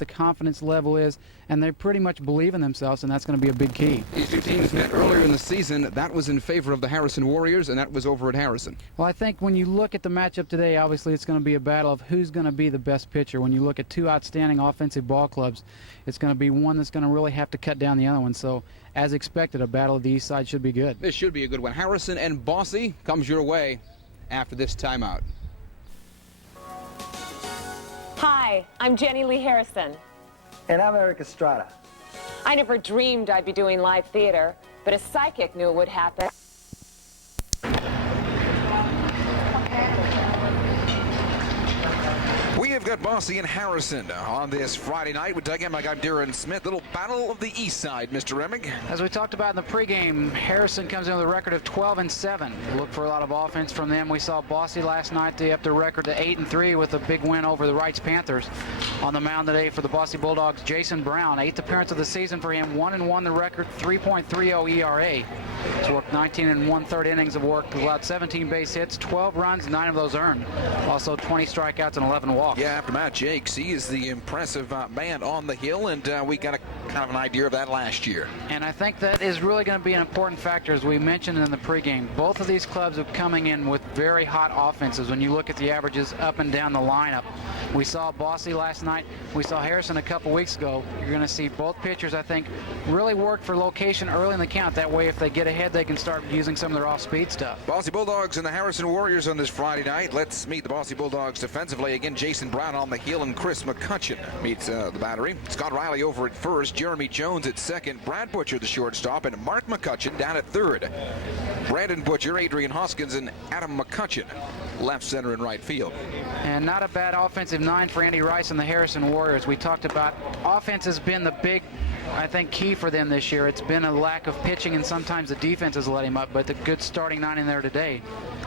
the confidence level is, and they pretty much believe in themselves, and that's going to be a big key. These two teams met earlier in the season. That was in favor of the Harrison Warriors, and that was over at Harrison. Well, I think when you look at the matchup today, obviously it's going to be a battle of who's going to be the best pitcher. When you look at two outstanding offensive ball clubs, it's going to be one that's going to really have to cut down the other one. So, as expected, a battle of the east side should be good. This should be a good one. Harrison and Bosse comes your way after this timeout. Hi, I'm Jenny Lee Harrison. And I'm Eric Estrada. I never dreamed I'd be doing live theater, but a psychic knew it would happen. We have got Bosse and Harrison on this Friday night with Doug Emmett. I'm Darren Smith. Little battle of the East Side, Mr. Remick. As we talked about in the pregame, Harrison comes in with a record of 12-7. Look for a lot of offense from them. We saw Bosse last night. They upped their record to 8-3 with a big win over the Wrights Panthers. On the mound today for the Bosse Bulldogs, Jason Brown, 8th appearance of the season for him. 1-1 the record, 3.30 ERA. He's worked 19 1/3 innings of work, allowed 17 base hits, 12 runs, 9 of those earned. Also 20 strikeouts and 11 walks. Yeah, after Matt Jakes, he is the impressive man on the hill, and we got a kind of an idea of that last year. And I think that is really going to be an important factor, as we mentioned in the pregame. Both of these clubs are coming in with very hot offenses. When you look at the averages up and down the lineup, we saw Bosse last night. We saw Harrison a couple weeks ago. You're going to see both pitchers, I think, really work for location early in the count. That way, if they get ahead, they can start using some of their off-speed stuff. Bosse Bulldogs and the Harrison Warriors on this Friday night. Let's meet the Bosse Bulldogs defensively. Again, Jason Brown on the hill, and Chris McCutcheon meets the battery. Scott Riley over at first, Jeremy Jones at second, Brad Butcher the shortstop, and Mark McCutcheon down at third. Brandon Butcher, Adrian Hoskins, and Adam McCutcheon left, center, and right field. And not a bad offensive 9 for Andy Rice and the Harrison Warriors. We talked about offense has been the big, I think, key for them this year. It's been a lack of pitching, and sometimes the defense has let him up, but the good starting 9 in there today.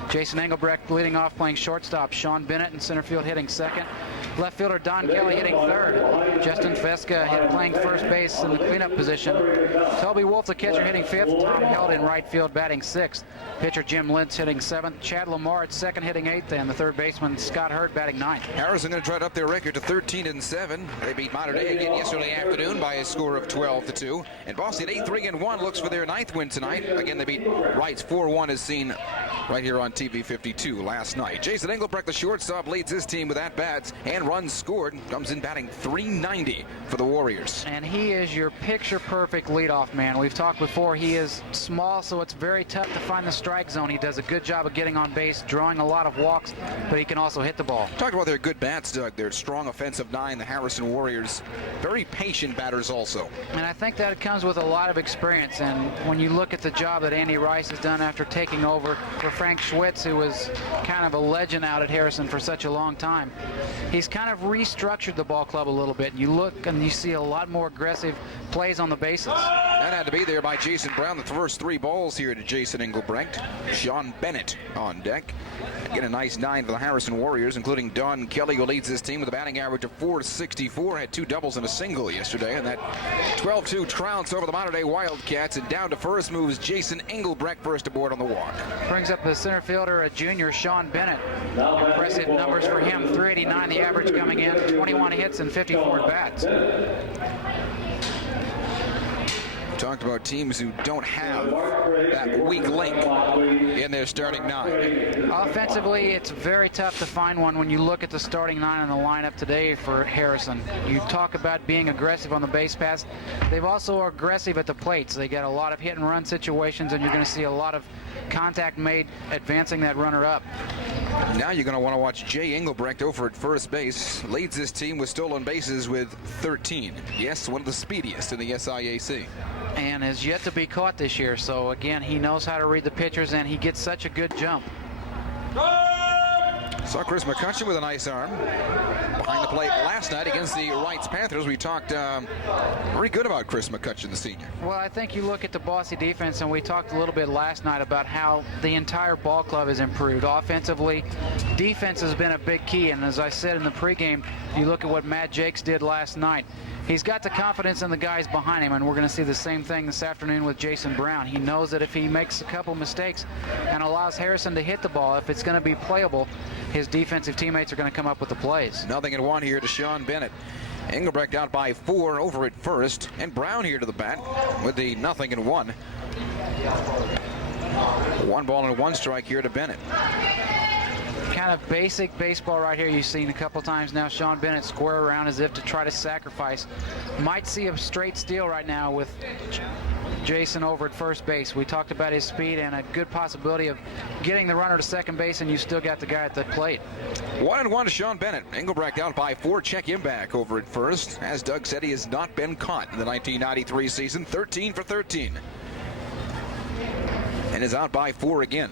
Jason Engelbrecht leading off, playing shortstop. Sean Bennett in center field hitting second. Left fielder Don Kelly hitting third. Justin Fesca playing first base in the cleanup position. Toby Wolf, the catcher, hitting fifth. Tom Held in right field batting sixth. Pitcher Jim Lentz hitting seventh. Chad Lamar at second hitting eighth, and the third baseman Scott Hurt batting ninth. Harrison going to try to up their record to 13-7. They beat Mater Dei again yesterday afternoon by a score of 12-2. And Bosse at 8-3-1 looks for their 9th win tonight. Again, they beat Wrights 4-1 as seen right here on TV 52 last night. Jason Engelbrecht, the shortstop, leads his team with at-bats and runs scored. Comes in batting .390 for the Warriors. And he is your picture-perfect leadoff man. We've talked before, he is small, so it's very tough to find the strike zone. He does a good job of getting on base, drawing a lot of walks, but he can also hit the ball. Talked about their good bats, Doug. Their strong offensive 9, the Harrison Warriors. Very patient batters also. And I think that comes with a lot of experience. And when you look at the job that Andy Rice has done after taking over for Frank Schwitz, who was kind of a legend out at Harrison for such a long time, he's kind of restructured the ball club a little bit. You look and you see a lot more aggressive plays on the bases. That had to be there by Jason Brown. The first 3 balls here to Jason Engelbrecht. Sean Bennett on deck. Again, a nice 9 for the Harrison Warriors, including Don Kelly, who leads his team with a batting average of .464. Had 2 doubles and a single yesterday, and that 12-2 trounce over the Mater Dei Wildcats. And down to first moves Jason Engelbrecht, first aboard on the walk. Brings up the center fielder, a junior, Sean Bennett. Impressive numbers for him. .389 the average coming in, 21 hits and 54 at-bats. Talked about teams who don't have that weak link in their starting 9. Offensively, it's very tough to find one when you look at the starting 9 in the lineup today for Harrison. You talk about being aggressive on the base paths. They've also are aggressive at the plates. They get a lot of hit and run situations, and you're going to see a lot of contact made advancing that runner up. Now you're going to want to watch Jay Engelbrecht over at first base. Leads his team with stolen bases with 13. Yes, one of the speediest in the SIAC. And is yet to be caught this year. So again, he knows how to read the pitchers, and he gets such a good jump. Saw Chris McCutcheon with a nice arm behind the plate last night against the Wrights Panthers. We talked very good about Chris McCutcheon, the senior. Well, I think you look at the Bosse defense, and we talked a little bit last night about how the entire ball club has improved. Offensively, defense has been a big key, and as I said in the pregame, you look at what Matt Jakes did last night. He's got the confidence in the guys behind him, and we're going to see the same thing this afternoon with Jason Brown. He knows that if he makes a couple mistakes and allows Harrison to hit the ball, if it's going to be playable, his defensive teammates are going to come up with the plays. 0-1 here to Sean Bennett. Engelbrecht out by 4 over at first, and Brown here to the bat with the 0-1. 1 ball and 1 strike here to Bennett. Kind of basic baseball right here. You've seen a couple times now. Sean Bennett square around as if to try to sacrifice. Might see a straight steal right now with Jason over at first base. We talked about his speed and a good possibility of getting the runner to second base, and you still got the guy at the plate. 1-1 to Sean Bennett. Engelbrecht out by 4. Check him back over at first. As Doug said, he has not been caught in the 1993 season. 13 for 13. And is out by 4 again.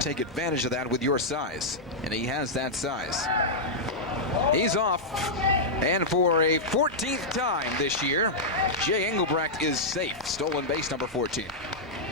Take advantage of that with your size, and he has that size. He's off, and for a 14th time this year, Jay Engelbrecht is safe. Stolen base number 14.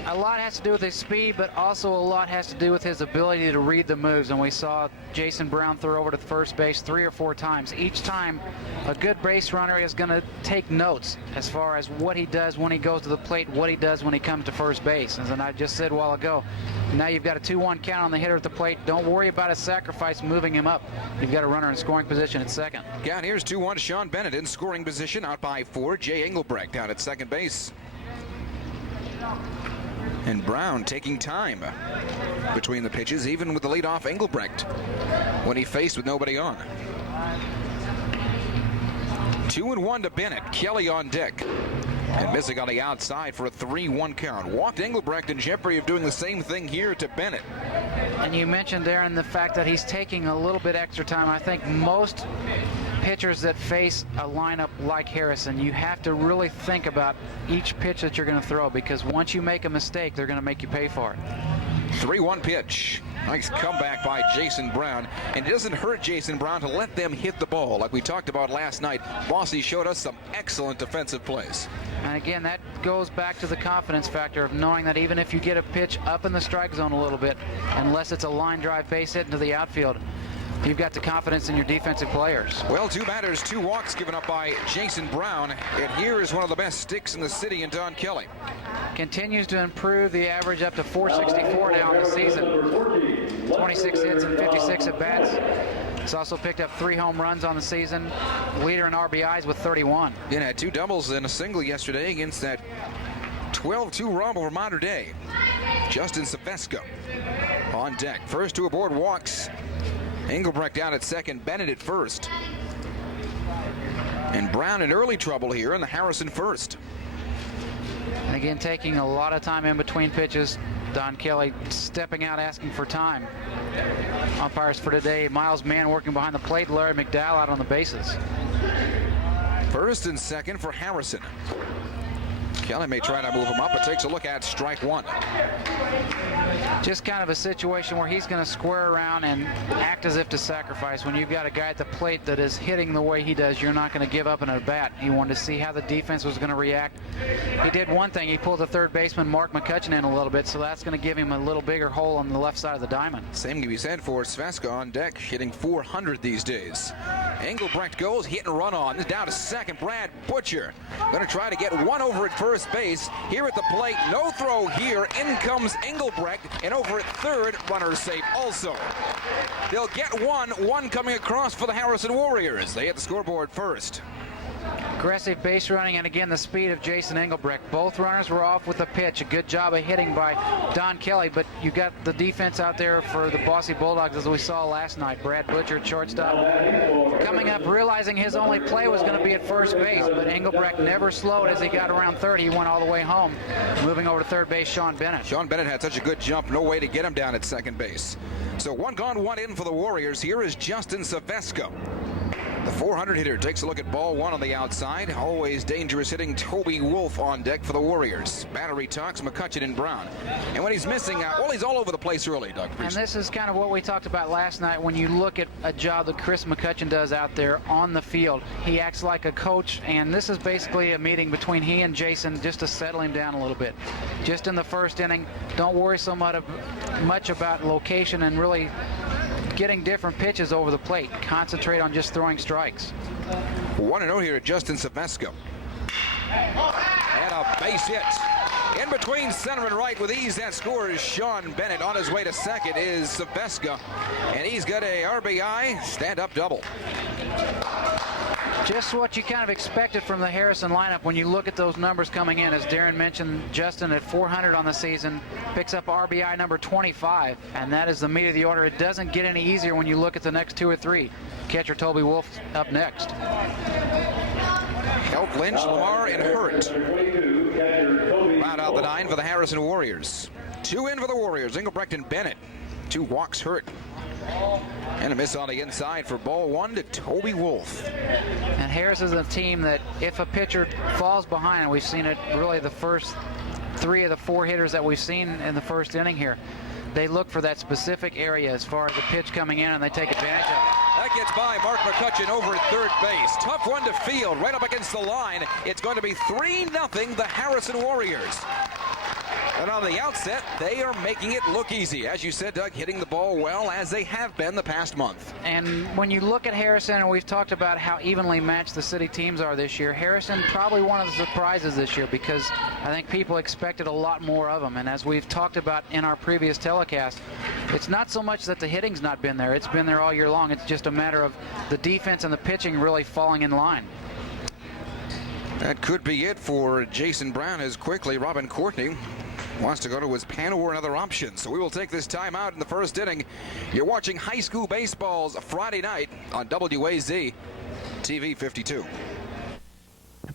A lot has to do with his speed, but also a lot has to do with his ability to read the moves. And we saw Jason Brown throw over to first base 3 or 4 times. Each time, a good base runner is going to take notes as far as what he does when he goes to the plate, what he does when he comes to first base. As I just said a while ago, now you've got a 2-1 count on the hitter at the plate. Don't worry about a sacrifice moving him up. You've got a runner in scoring position at second. Count here's 2-1. Sean Bennett in scoring position, out by 4. Jay Engelbrecht down at second base. And Brown taking time between the pitches, even with the leadoff Engelbrecht when he faced with nobody on. 2-1 to Bennett. Kelly on deck. And missing on the outside for a 3-1 count. Walked Engelbrecht in jeopardy of doing the same thing here to Bennett. And you mentioned, Darren, the fact that he's taking a little bit extra time. I think most pitchers that face a lineup like Harrison, you have to really think about each pitch that you're going to throw, because once you make a mistake, they're going to make you pay for it. 3-1 pitch. Nice comeback by Jason Brown. And it doesn't hurt Jason Brown to let them hit the ball. Like we talked about last night, Bosse showed us some excellent defensive plays. And again, that goes back to the confidence factor of knowing that even if you get a pitch up in the strike zone a little bit, unless it's a line drive base hit into the outfield, you've got the confidence in your defensive players. Well, 2 batters, 2 walks given up by Jason Brown. And here is one of the best sticks in the city in Don Kelly. Continues to improve the average up to 464 now in the season. 26 hits and 56 at-bats. He's also picked up 3 home runs on the season. Leader in RBIs with 31. Then had 2 doubles and a single yesterday against that 12-2 romp over Mater Dei. Justin Savesco on deck. First 2 aboard walks. Engelbrecht down at second, Bennett at first. And Brown in early trouble here in the Harrison first. And again, taking a lot of time in between pitches. Don Kelly stepping out, asking for time. Umpires for today, Miles Mann working behind the plate, Larry McDowell out on the bases. First and second for Harrison. Kelly may try to move him up, but takes a look at strike 1. Just kind of a situation where he's going to square around and act as if to sacrifice. When you've got a guy at the plate that is hitting the way he does, you're not going to give up an at-bat. He wanted to see how the defense was going to react. He did one thing. He pulled the third baseman, Mark McCutcheon, in a little bit, so that's going to give him a little bigger hole on the left side of the diamond. Same can be said for Savesco on deck, hitting 400 these days. Engelbrecht goes, hit and run on. Down to second, Brad Butcher. Going to try to get 1 over at first base. Here at the plate, no throw here. In comes Engelbrecht, and over at third, runner safe also. They'll get 1 coming across for the Harrison Warriors. They hit the scoreboard first. Aggressive base running, and again the speed of Jason Engelbrecht. Both runners were off with the pitch. A good job of hitting by Don Kelly, but you got the defense out there for the Bosse Bulldogs as we saw last night. Brad Butcher at shortstop coming up, realizing his only play was going to be at first base, but Engelbrecht never slowed as he got around third. He went all the way home. Moving over to third base, Sean Bennett. Sean Bennett had such a good jump, no way to get him down at second base. So 1 gone, 1 in for the Warriors. Here is Justin Savesco. The 400 hitter takes a look at ball 1 on the outside. Always dangerous hitting Toby Wolf on deck for the Warriors. Battery talks McCutcheon and Brown. And when he's missing, well, he's all over the place early, Doug. And this is kind of what we talked about last night. When you look at a job that Chris McCutcheon does out there on the field, he acts like a coach, and this is basically a meeting between he and Jason just to settle him down a little bit. Just in the first inning, don't worry so much about location and really getting different pitches over the plate. Concentrate on just throwing strikes. 1-0 here at Justin Savesco. And a base hit In between center and right with ease, that score is Sean Bennett. On his way to second is Saveska, and he's got a RBI stand-up double. Just what you kind of expected from the Harrison lineup when you look at those numbers coming in. As Darren mentioned, Justin at 400 on the season picks up RBI number 25, and that is the meat of the order. It doesn't get any easier when you look at the next 2 or 3. Catcher Toby Wolf up next. Help Lynch, Lamar, and Hurt round out the 9 for the Harrison Warriors. 2 in for the Warriors, Engelbrecht and Bennett. 2 walks, Hurt. And a miss on the inside for ball 1 to Toby Wolf. And Harris is a team that if a pitcher falls behind, and we've seen it really the first 3 of the 4 hitters that we've seen in the first inning here, they look for that specific area as far as the pitch coming in, and they take advantage of it. That gets by Mark McCutcheon over at third base. Tough one to field, right up against the line. It's going to be 3-0 the Harrison Warriors. And on the outset, they are making it look easy. As you said, Doug, hitting the ball well, as they have been the past month. And when you look at Harrison, and we've talked about how evenly matched the city teams are this year, Harrison probably one of the surprises this year, because I think people expected a lot more of them. And as we've talked about in our previous telecast, it's not so much that the hitting's not been there. It's been there all year long. It's just a matter of the defense and the pitching really falling in line. That could be it for Jason Brown, as quickly Robin Courtney wants to go to his pen or another option. So we will take this time out in the first inning. You're watching high school baseball's Friday night on WAZ TV 52.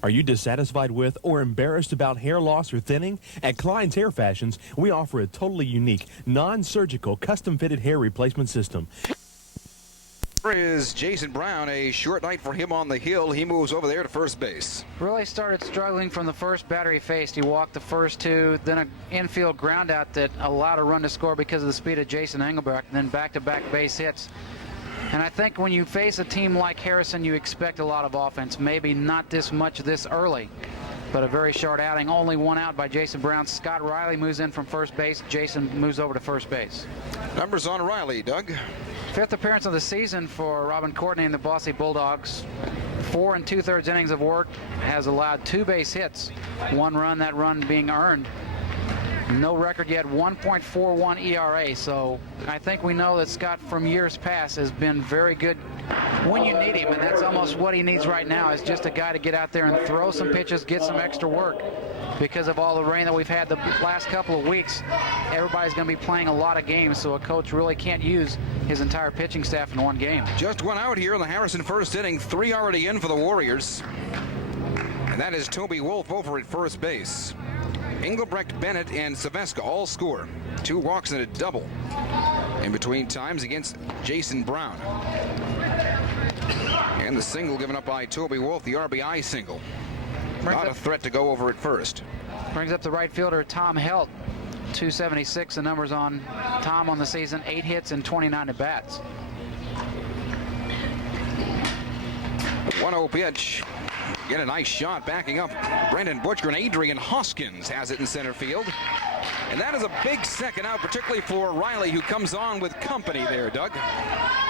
Are you dissatisfied with or embarrassed about hair loss or thinning? At Klein's Hair Fashions, we offer a totally unique, non-surgical, custom-fitted hair replacement system. Here is Jason Brown. A short night for him on the hill. He moves over there to first base. Really started struggling from the first batter he faced. He walked the first 2, then an infield ground out that allowed a run to score because of the speed of Jason Engelbrecht, and then back-to-back base hits. And I think when you face a team like Harrison, you expect a lot of offense. Maybe not this much this early, but a very short outing. Only 1 out by Jason Brown. Scott Riley moves in from first base. Jason moves over to first base. Numbers on Riley, Doug. 5th appearance of the season for Robin Courtney and the Bosse Bulldogs. 4 2/3 innings of work, has allowed 2 base hits, 1 run, that run being earned. No record yet, 1.41 ERA. So I think we know that Scott from years past has been very good when you need him, and that's almost what he needs right now, is just a guy to get out there and throw some pitches, get some extra work. Because of all the rain that we've had the last couple of weeks, everybody's going to be playing a lot of games, so a coach really can't use his entire pitching staff in one game. Just 1 out here in the Harrison first inning, 3 already in for the Warriors. And that is Toby Wolf over at first base. Engelbrecht, Bennett, and Saveska all score. 2 walks and a double in between times against Jason Brown. And the single given up by Toby Wolf, the RBI single. Not a threat to go over at first. Brings up the right fielder, Tom Helt. 276, the numbers on Tom on the season, 8 hits and 29 at-bats. 1-0 pitch. Get a nice shot backing up. Brendan Butcher and Adrian Hoskins has it in center field. And that is a big second out, particularly for Riley, who comes on with company there, Doug.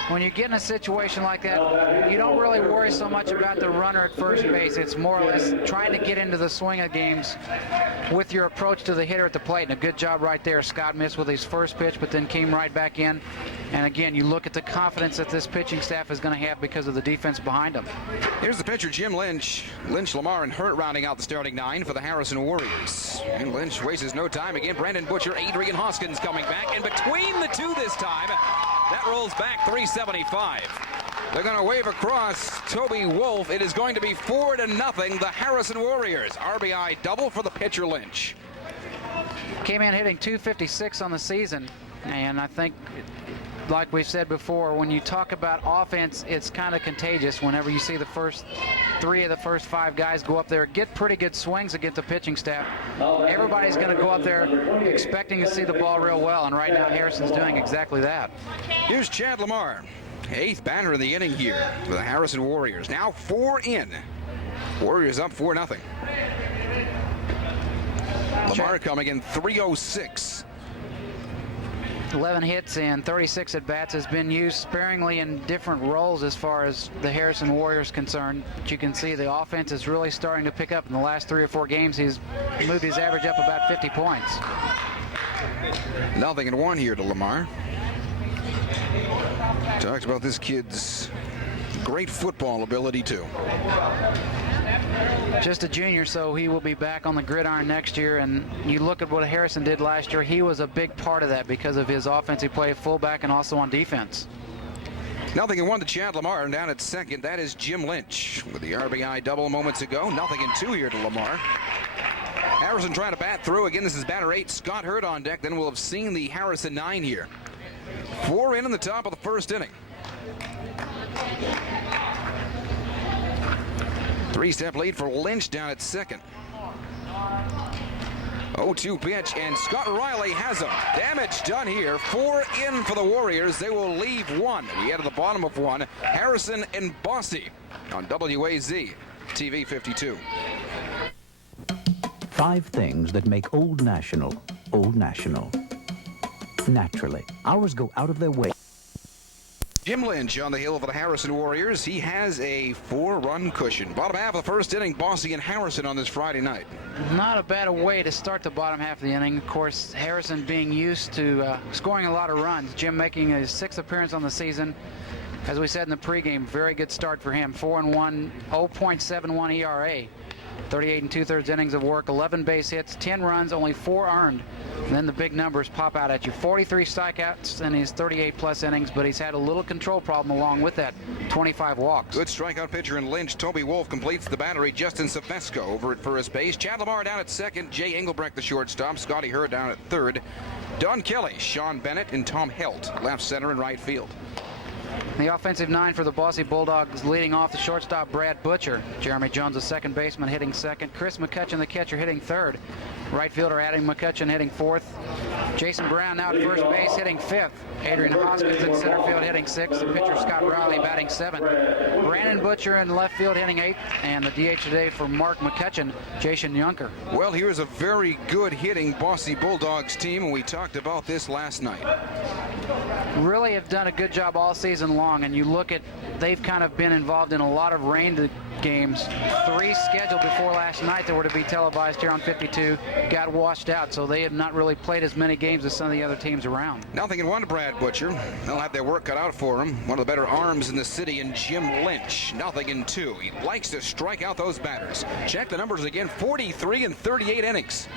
When you get in a situation like that, you don't really worry so much about the runner at first base. It's more or less trying to get into the swing of games with your approach to the hitter at the plate. And a good job right there. Scott missed with his first pitch, but then came right back in. And again, you look at the confidence that this pitching staff is going to have because of the defense behind them. Here's the pitcher, Jim Lynch. Lynch, Lamar, and Hurt rounding out the starting 9 for the Harrison Warriors. And Lynch wastes no time. Again, Brandon Butcher, Adrian Hoskins coming back. And between the 2 this time, that rolls back 375. They're going to wave across Toby Wolf. It is going to be 4-0, the Harrison Warriors. RBI double for the pitcher, Lynch. Came in hitting 256 on the season. And I think, like we've said before, when you talk about offense, it's kind of contagious whenever you see the first 3 of the first 5 guys go up there, get pretty good swings against the pitching staff. Everybody's going to go up there expecting to see the ball real well, and right now Harrison's doing exactly that. Here's Chad Lamar, 8th batter in the inning here for the Harrison Warriors. Now 4 in. Warriors up 4-0. Lamar coming in 306. 11 hits and 36 at-bats, has been used sparingly in different roles as far as the Harrison Warriors concerned. But you can see the offense is really starting to pick up. In the last 3 or 4 games, he's moved his average up about 50 points. 0-1 here to Lamar. Talks about this kid's great football ability, too. Just a junior, so he will be back on the gridiron next year. And you look at what Harrison did last year, he was a big part of that because of his offensive play, fullback, and also on defense. 0-1 to Chad Lamar. Down at second, that is Jim Lynch with the RBI double moments ago. 0-2 here to Lamar. Harrison trying to bat through. Again, this is batter 8, Scott Hurd on deck. Then we'll have seen the Harrison 9 here. 4 in the top of the first inning. 3-step lead for Lynch down at second. 0-2 pitch, and Scott Riley has him. Damage done here. 4 in for the Warriors. They will leave 1. We head to the bottom of 1. Harrison and Bosse on WAZ TV 52. 5 things that make Old National, Old National. Naturally, ours go out of their way. Jim Lynch on the hill for the Harrison Warriors. He has a 4-run cushion. Bottom half of the first inning, Bosse and Harrison on this Friday night. Not a bad way to start the bottom half of the inning. Of course, Harrison being used to scoring a lot of runs. Jim making his 6th appearance on the season. As we said in the pregame, very good start for him. 4-1, 0.71 ERA. 38 2/3 innings of work, 11 base hits, 10 runs, only 4 earned. And then the big numbers pop out at you. 43 strikeouts in his 38-plus innings, but he's had a little control problem along with that. 25 walks. Good strikeout pitcher in Lynch. Toby Wolf completes the battery. Justin Safesco over at first base. Chad Lamar down at second. Jay Engelbrecht the shortstop. Scotty Hurd down at third. Don Kelly, Sean Bennett, and Tom Helt left, center, and right field. The offensive 9 for the Bosse Bulldogs, leading off the shortstop Brad Butcher. Jeremy Jones, the second baseman, hitting second. Chris McCutcheon, the catcher, hitting third. Right fielder Adam McCutcheon hitting fourth. Jason Brown now at first base, hitting fifth. Adrian Hoskins in center field, hitting sixth. The pitcher Scott Riley batting seventh. Brandon Butcher in left field, hitting eighth. And the DH today for Mark McCutcheon, Jason Junker. Well, here's a very good hitting Bosse Bulldogs team, and we talked about this last night. Really have done a good job all season long, and you look at, they've kind of been involved in a lot of rain games. 3 scheduled before last night that were to be televised here on 52 got washed out, so they have not really played as many games as some of the other teams around. 0-1 to Brad Butcher. They'll have their work cut out for him. One of the better arms in the city, and Jim Lynch. 0-2. He likes to strike out those batters. Check the numbers again. 43 and 38 innings.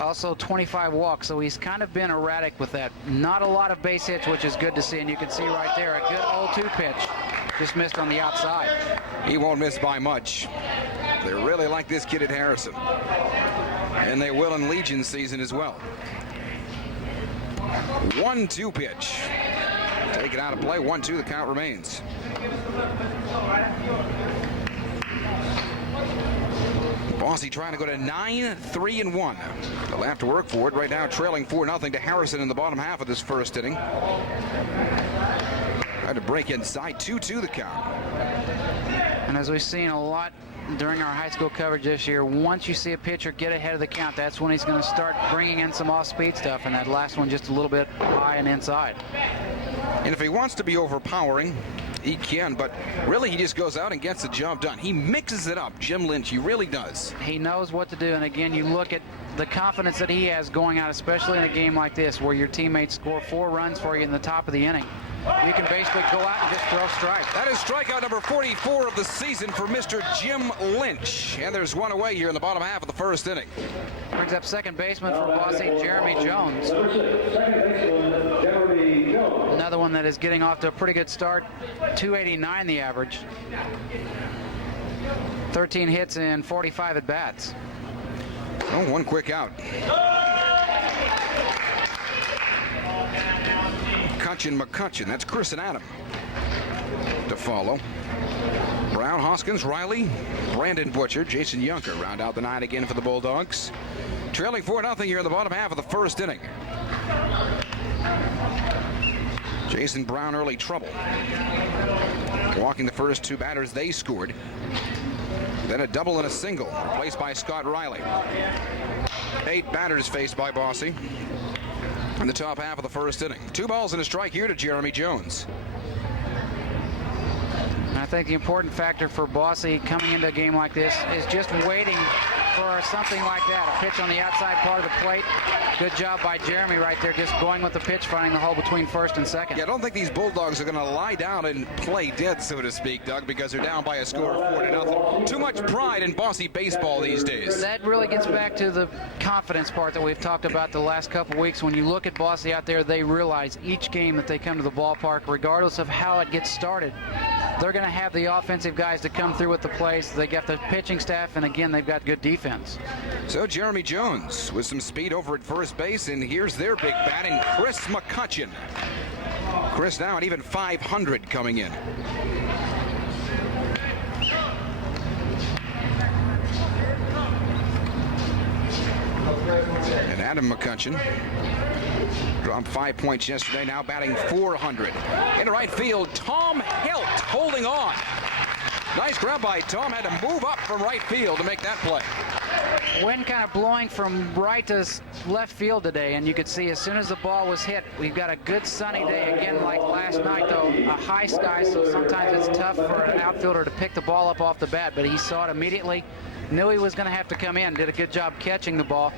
Also 25 walks, so he's kind of been erratic with that. Not a lot of base hits, which is good to see, and you can see right there a good 0-2 pitch. Just missed on the outside. He won't miss by much. They really like this kid at Harrison. And they will in Legion season as well. 1-2 pitch. Taken out of play. 1-2, the count remains. Bosse trying to go to 9-3-1. They'll have to work for it. Right now trailing 4-0 to Harrison in the bottom half of this first inning. Tried to break inside. 2-2 the count. And as we've seen a lot during our high school coverage this year, once you see a pitcher get ahead of the count, that's when he's going to start bringing in some off-speed stuff, and that last one just a little bit high and inside. And if he wants to be overpowering, he can, but really he just goes out and gets the job done. He mixes it up, Jim Lynch. He really does. He knows what to do, and again, you look at the confidence that he has going out, especially in a game like this where your teammates score 4 runs for you in the top of the inning. You can basically go out and just throw strikes. That is strikeout number 44 of the season for Mr. Jim Lynch. And there's one away here in the bottom half of the first inning. Brings up second baseman for Bosse, Jeremy Jones. Another one that is getting off to a pretty good start. 289 the average. 13 hits and 45 at bats. Oh, one quick out. McCutcheon. That's Chris and Adam to follow. Brown, Hoskins, Riley, Brandon Butcher, Jason Junker round out the 9 again for the Bulldogs. Trailing 4-0 here in the bottom half of the first inning. Jason Brown early trouble. Walking the first 2 batters they scored. Then a double and a single replaced by Scott Riley. 8 batters faced by Bosse. in the top half of the first inning. 2 balls and a strike here to Jeremy Jones. I think the important factor for Bosse coming into a game like this is just waiting for something like that, a pitch on the outside part of the plate. Good job by Jeremy right there, just going with the pitch, finding the hole between first and second. Yeah, I don't think these Bulldogs are going to lie down and play dead, so to speak, Doug, because they're down by a score of 4-0. Too much pride in Bosse baseball these days. That really gets back to the confidence part that we've talked about the last couple weeks. When you look at Bosse out there, they realize each game that they come to the ballpark, regardless of how it gets started, they're going to have the offensive guys to come through with the plays. They got the pitching staff, and again, they've got good defense. So Jeremy Jones with some speed over at first base, and here's their big bat in Chris McCutcheon. Chris now at even 500 coming in. And Adam McCutcheon dropped 5 points yesterday, now batting 400. Into right field, Tom Helt holding on. Nice grab by Tom, had to move up from right field to make that play. Wind kind of blowing from right to left field today, and you could see as soon as the ball was hit, we've got a good sunny day again like last night, though, a high sky, so sometimes it's tough for an outfielder to pick the ball up off the bat, but he saw it immediately, knew he was going to have to come in, did a good job catching the ball,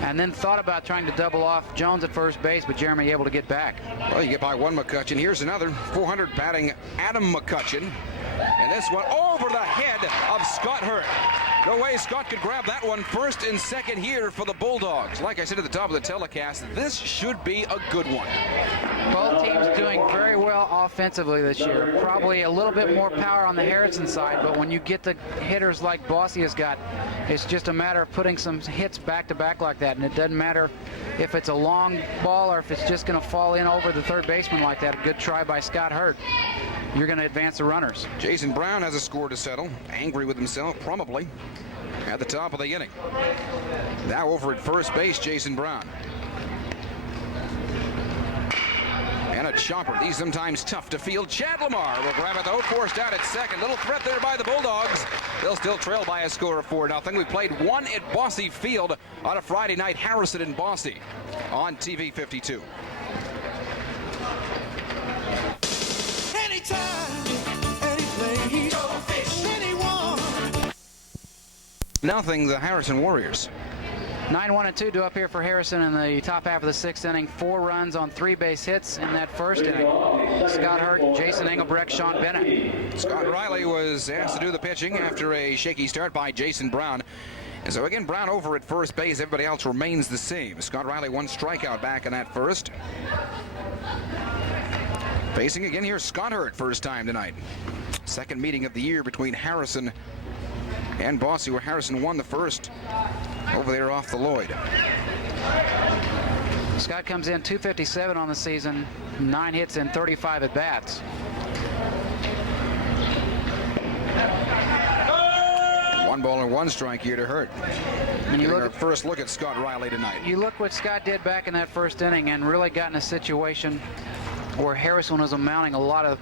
and then thought about trying to double off Jones at first base, but Jeremy able to get back. Well, you get by one McCutcheon. Here's another 400 batting Adam McCutcheon. And this one over the head of Scott Hurt. No way Scott could grab that one first and second here for the Bulldogs. Like I said at the top of the telecast, this should be a good one. Both teams doing very well offensively this year. Probably a little bit more power on the Harrison side, but when you get the hitters like Bosse has got, it's just a matter of putting some hits back-to-back like that, and it doesn't matter if it's a long ball or if it's just going to fall in over the third baseman like that. A good try by Scott Hurt. You're going to advance the runners. Jason Brown has a score to settle. Angry with himself, probably, at the top of the inning. Now over at first base, Jason Brown. And a chopper. These sometimes tough to field. Chad Lamar will grab it, though. Forced out at second. Little threat there by the Bulldogs. They'll still trail by a score of 4-0. We played one at Bosse Field on a Friday night. Harrison and Bosse on TV 52. Nothing, the Harrison Warriors. 9-1-2 due up here for Harrison in the top half of the sixth inning. 4 runs on 3 base hits in that first inning. Scott Hurt, Jason Engelbrecht, Sean Bennett. Scott Riley was asked to do the pitching after a shaky start by Jason Brown. And so again, Brown over at first base. Everybody else remains the same. Scott Riley 1 strikeout back in that first. Facing again here, Scott Hurt, first time tonight. Second meeting of the year between Harrison and Bosse, where Harrison won the first over there off the Lloyd. Scott comes in 257 on the season, 9 hits and 35 at bats. One ball and 1 strike here to Hurt. And you look at first look at Scott Riley tonight. You look what Scott did back in that first inning and really got in a situation where Harrison was mounting a lot of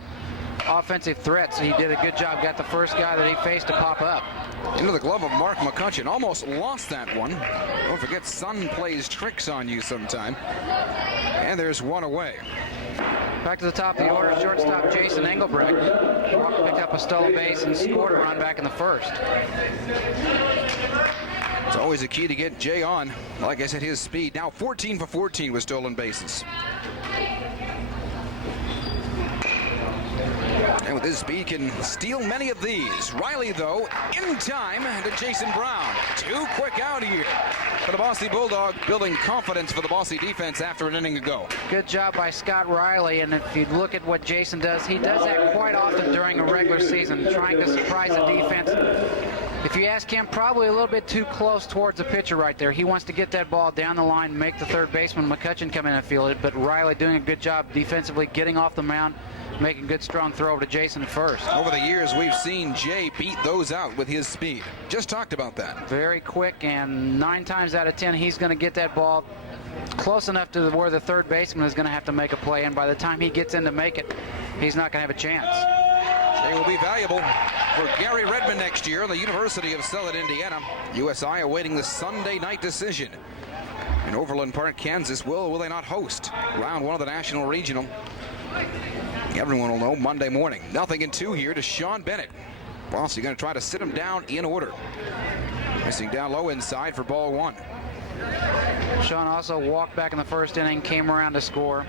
offensive threats. He did a good job, got the first guy that he faced to pop up. Into the glove of Mark McCutcheon. Almost lost that one. Don't forget, sun plays tricks on you sometime. And there's 1 away. Back to the top of the order, shortstop Jason Engelbrecht. Picked up a stolen base and scored a run back in the first. It's always a key to get Jay on. Like I said, his speed. Now 14 for 14 with stolen bases. And with his speed, can steal many of these. Riley, though, in time to Jason Brown. 2 quick out here for the Bosse Bulldog, building confidence for the Bosse defense after an inning ago. Good job by Scott Riley, and if you look at what Jason does, he does that quite often during a regular season, trying to surprise the defense. If you ask him, probably a little bit too close towards the pitcher right there. He wants to get that ball down the line, make the third baseman McCutcheon come in and field it, but Riley doing a good job defensively, getting off the mound, making a good strong throw to Jason at first. Over the years, we've seen Jay beat those out with his speed. Just talked about that. Very quick, and 9 times out of 10, he's going to get that ball close enough to where the third baseman is going to have to make a play, and by the time he gets in to make it, he's not going to have a chance. Jay will be valuable for Gary Redmond next year on the University of Southern Indiana. USI awaiting the Sunday night decision in Overland Park, Kansas. Will they not host round one of the National Regional? Everyone will know Monday morning. 0-2 here to Sean Bennett. Bosse going to try to sit him down in order. Missing down low inside for ball one. Sean also walked back in the first inning, came around to score.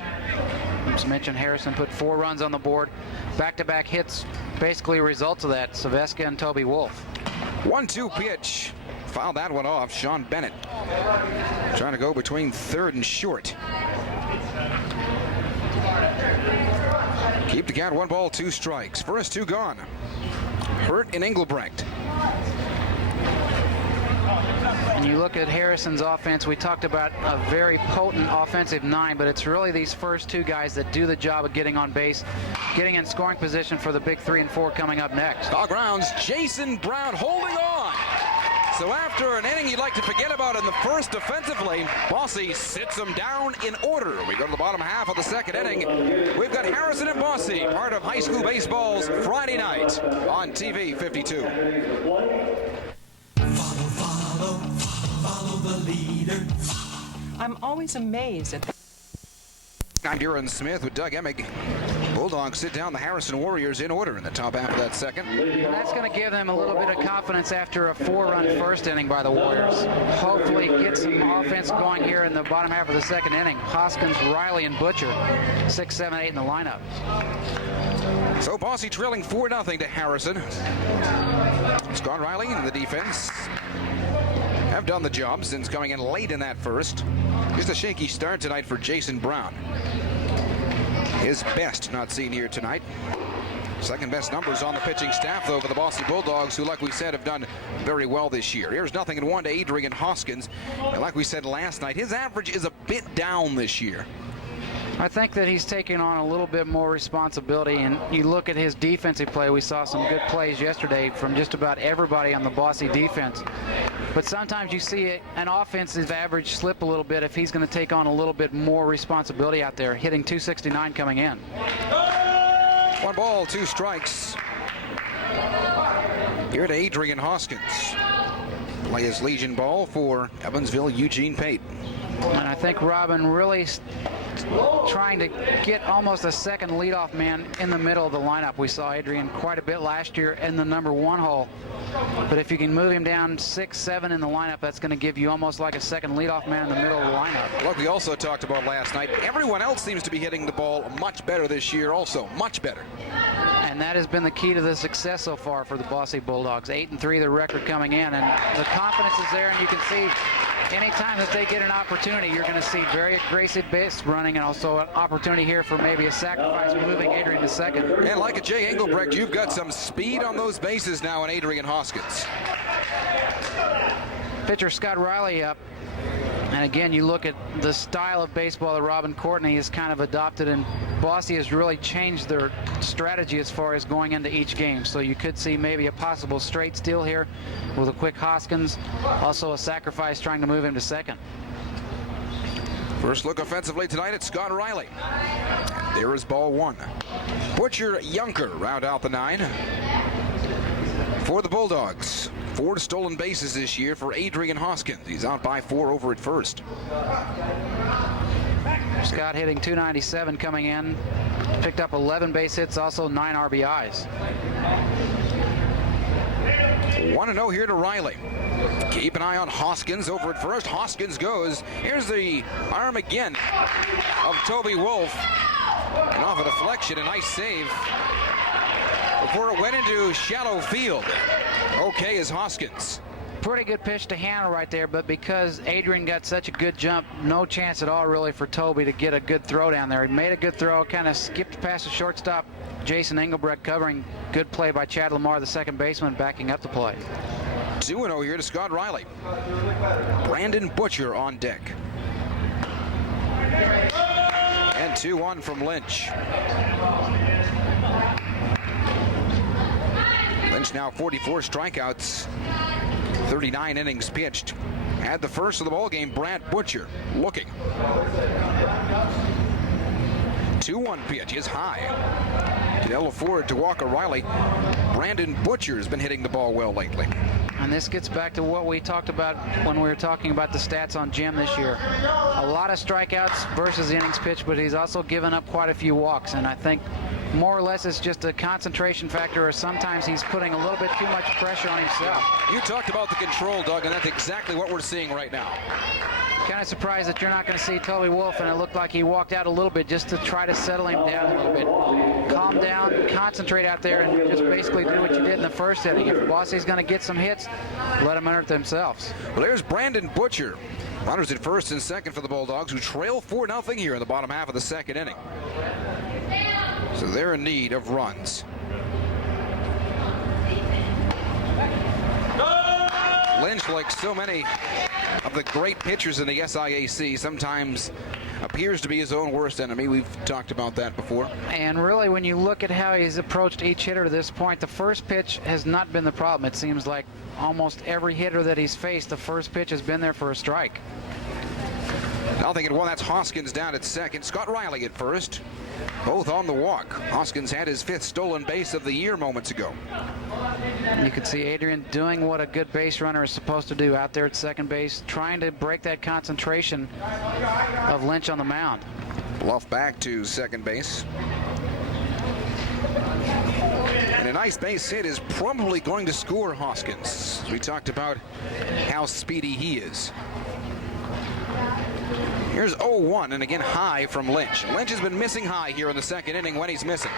As mentioned, Harrison put 4 runs on the board. Back-to-back hits, basically results of that. Sylvester and Toby Wolf. 1-2 pitch. Fouled that one off. Sean Bennett trying to go between third and short. Keep the count, 1 ball, 2 strikes. First 2 gone. Hurt in Engelbrecht. And you look at Harrison's offense, we talked about a very potent offensive 9, but it's really these first 2 guys that do the job of getting on base, getting in scoring position for the big 3 and 4 coming up next. Dog rounds, Jason Brown holding on. So after an inning you'd like to forget about in the first defensively, Bosse sits him down in order. We go to the bottom half of the second inning. We've got Harrison and Bosse, part of high school baseball's Friday night on TV 52. Follow the leader. I'm always amazed at I'm Duran Smith with Doug Emig. Bulldogs sit down the Harrison Warriors in order in the top half of that second. And that's going to give them a little bit of confidence after a 4-run first inning by the Warriors. Hopefully get some offense going here in the bottom half of the second inning. Hoskins, Riley, and Butcher, 6, 7, 8 in the lineup. So Bosse trailing 4-0 to Harrison. Scott Riley in the defense have done the job since coming in late in that first. Just a shaky start tonight for Jason Brown. His best not seen here tonight. Second best numbers on the pitching staff, though, for the Bosse Bulldogs, who, like we said, have done very well this year. Here's 0-1 to Adrian Hoskins. And like we said last night, his average is a bit down this year. I think that he's taking on a little bit more responsibility, and you look at his defensive play. We saw some good plays yesterday from just about everybody on the Bosse defense. But sometimes you see an offensive average slip a little bit if he's going to take on a little bit more responsibility out there, hitting 269 coming in. 1 ball, 2 strikes. Here to Adrian Hoskins. Play his Legion ball for Evansville, Eugene Pate. And I think Robin really trying to get almost a second leadoff man in the middle of the lineup. We saw Adrian quite a bit last year in the number 1 hole. But if you can move him down 6, 7 in the lineup, that's going to give you almost like a second leadoff man in the middle of the lineup. Like we also talked about last night, everyone else seems to be hitting the ball much better this year also, much better. And that has been the key to the success so far for the Bosse Bulldogs. 8-3 the record coming in, and the confidence is there, and you can see anytime that they get an opportunity, you're going to see very aggressive base running, and also an opportunity here for maybe a sacrifice moving Adrian to second. And like a Jay Engelbrecht, you've got some speed on those bases now in Adrian Hoskins. Pitcher Scott Riley up. And again, you look at the style of baseball that Robin Courtney has kind of adopted, and Bosse has really changed their strategy as far as going into each game. So you could see maybe a possible straight steal here with a quick Hoskins. Also a sacrifice trying to move him to second. First look offensively tonight at Scott Riley. There is ball 1. Butcher Yunker round out the 9. For the Bulldogs, 4 stolen bases this year for Adrian Hoskins. He's out by 4 over at first. Scott hitting 297 coming in. Picked up 11 base hits, also 9 RBIs. 1-0 here to Riley. Keep an eye on Hoskins over at first. Hoskins goes. Here's the arm again of Toby Wolf. And off a deflection, a nice save before it went into shallow field. Okay is Hoskins. Pretty good pitch to handle right there, but because Adrian got such a good jump, no chance at all really for Toby to get a good throw down there. He made a good throw, kind of skipped past the shortstop, Jason Engelbrecht covering. Good play by Chad Lamar, the second baseman, backing up the play. 2-0 here to Scott Riley. Brandon Butcher on deck. And 2-1 from Lynch. Lynch now 44 strikeouts, 39 innings pitched. Had the first of the ball game, Brad Butcher looking. 2-1 pitch is high. Cadell afford to Walker Riley. Brandon Butcher has been hitting the ball well lately. And this gets back to what we talked about when we were talking about the stats on Jim this year. A lot of strikeouts versus innings pitched, but he's also given up quite a few walks. And I think more or less it's just a concentration factor, or sometimes he's putting a little bit too much pressure on himself. You talked about the control, Doug, and that's exactly what we're seeing right now. Kind of surprised that you're not going to see Toby Wolf, and it looked like he walked out a little bit just to try to settle him down a little bit. Calm down, concentrate out there, and just basically do what you did in the first inning. If Bosse's going to get some hits, let them enter it themselves. Well, there's Brandon Butcher. Runners at first and second for the Bulldogs, who trail 4-0 here in the bottom half of the second inning. So they're in need of runs. Lynch, like so many of the great pitchers in the SIAC, sometimes appears to be his own worst enemy. We've talked about that before. And really, when you look at how he's approached each hitter to this point, the first pitch has not been the problem. It seems like almost every hitter that he's faced, the first pitch has been there for a strike. 0-1. That's Hoskins down at second. Scott Riley at first. Both on the walk. Hoskins had his 5th stolen base of the year moments ago. You can see Adrian doing what a good base runner is supposed to do out there at second base, trying to break that concentration of Lynch on the mound. Bluff back to second base. And a nice base hit is probably going to score Hoskins. We talked about how speedy he is. Here's 0-1, and again high from Lynch. Lynch has been missing high here in the second inning when he's missing.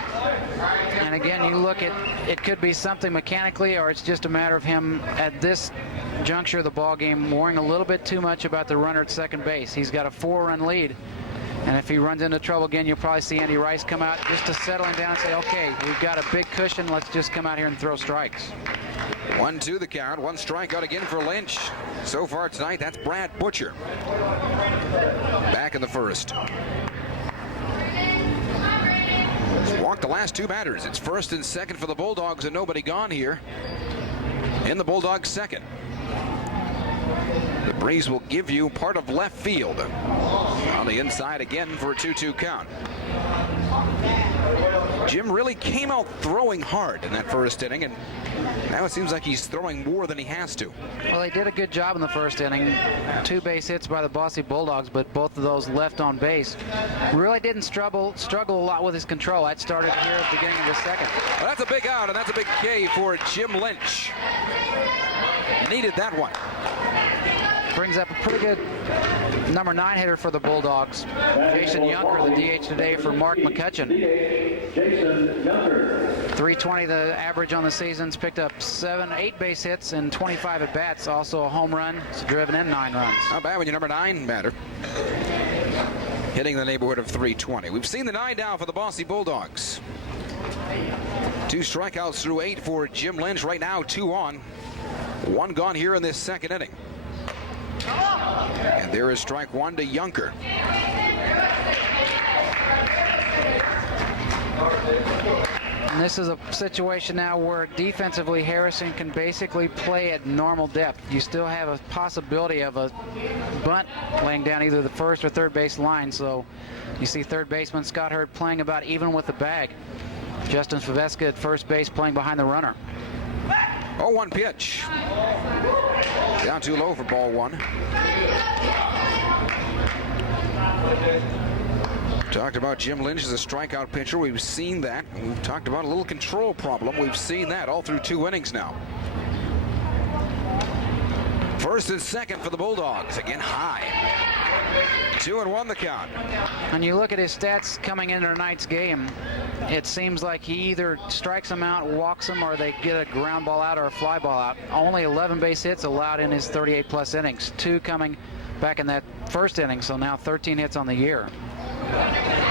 And again, you look at it, could be something mechanically, or it's just a matter of him at this juncture of the ball game worrying a little bit too much about the runner at second base. He's got a 4-run lead, and if he runs into trouble again, you'll probably see Andy Rice come out just to settle him down and say, okay, we've got a big cushion, let's just come out here and throw strikes. 1-2 the count. 1 strikeout again for Lynch. So far tonight, that's Brad Butcher. Back in the first. Walked the last 2 batters. It's first and second for the Bulldogs, and nobody gone here in the Bulldogs' second. The breeze will give you part of left field. On the inside again for a 2-2 count. Jim really came out throwing hard in that first inning, and now it seems like he's throwing more than he has to. Well, they did a good job in the first inning. 2 base hits by the Bosse Bulldogs, but both of those left on base. Really didn't struggle a lot with his control. That started here at the beginning of the second. Well, that's a big out, and that's a big K for Jim Lynch. Needed that one. Brings up a pretty good number 9 hitter for the Bulldogs. Jason Yunker, the DH today for Mark McCutcheon. 320 the average on the season's picked up 8 base hits and 25 at bats. Also a home run, driven in 9 runs. Not bad when you're number 9 batter. Hitting the neighborhood of 320. We've seen the 9 down for the Bosse Bulldogs. 2 strikeouts through 8 for Jim Lynch. Right now 2 on. 1 gone here in this second inning. And there is strike 1 to Yunker. And this is a situation now where defensively Harrison can basically play at normal depth. You still have a possibility of a bunt laying down either the first or third base line. So you see third baseman Scott Hurd playing about even with the bag. Justin Faveska at first base playing behind the runner. 0-1 pitch. Down too low for ball 1. Talked about Jim Lynch as a strikeout pitcher. We've seen that. We've talked about a little control problem. We've seen that all through 2 innings now. First and second for the Bulldogs. Again high. 2-1 the count. When you look at his stats coming into tonight's game, it seems like he either strikes them out, walks them, or they get a ground ball out or a fly ball out. Only 11 base hits allowed in his 38-plus innings. 2 coming back in that first inning, so now 13 hits on the year.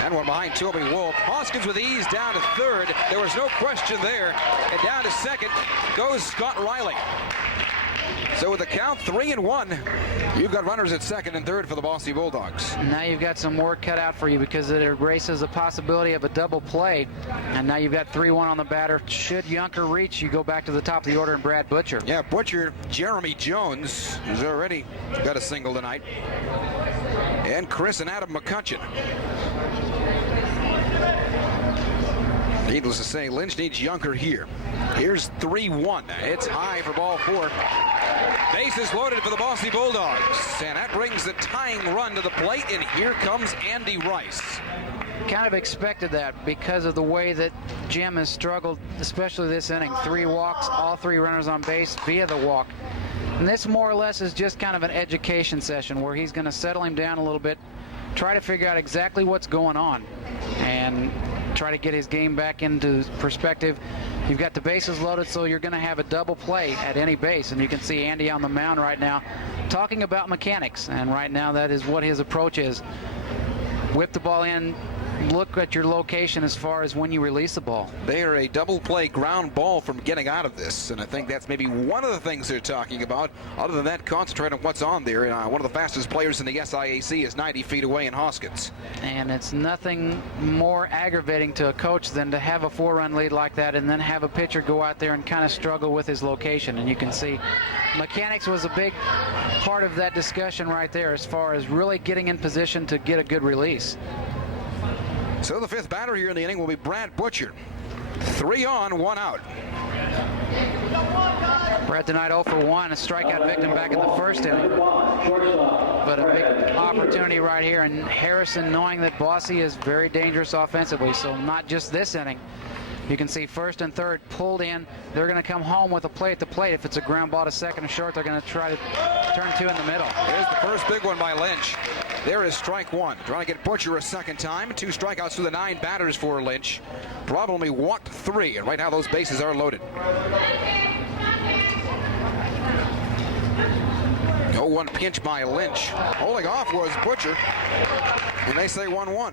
And one behind Toby Wolf. Hoskins with ease down to third. There was no question there. And down to second goes Scott Riley. So with the count 3-1, you've got runners at second and third for the Bosse Bulldogs. Now you've got some work cut out for you because it erases the possibility of a double play. And now you've got 3-1 on the batter. Should Yunker reach, you go back to the top of the order and Brad Butcher. Yeah, Butcher, Jeremy Jones, who's already got a single tonight. And Chris and Adam McCutcheon. Needless to say, Lynch needs younger here. Here's 3-1. It's high for ball 4. Bases loaded for the Bosse Bulldogs. And that brings the tying run to the plate, and here comes Andy Rice. Kind of expected that because of the way that Jim has struggled, especially this inning. 3 walks, all 3 runners on base via the walk. And this more or less is just kind of an education session where he's going to settle him down a little bit, try to figure out exactly what's going on, and try to get his game back into perspective. You've got the bases loaded, so you're going to have a double play at any base, and you can see Andy on the mound right now talking about mechanics, and right now that is what his approach is. Whip the ball in, look at your location as far as when you release the ball. They are a double play ground ball from getting out of this, and I think that's maybe one of the things they're talking about. Other than that, concentrate on what's on there. One of the fastest players in the SIAC is 90 feet away in Hoskins. And it's nothing more aggravating to a coach than to have a 4-run lead like that and then have a pitcher go out there and kind of struggle with his location. And you can see mechanics was a big part of that discussion right there as far as really getting in position to get a good release. So the 5th batter here in the inning will be Brad Butcher. 3 on, 1 out. Brad tonight 0 for 1, a strikeout victim back in the first inning. But a big opportunity right here, and Harrison knowing that Bosse is very dangerous offensively, so not just this inning. You can see 1st and 3rd pulled in. They're going to come home with a play at the plate. If it's a ground ball to 2nd or short, they're going to try to turn 2 in the middle. Here's the first big one by Lynch. There is strike 1. Trying to get Butcher a 2nd time. 2 strikeouts through the 9 batters for Lynch. Probably walked 3, and right now those bases are loaded. 0-1 pinch by Lynch. Holding off was Butcher, and they say 1-1.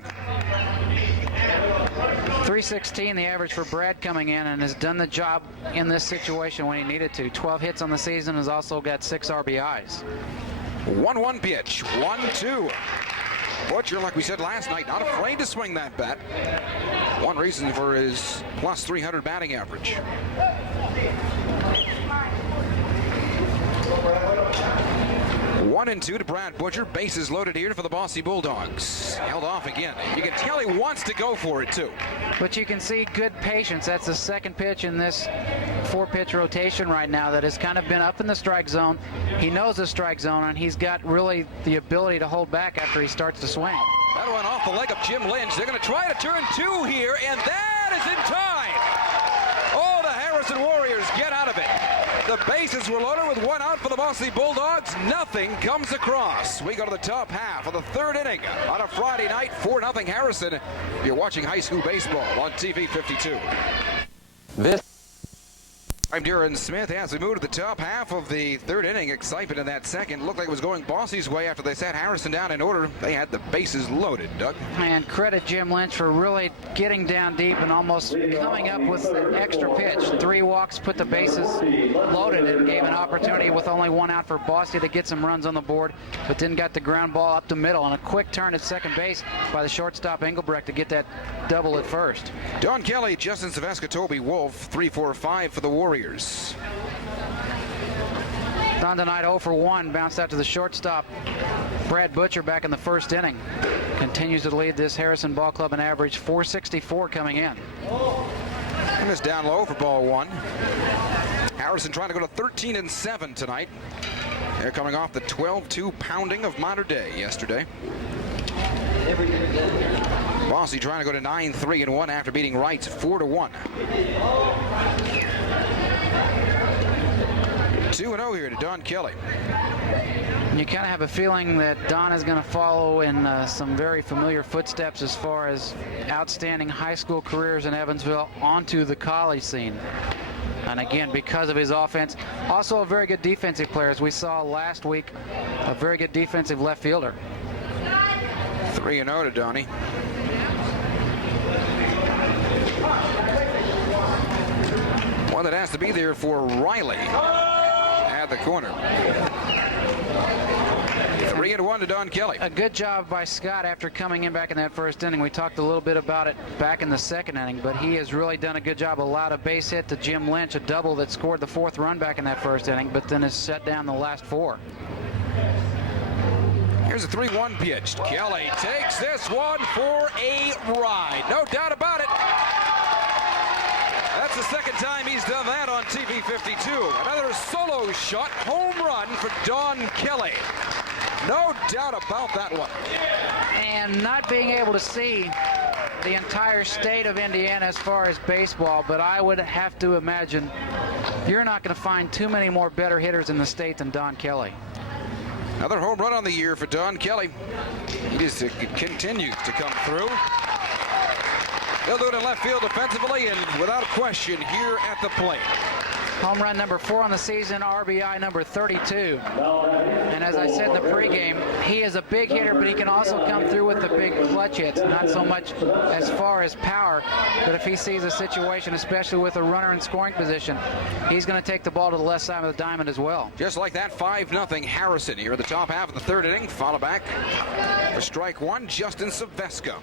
316 the average for Brad coming in, and has done the job in this situation when he needed to. 12 hits on the season, has also got 6 RBIs. 1-1 pitch, 1-2. Butcher, like we said last night, not afraid to swing that bat. One reason for his plus 300 batting average. 1-2 to Brad Butcher. Bases loaded here for the Bosse Bulldogs. Held off again. You can tell he wants to go for it, too. But you can see good patience. That's the 2nd pitch in this 4-pitch rotation right now that has kind of been up in the strike zone. He knows the strike zone, and he's got really the ability to hold back after he starts to swing. That went off the leg of Jim Lynch. They're going to try to turn 2 here, and that is in time. Oh, the Harrison Warriors get out of it. The bases were loaded with 1 out for the Bosse Bulldogs. Nothing comes across. We go to the top half of the 3rd inning on a Friday night. 4-0 Harrison. You're watching high school baseball on TV 52. I'm Darren Smith as we move to the top half of the 3rd inning. Excitement in that 2nd. Looked like it was going Bosse's way after they sat Harrison down in order. They had the bases loaded, Doug. And credit Jim Lynch for really getting down deep and almost coming up with an extra pitch. 3 walks, put the bases loaded, and gave an opportunity with only 1 out for Bosse to get some runs on the board, but then got the ground ball up the middle and a quick turn at 2nd base by the shortstop Engelbrecht to get that double at 1st. Don Kelly, Justin Savesca, Toby Wolf, 3-4-5 for the Warriors. Don tonight 0 for 1, bounced out to the shortstop. Brad Butcher back in the 1st inning. Continues to lead this Harrison Ball Club in average, 464 coming in. And it's down low for ball 1. Harrison trying to go to 13-7 tonight. They're coming off the 12-2 pounding of Mater Dei yesterday. Bosse trying to go to 9-3-1 after beating Wrights 4-1. 2-0 here to Don Kelly. You kind of have a feeling that Don is going to follow in some very familiar footsteps as far as outstanding high school careers in Evansville onto the college scene. And again, because of his offense, also a very good defensive player, as we saw last week, a very good defensive left fielder. 3-0 to Donnie. One that has to be there for Riley at the corner. 3-1 to Don Kelly. A good job by Scott after coming in back in that 1st inning. We talked a little bit about it back in the 2nd inning, but he has really done a good job. Allowed a base hit to Jim Lynch, a double that scored the 4th run back in that 1st inning, but then has shut down the last 4. Here's a 3-1 pitch. Kelly takes this one for a ride. No doubt about it. That's the second time he's done that on TV 52. Another solo shot, home run for Don Kelly. No doubt about that one. And not being able to see the entire state of Indiana as far as baseball, but I would have to imagine you're not going to find too many more better hitters in the state than Don Kelly. Another home run on the year for Don Kelly. He just continues to come through. He'll do it in left field defensively and without question here at the plate. Home run number 4 on the season, RBI number 32. And as I said in the pregame, he is a big hitter, but he can also come through with the big clutch hits. Not so much as far as power, but if he sees a situation, especially with a runner in scoring position, he's going to take the ball to the left side of the diamond as well. Just like that, 5-0 Harrison here at the top half of the third inning. Follow back for strike one, Justin Savesco.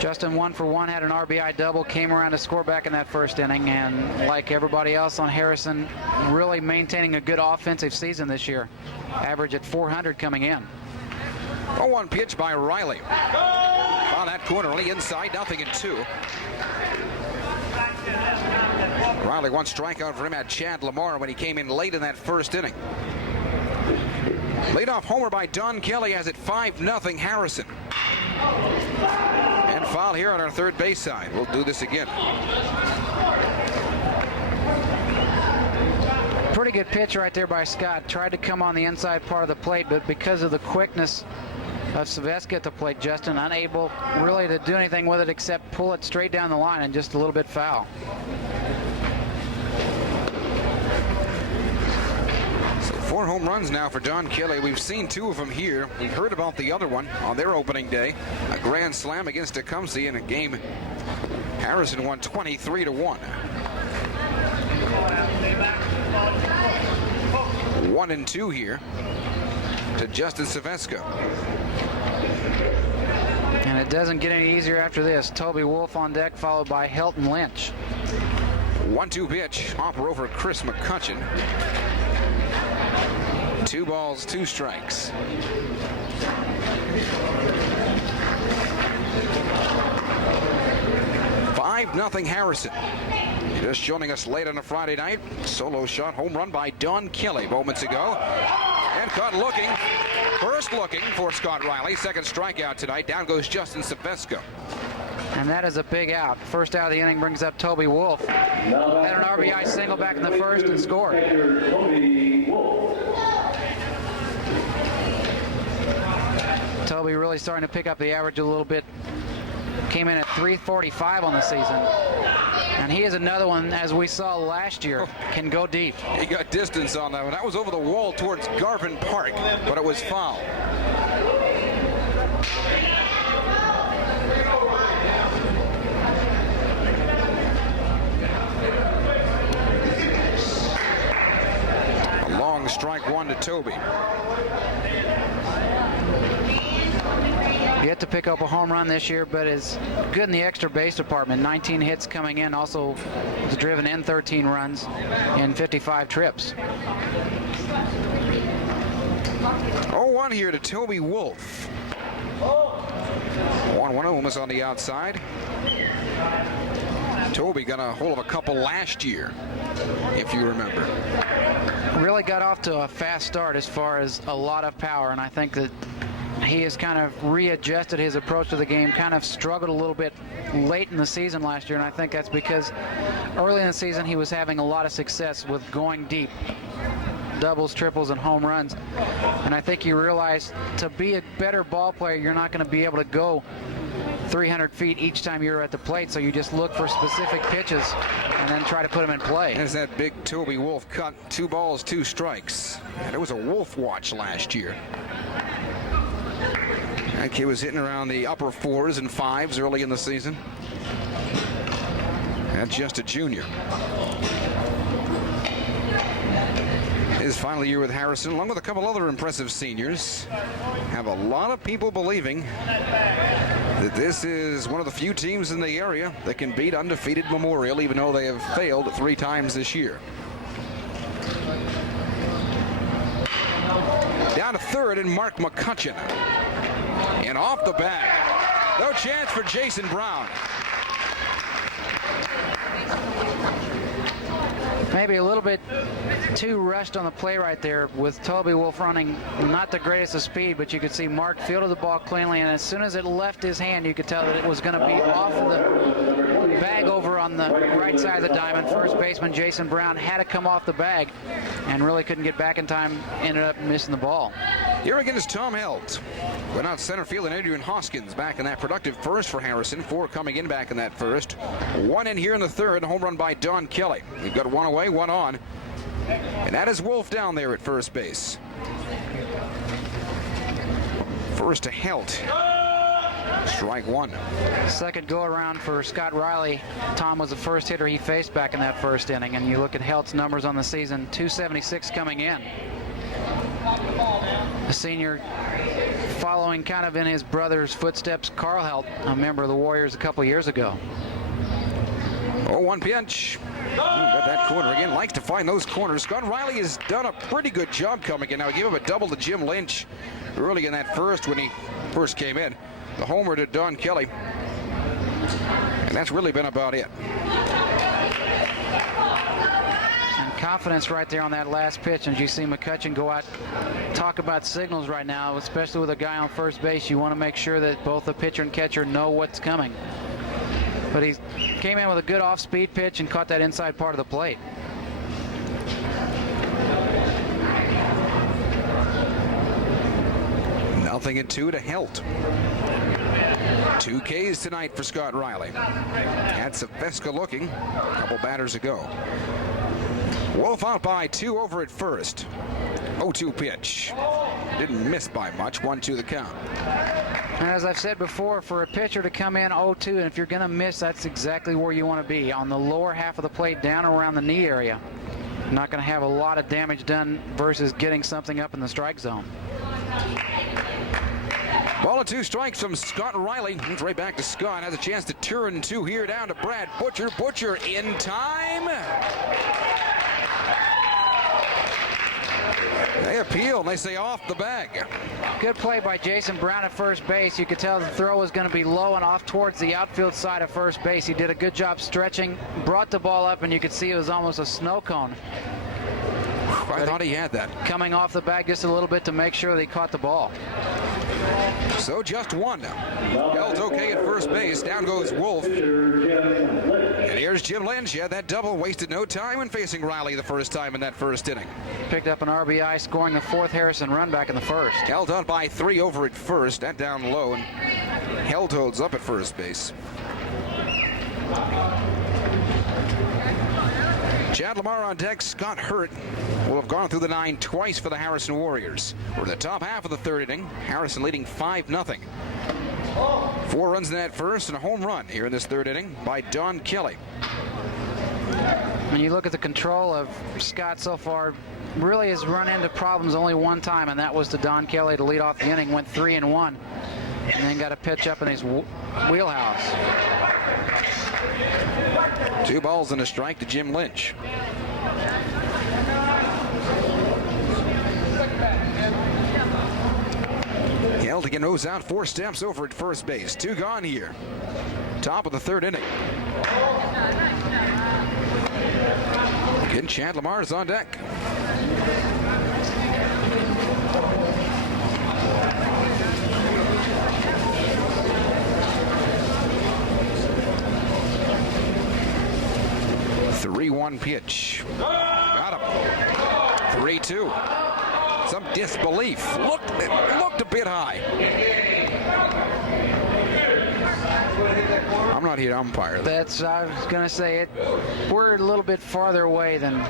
Justin 1 for 1, had an RBI double, came around to score back in that first inning, and like everybody else on Harrison, really maintaining a good offensive season this year. Average at 400 coming in. 0-1 pitch by Riley. Found that corner early inside, 0-2. Riley, one strikeout for him at Chad Lamar when he came in late in that first inning. Leadoff homer by Don Kelly has it 5-0 Harrison. And foul here on our third base side. We'll do this again. Pretty good pitch right there by Scott. Tried to come on the inside part of the plate, but because of the quickness of Savesco at the plate, Justin unable really to do anything with it except pull it straight down the line and just a little bit foul. So 4 home runs now for Don Kelly. We've seen 2 of them here. We've heard about the other one on their opening day. A grand slam against Tecumseh in a game Harrison won 23-1. 1-2 here to Justin Savesco. And it doesn't get any easier after this. Toby Wolf on deck, followed by Helton Lynch. 1-2 pitch, hopper over Chris McCutcheon. 2 balls, 2 strikes. $5-0 Harrison. Just joining us late on a Friday night. Solo shot, home run by Don Kelly moments ago. And caught looking, first looking for Scott Riley. Second strikeout tonight. Down goes Justin Savesco. And that is a big out. First out of the inning brings up Toby Wolf. Had an RBI single back in the first and scored. Toby really starting to pick up the average a little bit. Came in at 345 on the season. And he is another one, as we saw last year, can go deep. He got distance on that one. That was over the wall towards Garvin Park, but it was foul. A long strike one to Toby. Yet to pick up a home run this year, but is good in the extra base department. 19 hits coming in, also has driven in 13 runs in 55 trips. 0-1 here to Toby Wolf. 1-1 almost on the outside. Toby got a hold of a couple last year, if you remember. Really got off to a fast start as far as a lot of power, and I think that he has kind of readjusted his approach to the game, kind of struggled a little bit late in the season last year, and I think that's because early in the season he was having a lot of success with going deep, doubles, triples, and home runs. And I think he realized to be a better ball player, you're not going to be able to go 300 feet each time you're at the plate, so you just look for specific pitches and then try to put them in play. There's that big Toby Wolf cut, 2 balls, 2 strikes. And it was a Wolf watch last year. That kid was hitting around the upper 4s and 5s early in the season. That's just a junior. His final year with Harrison, along with a couple other impressive seniors, have a lot of people believing that this is one of the few teams in the area that can beat undefeated Memorial, even though they have failed 3 times this year. Down to third and Mark McCutcheon. And off the bag. No chance for Jason Brown. maybe a little bit too rushed on the play right there with Toby Wolf running not the greatest of speed, but you could see Mark fielded the ball cleanly, and as soon as it left his hand, you could tell that it was going to be off of the bag over on the right side of the diamond. First baseman Jason Brown had to come off the bag and really couldn't get back in time, ended up missing the ball. Here again is Tom Helt. Went out center field, and Adrian Hoskins back in that productive first for Harrison. 4 coming in back in that first. 1 in here in the third. A home run by Don Kelly. We've got 1 away, 1 on. And that is Wolf down there at first base. First to Helt. Strike 1. Second go around for Scott Riley. Tom was the first hitter he faced back in that first inning. And you look at Helt's numbers on the season, 276 coming in. The senior following kind of in his brother's footsteps, Carl Helt, a member of the Warriors a couple years ago. 0-1 pitch. Got that corner again. Likes to find those corners. Scott Riley has done a pretty good job coming in. Now, he gave him a double to Jim Lynch early in that first when he first came in. The homer to Don Kelly. And that's really been about it. And confidence right there on that last pitch. As you see McCutcheon go out, talk about signals right now, especially with a guy on first base. You want to make sure that both the pitcher and catcher know what's coming. But he came in with a good off-speed pitch and caught that inside part of the plate. Nothing at 2 to Helt. 2 Ks tonight for Scott Riley. Had Safeska looking a couple batters ago. Wolf out by 2 over at first. 0-2 pitch. Didn't miss by much. 1-2 the count. And as I've said before, for a pitcher to come in 0-2, and if you're going to miss, that's exactly where you want to be, on the lower half of the plate, down around the knee area. Not going to have a lot of damage done versus getting something up in the strike zone. Ball and 2 strikes from Scott Riley. It's right back to Scott. Has a chance to turn 2 here down to Brad Butcher. Butcher in time. They appeal and they say off the bag. Good play by Jason Brown at first base. You could tell the throw was going to be low and off towards the outfield side of first base. He did a good job stretching, brought the ball up, and you could see it was almost a snow cone. I thought he had that. Coming off the bag just a little bit to make sure they caught the ball. So just 1 now. Helt's okay at first base. Down goes Wolf. And here's Jim Lynch. Yeah, that double wasted no time when facing Riley the first time in that first inning. Picked up an RBI, scoring the 4th Harrison run back in the first. Helt out by 3 over at first. That down low, and Helt holds up at first base. Chad Lamar on deck. Scott Hurt will have gone through the 9 twice for the Harrison Warriors. We're in the top half of the third inning. Harrison leading 5-0. 4 runs in that first and a home run here in this third inning by Don Kelly. When you look at the control of Scott so far, really has run into problems only one time, and that was to Don Kelly to lead off the inning. Went 3-1, and then got a pitch up in his wheelhouse. 2 balls and a strike to Jim Lynch. Helt again nose out, 4 steps over at first base. 2 gone here. Top of the third inning. Again, Chad Lamar is on deck. Three-1 pitch. Got him. 3-2. Some disbelief. Looked a bit high. I'm not here to umpire. I was going to say it. We're a little bit farther away than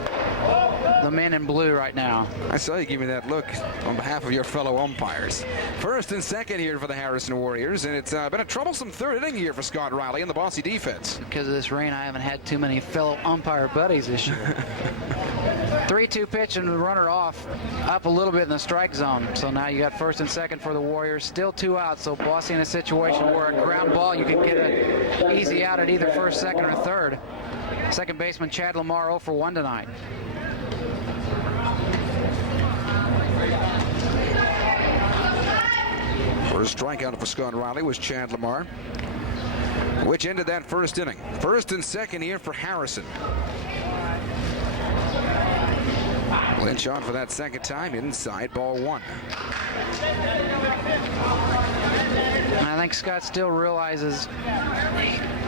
the men in blue right now. I saw you give me that look on behalf of your fellow umpires. First and second here for the Harrison Warriors, and it's been a troublesome third inning here for Scott Riley and the Bosse defense. Because of this rain, I haven't had too many fellow umpire buddies this year. 3-2 pitch and the runner off, up a little bit in the strike zone. So now you got first and second for the Warriors. Still 2 outs, so Bosse in a situation where a ground ball, you can get an easy out at either first, second, or third. Second baseman Chad Lamar 0 for 1 tonight. First strikeout for Scott Riley was Chad Lamar, which ended that first inning. First and second here for Harrison. Lynch on for that second time, inside, ball one. And I think Scott still realizes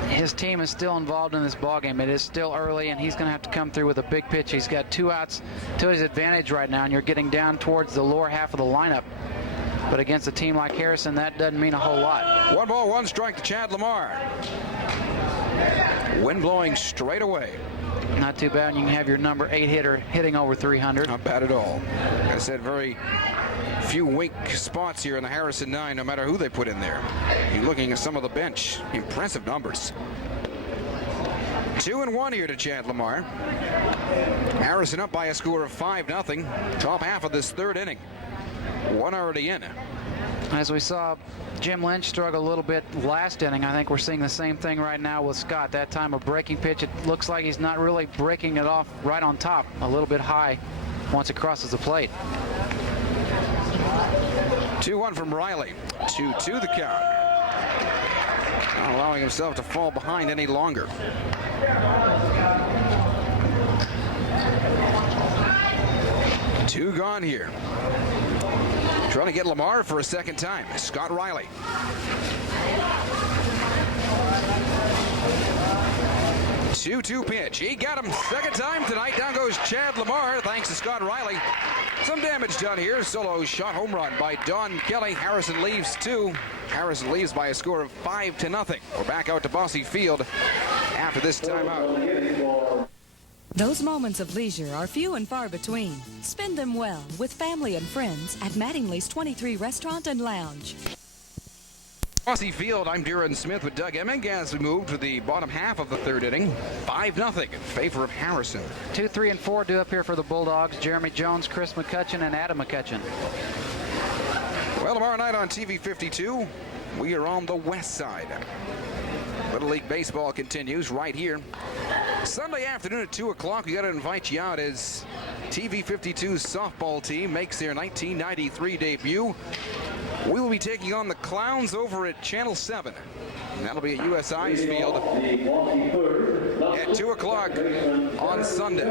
his team is still involved in this ballgame. It is still early, and he's going to have to come through with a big pitch. He's got 2 outs to his advantage right now, and you're getting down towards the lower half of the lineup. But against a team like Harrison, that doesn't mean a whole lot. 1 ball, 1 strike to Chad Lamar. Wind blowing straight away. Not too bad. You can have your number 8 hitter hitting over 300. Not bad at all. Like I said, very few weak spots here in the Harrison 9, no matter who they put in there. You're looking at some of the bench. Impressive numbers. 2-1 here to Chad Lamar. Harrison up by a score of 5-0. Top half of this 3rd inning. 1 already in. As we saw Jim Lynch struggle a little bit last inning, I think we're seeing the same thing right now with Scott. That time a breaking pitch, it looks like he's not really breaking it off right on top, a little bit high once it crosses the plate. 2-1 from Riley. 2-2 the count. Not allowing himself to fall behind any longer. Two gone here. Trying to get Lamar for a second time. Scott Riley. Two-two pitch. He got him second time tonight. Down goes Chad Lamar, thanks to Scott Riley. Some damage done here. Solo shot home run by Don Kelly. Harrison leaves 2. Harrison leaves by a score of 5-0. We're back out to Bosse Field after this timeout. Those moments of leisure are few and far between. Spend them well with family and friends at Mattingly's 23 Restaurant and Lounge. Bosse Field, I'm Darren Smith with Doug Emming as we move to the bottom half of the 3rd inning. 5-0 in favor of Harrison. 2, 3, and 4 due up here for the Bulldogs. Jeremy Jones, Chris McCutcheon, and Adam McCutcheon. Well, tomorrow night on TV 52, we are on the west side. Little League Baseball continues right here. Sunday afternoon at 2 o'clock, we got to invite you out as TV 52's softball team makes their 1993 debut. We will be taking on the Clowns over at Channel 7. And that'll be at USI's field at 2 o'clock on Sunday.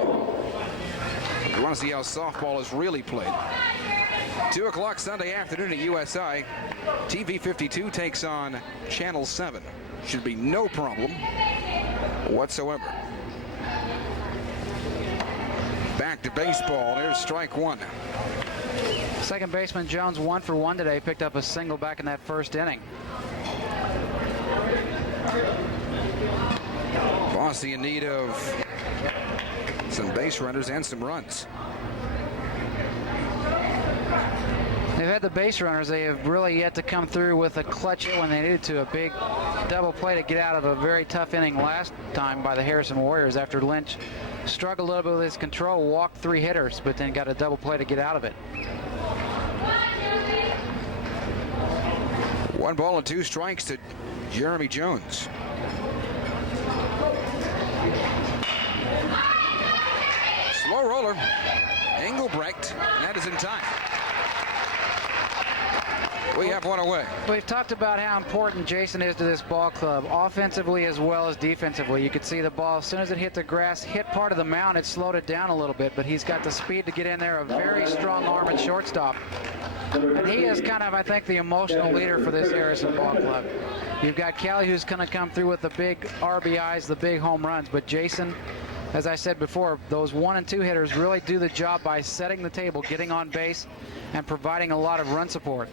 If you want to see how softball is really played. 2 o'clock Sunday afternoon at USI. TV 52 takes on Channel 7. Should be no problem whatsoever. Back to baseball. There's strike 1. Second baseman Jones 1 for 1 today. Picked up a single back in that 1st inning. Bosse in need of some base runners and some runs. They've had the base runners. They have really yet to come through with a clutch hit when they needed to. A big double play to get out of a very tough inning last time by the Harrison Warriors after Lynch struggled a little bit with his control, walked 3 hitters, but then got a double play to get out of it. 1 ball and 2 strikes to Jeremy Jones. Slow roller. Engelbrecht, and that is in time. We have 1 away. We've talked about how important Jason is to this ball club, offensively as well as defensively. You could see the ball, as soon as it hit the grass, hit part of the mound, it slowed it down a little bit, but he's got the speed to get in there, a very strong arm at shortstop. And he is kind of, I think, the emotional leader for this Harrison ball club. You've got Kelly, who's going to come through with the big RBIs, the big home runs, but Jason, as I said before, those 1 and 2 hitters really do the job by setting the table, getting on base, and providing a lot of run support.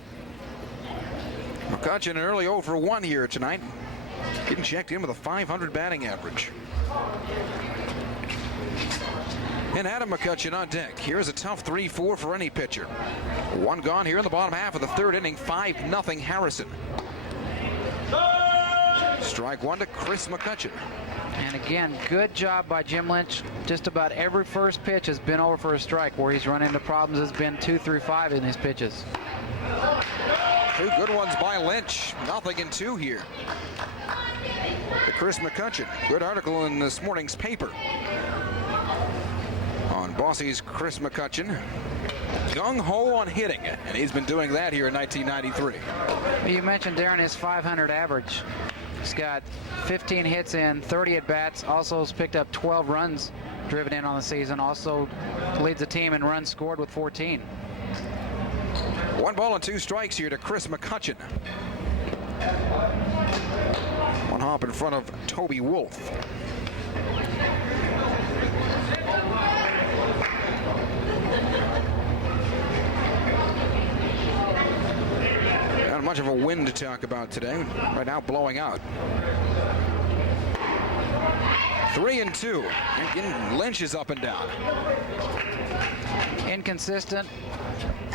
McCutcheon an early 0 for 1 here tonight. Getting checked in with a 500 batting average. And Adam McCutcheon on deck. Here's a tough 3-4 for any pitcher. 1 gone here in the bottom half of the 3rd inning. 5-0 Harrison. Strike 1 to Chris McCutcheon. And again, good job by Jim Lynch. Just about every first pitch has been over for a strike. Where he's run into problems has been 2 through 5 in his pitches. 2 good ones by Lynch. 0-2 here. To Chris McCutcheon. Good article in this morning's paper on Bosse's Chris McCutcheon. Gung-ho on hitting, and he's been doing that here in 1993. You mentioned, Darren, his 500 average. He's got 15 hits in 30 at-bats. Also has picked up 12 runs driven in on the season. Also leads the team in runs scored with 14. 1 ball and 2 strikes here to Chris McCutcheon. One hop in front of Toby Wolf. Not much of a wind to talk about today. Right now blowing out. 3-2. Again, Lynch is up and down. Inconsistent,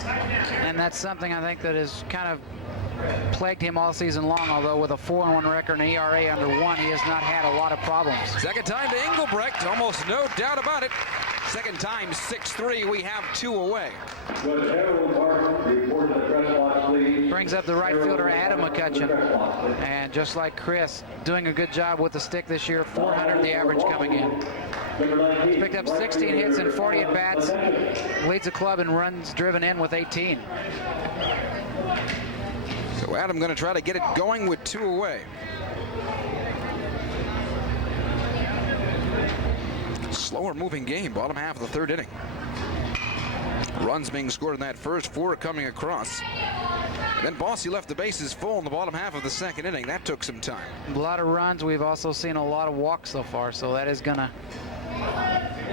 and that's something I think that has kind of plagued him all season long, although with a 4-1 record and ERA under 1, he has not had a lot of problems. Second time to Engelbrecht, almost no doubt about it. Second time, 6-3, we have 2 away. Brings up the right fielder, Adam McCutcheon. And just like Chris, doing a good job with the stick this year, 400 the average coming in. He's picked up 16 hits and 40 at-bats. Leads the club in runs driven in with 18. So Adam going to try to get it going with 2 away. Slower moving game, bottom half of the 3rd inning. Runs being scored in that first, 4 coming across. And then Bosse left the bases full in the bottom half of the 2nd inning. That took some time. A lot of runs. We've also seen a lot of walks so far, so that is going to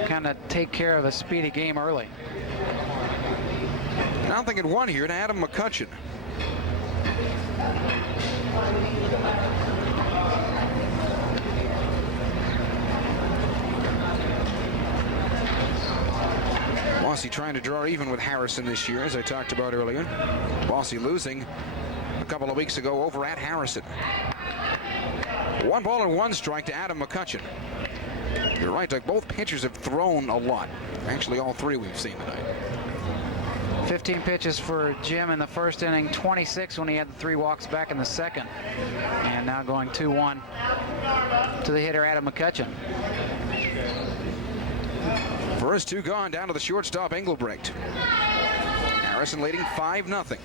kind of take care of a speedy game early. Now thinking 1 here to Adam McCutcheon. Bosse trying to draw even with Harrison this year, as I talked about earlier. Bosse losing a couple of weeks ago over at Harrison. 1 ball and 1 strike to Adam McCutcheon. You're right, Doug. Both pitchers have thrown a lot. Actually, all 3 we've seen tonight. 15 pitches for Jim in the 1st inning, 26 when he had the 3 walks back in the 2nd. And now going 2-1 to the hitter, Adam McCutcheon. First 2 gone, down to the shortstop, Engelbrecht. Harrison leading 5-0.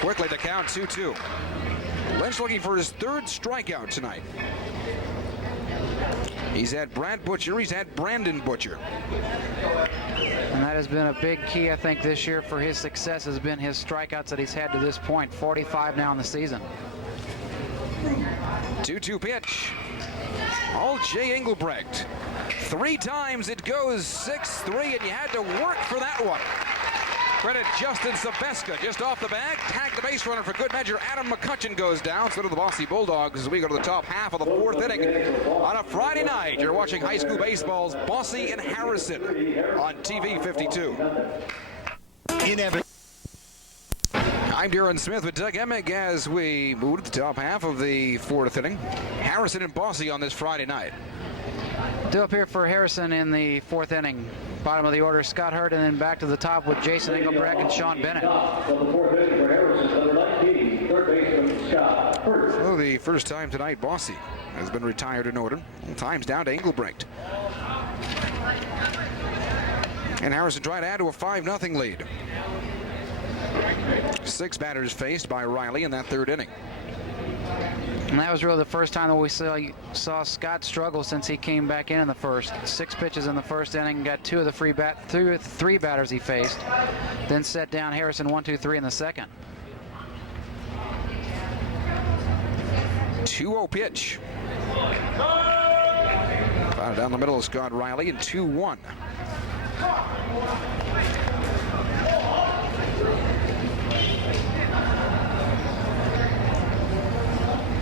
Quickly to count 2-2. Lynch looking for his 3rd strikeout tonight. He's had Brad Butcher, he's had Brandon Butcher. And that has been a big key, I think, this year for his success, has been his strikeouts that he's had to this point. 45 now in the season. 2-2 pitch. All Jay Engelbrecht. 3 times it goes 6-3, and you had to work for that one. Credit Justin Sabeska just off the bag. Tagged the base runner for good measure. Adam McCutcheon goes down. So do the Bosse Bulldogs as we go to the top half of the 4th inning. On a Friday night, you're watching high school baseball's Bosse and Harrison on TV 52. I'm Darren Smith with Doug Emig as we move to the top half of the 4th inning. Harrison and Bosse on this Friday night. Still up here for Harrison in the 4th inning. Bottom of the order, Scott Hurt, and then back to the top with Jason Engelbrecht and Sean Bennett. So the first time tonight, Bosse has been retired in order. Time's down to Engelbrecht. And Harrison trying to add to a 5-0 lead. 6 batters faced by Riley in that 3rd inning. And that was really the first time that we saw Scott struggle since he came back in the 1st. 6 pitches in the 1st inning, got 2 of the 3 batters he faced. Then set down Harrison 1-2-3 in the 2nd. 2-0 pitch. Found down the middle of Scott Riley and 2-1.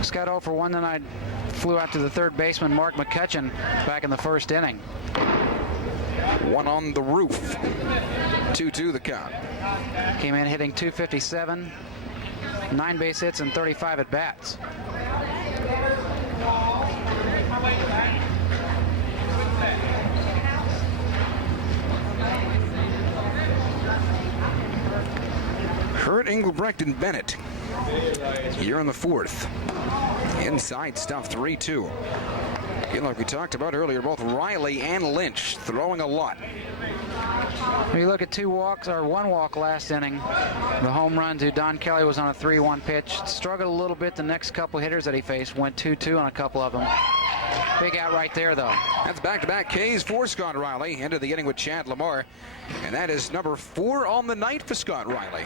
Scott 0 for 1 tonight. Flew out to the 3rd baseman, Mark McCutcheon, back in the 1st inning. 1 on the roof. 2-2 the count. Came in hitting .257, 9 base hits and 35 at bats. Hurt, Engelbrecht, and Bennett here in the 4th. Inside stuff, 3-2. Again, like we talked about earlier, both Riley and Lynch throwing a lot. When you look at one walk last inning, the home run to Don Kelly was on a 3-1 pitch. Struggled a little bit the next couple hitters that he faced. Went 2-2 on a couple of them. Big out right there, though. That's back-to-back Ks for Scott Riley. Ended the inning with Chad Lamar. And that is number 4 on the night for Scott Riley.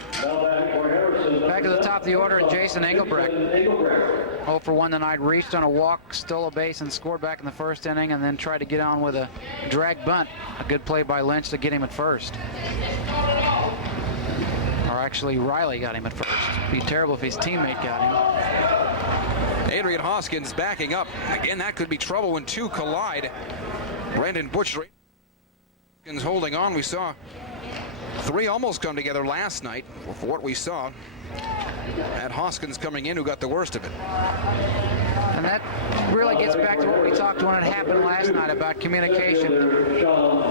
Back to the top of the order, Jason Engelbrecht. 0 for 1 tonight. Reached on a walk, stole a base, and scored back in the first inning, and then tried to get on with a drag bunt. A good play by Lynch to get him at first. Or actually, Riley got him at first. It'd be terrible if his teammate got him. Adrian Hoskins backing up. Again, that could be trouble when 2 collide. Brandon Butcher holding on. We saw 3 almost come together last night for what we saw. Had Hoskins coming in who got the worst of it. And that really gets back to what we talked when it happened last night about communication.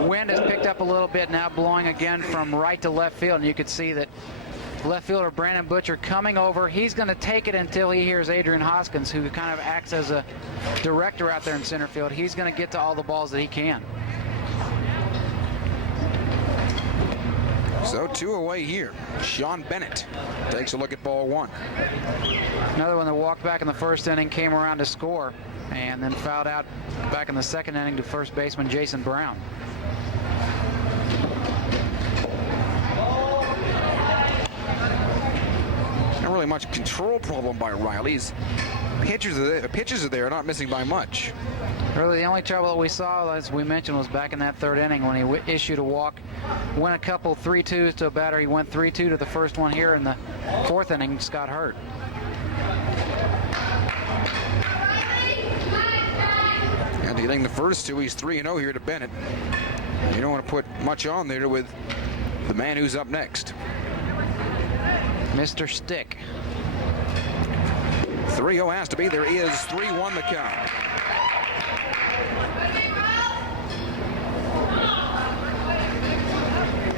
Wind has picked up a little bit now, blowing again from right to left field, and you could see that left fielder Brandon Butcher coming over. He's going to take it until he hears Adrian Hoskins, who kind of acts as a director out there in center field. He's going to get to all the balls that he can. So 2 away here. Sean Bennett takes a look at ball 1. Another one that walked back in the first inning, came around to score, and then fouled out back in the second inning to first baseman Jason Brown. Not really much control problem by Riley's. Pitches are there, not missing by much. Really, the only trouble that we saw, as we mentioned, was back in that third inning when he issued a walk. Went a couple 3-2s to a batter. He went 3-2 to the first one here in the fourth inning. Just got hurt. And hitting the first 2, he's 3-0 here to Bennett. You don't want to put much on there with the man who's up next. Mr. Stick. 3-0 has to be. There is 3-1 the count.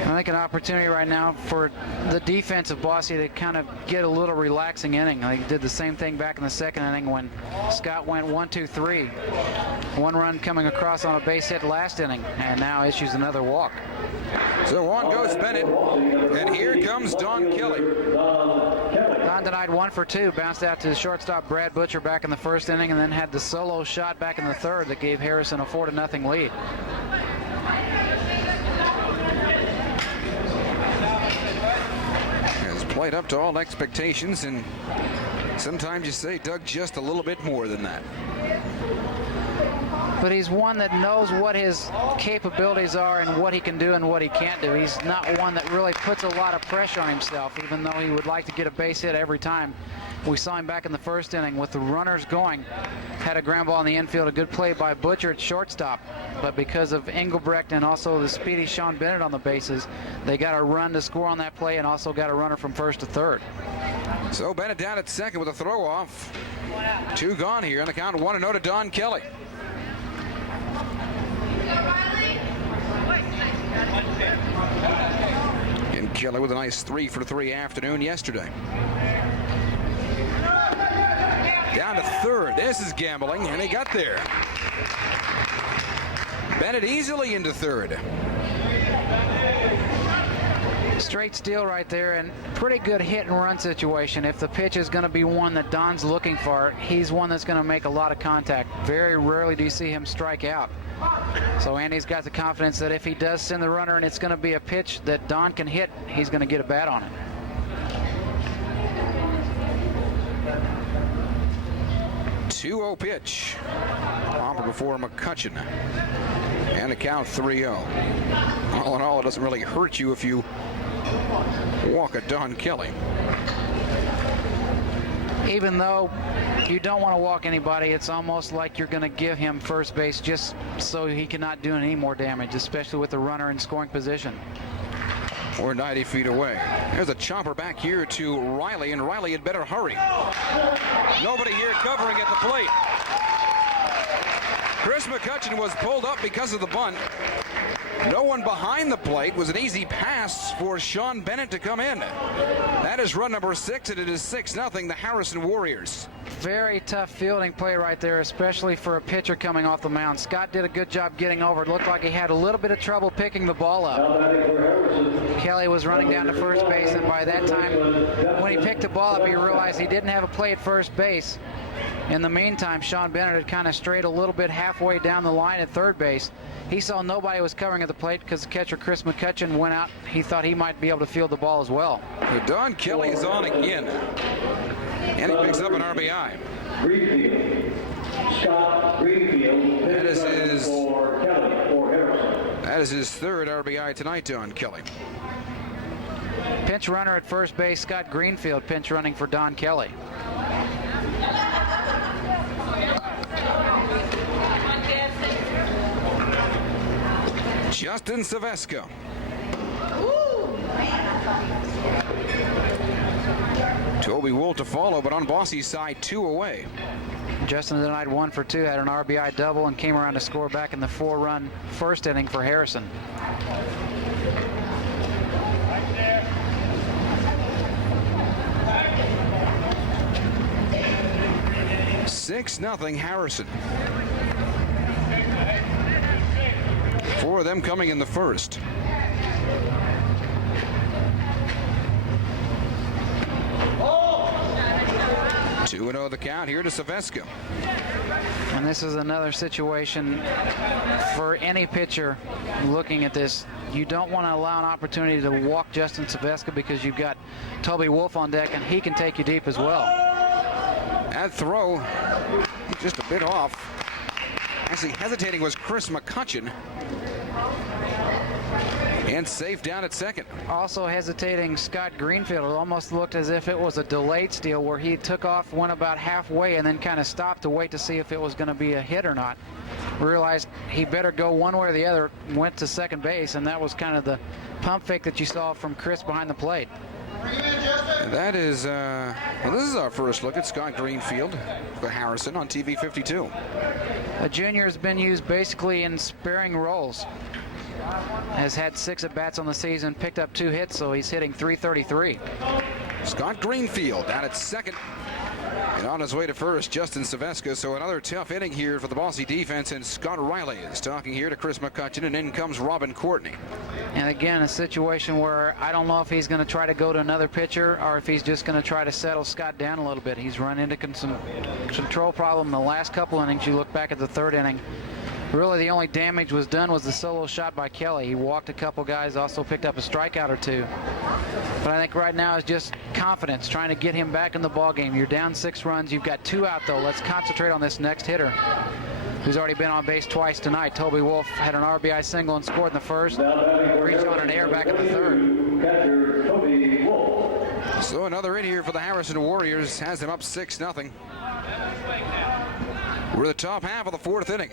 I think an opportunity right now for the defense of Bosse to kind of get a little relaxing inning. They did the same thing back in the second inning when Scott went 1-2-3. 1 run coming across on a base hit last inning, and now issues another walk. So on goes Bennett, and here comes Don Kelly. Don denied 1 for 2, bounced out to the shortstop Brad Butcher back in the first inning, and then had the solo shot back in the third that gave Harrison a 4-0 lead. Has played up to all expectations, and sometimes you say Doug just a little bit more than that. But he's one that knows what his capabilities are and what he can do and what he can't do. He's not one that really puts a lot of pressure on himself, even though he would like to get a base hit every time. We saw him back in the first inning with the runners going. Had a ground ball in the infield, a good play by Butcher at shortstop. But because of Engelbrecht and also the speedy Sean Bennett on the bases, they got a run to score on that play and also got a runner from first to third. So Bennett down at second with a throw off. 2 gone here on the count, 1-0 to Don Kelly. And Kelly with a nice 3-for-3 afternoon yesterday. Down to third. This is gambling, and he got there. Bennett easily into third. Straight steal right there, and pretty good hit and run situation. If the pitch is going to be one that Don's looking for, he's one that's going to make a lot of contact. Very rarely do you see him strike out. So Andy's got the confidence that if he does send the runner and it's going to be a pitch that Don can hit, he's going to get a bat on it. Two-0 pitch. Pomper before McCutcheon. And the count 3-0. All in all, it doesn't really hurt you if you walk a Don Kelly. Even though you don't want to walk anybody, it's almost like you're going to give him first base just so he cannot do any more damage, especially with the runner in scoring position. We're 90 feet away. There's a chopper back here to Riley, and Riley had better hurry. Nobody here covering at the plate. Chris McCutcheon was pulled up because of the bunt. No one behind the plate. Was an easy pass for Sean Bennett to come in. That is run number 6, and it is 6-0, the Harrison Warriors. Very tough fielding play right there, especially for a pitcher coming off the mound. Scott did a good job getting over. It looked like he had a little bit of trouble picking the ball up. Kelly was running down to first base, and by that time, when he picked the ball up, he realized he didn't have a play at first base. In the meantime, Sean Bennett had kind of strayed a little bit halfway down the line at third base. He saw nobody was covering at the plate because catcher Chris McCutcheon went out. He thought he might be able to field the ball as well. Don Kelly is on again, and he picks up an RBI. Greenfield. Scott Greenfield. That is his for Kelly for Harrison. That is his third RBI tonight, Don Kelly. Pinch runner at first base, Scott Greenfield, pinch running for Don Kelly. Justin Saveska. Toby Wool to follow, but on Bosse's side, 2 away. Justin tonight 1 for 2, had an RBI double and came around to score back in the 4-run first inning for Harrison. Six nothing Harrison. 4 of them coming in the first. Oh! 2-0 the count here to Saveska. And this is another situation for any pitcher looking at this. You don't want to allow an opportunity to walk Justin Saveska because you've got Toby Wolf on deck, and he can take you deep as well. That throw, just a bit off. Actually, hesitating was Chris McCutcheon. And safe down at second. Also hesitating, Scott Greenfield. It almost looked as if it was a delayed steal where he took off, went about halfway, and then kind of stopped to wait to see if it was going to be a hit or not. Realized he better go one way or the other, went to second base, and that was kind of the pump fake that you saw from Chris behind the plate. That is, well, this is our first look at Scott Greenfield for Harrison on TV 52. A junior has been used basically in sparing roles. Has had 6 at-bats on the season, picked up 2 hits, so he's hitting .333. Scott Greenfield down at second. And on his way to first, Justin Saveska. So another tough inning here for the Bosse defense, and Scott Riley is talking here to Chris McCutcheon, and in comes Robin Courtney. And again, a situation where I don't know if he's going to try to go to another pitcher or if he's just going to try to settle Scott down a little bit. He's run into some control problem in the last couple innings. You look back at the 3rd inning. Really, the only damage was done was the solo shot by Kelly. He walked a couple guys, also picked up a strikeout or 2. But I think right now is just confidence, trying to get him back in the ball game. You're down 6 runs. You've got 2 out, though. Let's concentrate on this next hitter, who's already been on base twice tonight. Toby Wolf had an RBI single and scored in the first. Reached on an air back in the 3rd. So another in here for the Harrison Warriors, has them up 6-0. We're the top half of the 4th inning.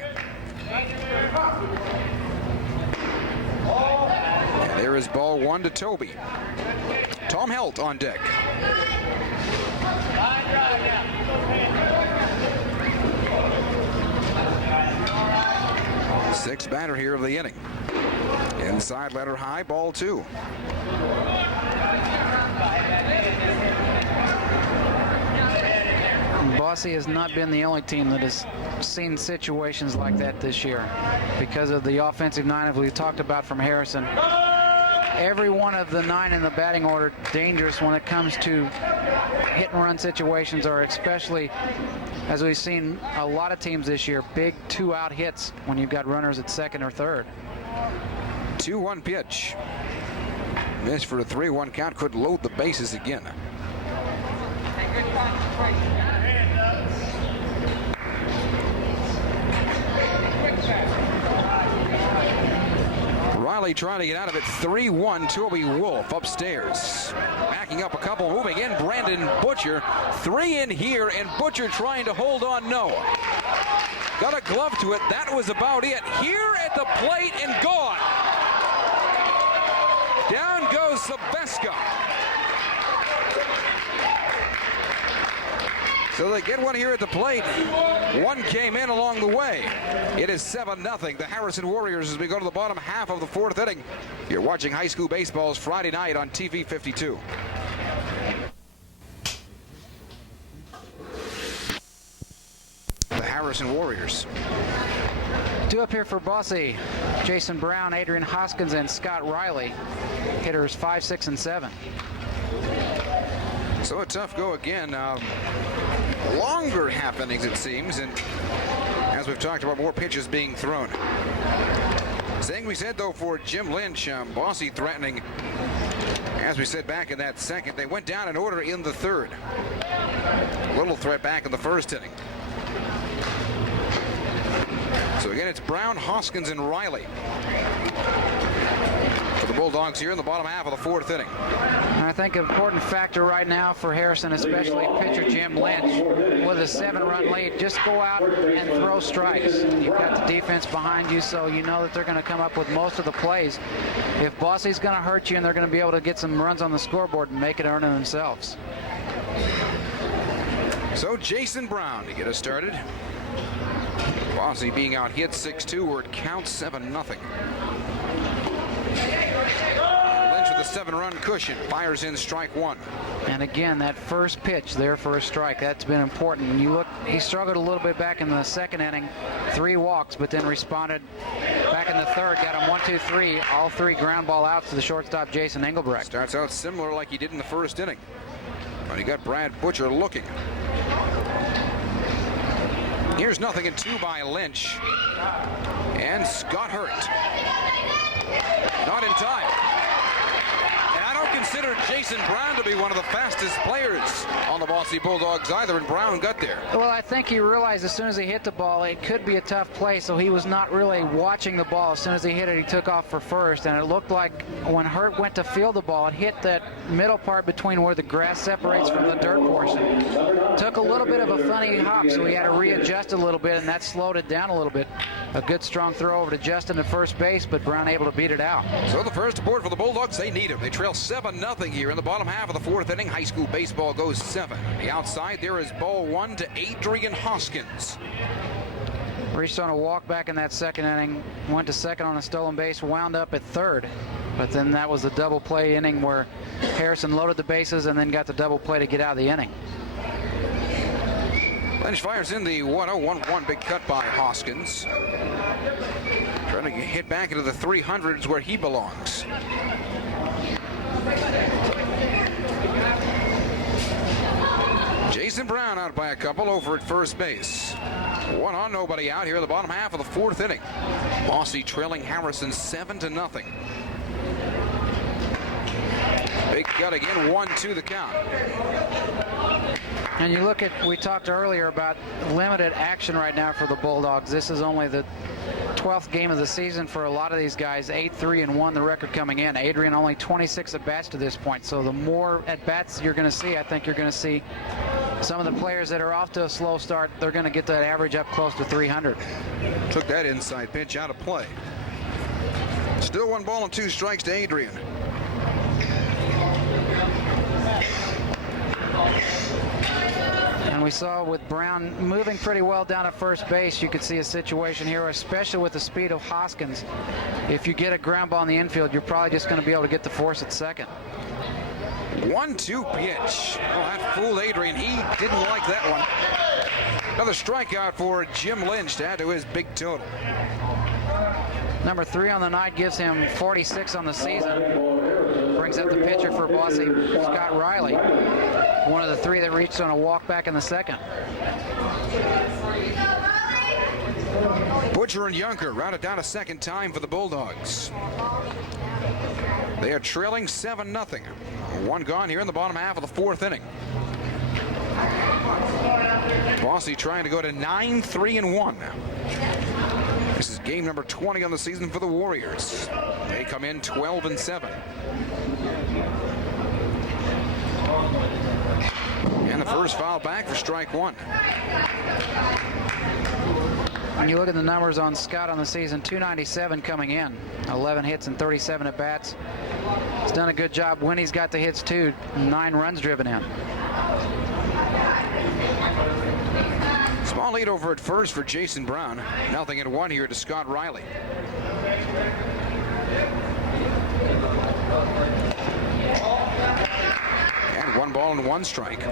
And there is ball 1 to Toby. Tom Helt on deck. Sixth batter here of the inning. Inside letter high, ball 2. Bosse has not been the only team that has seen situations like that this year because of the offensive 9 as we talked about from Harrison. Every one of the 9 in the batting order dangerous when it comes to hit and run situations, or especially as we've seen a lot of teams this year, big 2-out hits when you've got runners at second or third. 2-1 pitch. Missed for a 3-1 count, could load the bases again. Riley trying to get out of it. 3-1, Toby Wolf upstairs. Backing up a couple, moving in, Brandon Butcher. 3 in here, and Butcher trying to hold on, no. Got a glove to it, that was about it. Here at the plate and gone. Down goes Saveska. So they get one here at the plate. One came in along the way. It is 7-0. The Harrison Warriors as we go to the bottom half of the fourth inning. You're watching high school baseball's Friday night on TV 52. The Harrison Warriors. Two up here for Bosse. Jason Brown, Adrian Hoskins, and Scott Riley. Hitters 5, 6, and 7. So a tough go again. Longer half innings, it seems, and as we've talked about, more pitches being thrown. Same we said, though, for Jim Lynch. Bosse threatening, as we said back in that second. They went down in order in the third. Little threat back in the first inning. So again, it's Brown, Hoskins, and Riley for the Bulldogs here in the bottom half of the fourth inning. I think an important factor right now for Harrison, especially pitcher Jim Lynch, with a 7-run lead, just go out and throw strikes. You've got the defense behind you, so you know that they're going to come up with most of the plays. If Bosse's going to hurt you and they're going to be able to get some runs on the scoreboard and make it earn it themselves. So Jason Brown to get us started. Bosse being out hit 6-2, where it counts 7-0. Lynch with a 7-run cushion, fires in strike one. And again, that first pitch there for a strike, that's been important. And you look, he struggled a little bit back in the second inning, 3 walks, but then responded back in the third, got him 1, 2, 3, all 3 ground ball outs to the shortstop Jason Engelbrecht. Starts out similar like he did in the first inning, but he got Brad Butcher looking. Here's 0-2 by Lynch. And Scott hurt. Not in time. And I don't consider Jason Brown to be one of the fastest players on the Bosse Bulldogs either, and Brown got there. Well, I think he realized as soon as he hit the ball, it could be a tough play, so he was not really watching the ball. As soon as he hit it, he took off for first, and it looked like when Hurt went to field the ball, it hit that middle part between where the grass separates from the dirt portion. Took a little bit of a funny hop, so he had to readjust a little bit, and that slowed it down a little bit. A good strong throw over to Justin at first base, but Brown able to beat it out. So the first aboard for the Bulldogs, they need him. They trail 7-0 here in the bottom half of the fourth inning. High school baseball goes 7. The outside there is ball 1 to Adrian Hoskins. Reached on a walk back in that second inning, went to second on a stolen base, wound up at third. But then that was the double play inning where Harrison loaded the bases and then got the double play to get out of the inning. Lynch fires in the 1-0-1-1, big cut by Hoskins. Trying to hit back into the 300s where he belongs. Jason Brown out by a couple over at first base. 1 on, nobody out here in the bottom half of the fourth inning. Bosse trailing Harrison 7-0. Big cut again, 1-2 the count. And you look at, we talked earlier about limited action right now for the Bulldogs. This is only the 12th game of the season for a lot of these guys. 8-3-1 the record coming in. Adrian only 26 at-bats to this point. So the more at-bats you're going to see, I think you're going to see some of the players that are off to a slow start, they're going to get that average up close to 300. Took that inside pitch out of play. Still 1 ball and 2 strikes to Adrian. And we saw with Brown moving pretty well down at first base, you could see a situation here, especially with the speed of Hoskins. If you get a ground ball in the infield, you're probably just going to be able to get the force at second. 1-2 pitch. Oh, that fooled Adrian. He didn't like that one. Another strikeout for Jim Lynch to add to his big total. Number 3 on the night gives him 46 on the season. Brings up the pitcher for Bosse, Scott Riley. One of the 3 that reached on a walk back in the second. Butcher and Junker rounded down a second time for the Bulldogs. They are trailing 7-0. 1 gone here in the bottom half of the fourth inning. Bosse trying to go to 9-3-1. This is game number 20 on the season for the Warriors. They come in 12-7. And the first foul back for strike 1. When you look at the numbers on Scott on the season, 297 coming in, 11 hits and 37 at bats. He's done a good job when he's got the hits too. 9 runs driven in. Small lead over at first for Jason Brown. 0-1 here to Scott Riley. And 1 ball and 1 strike.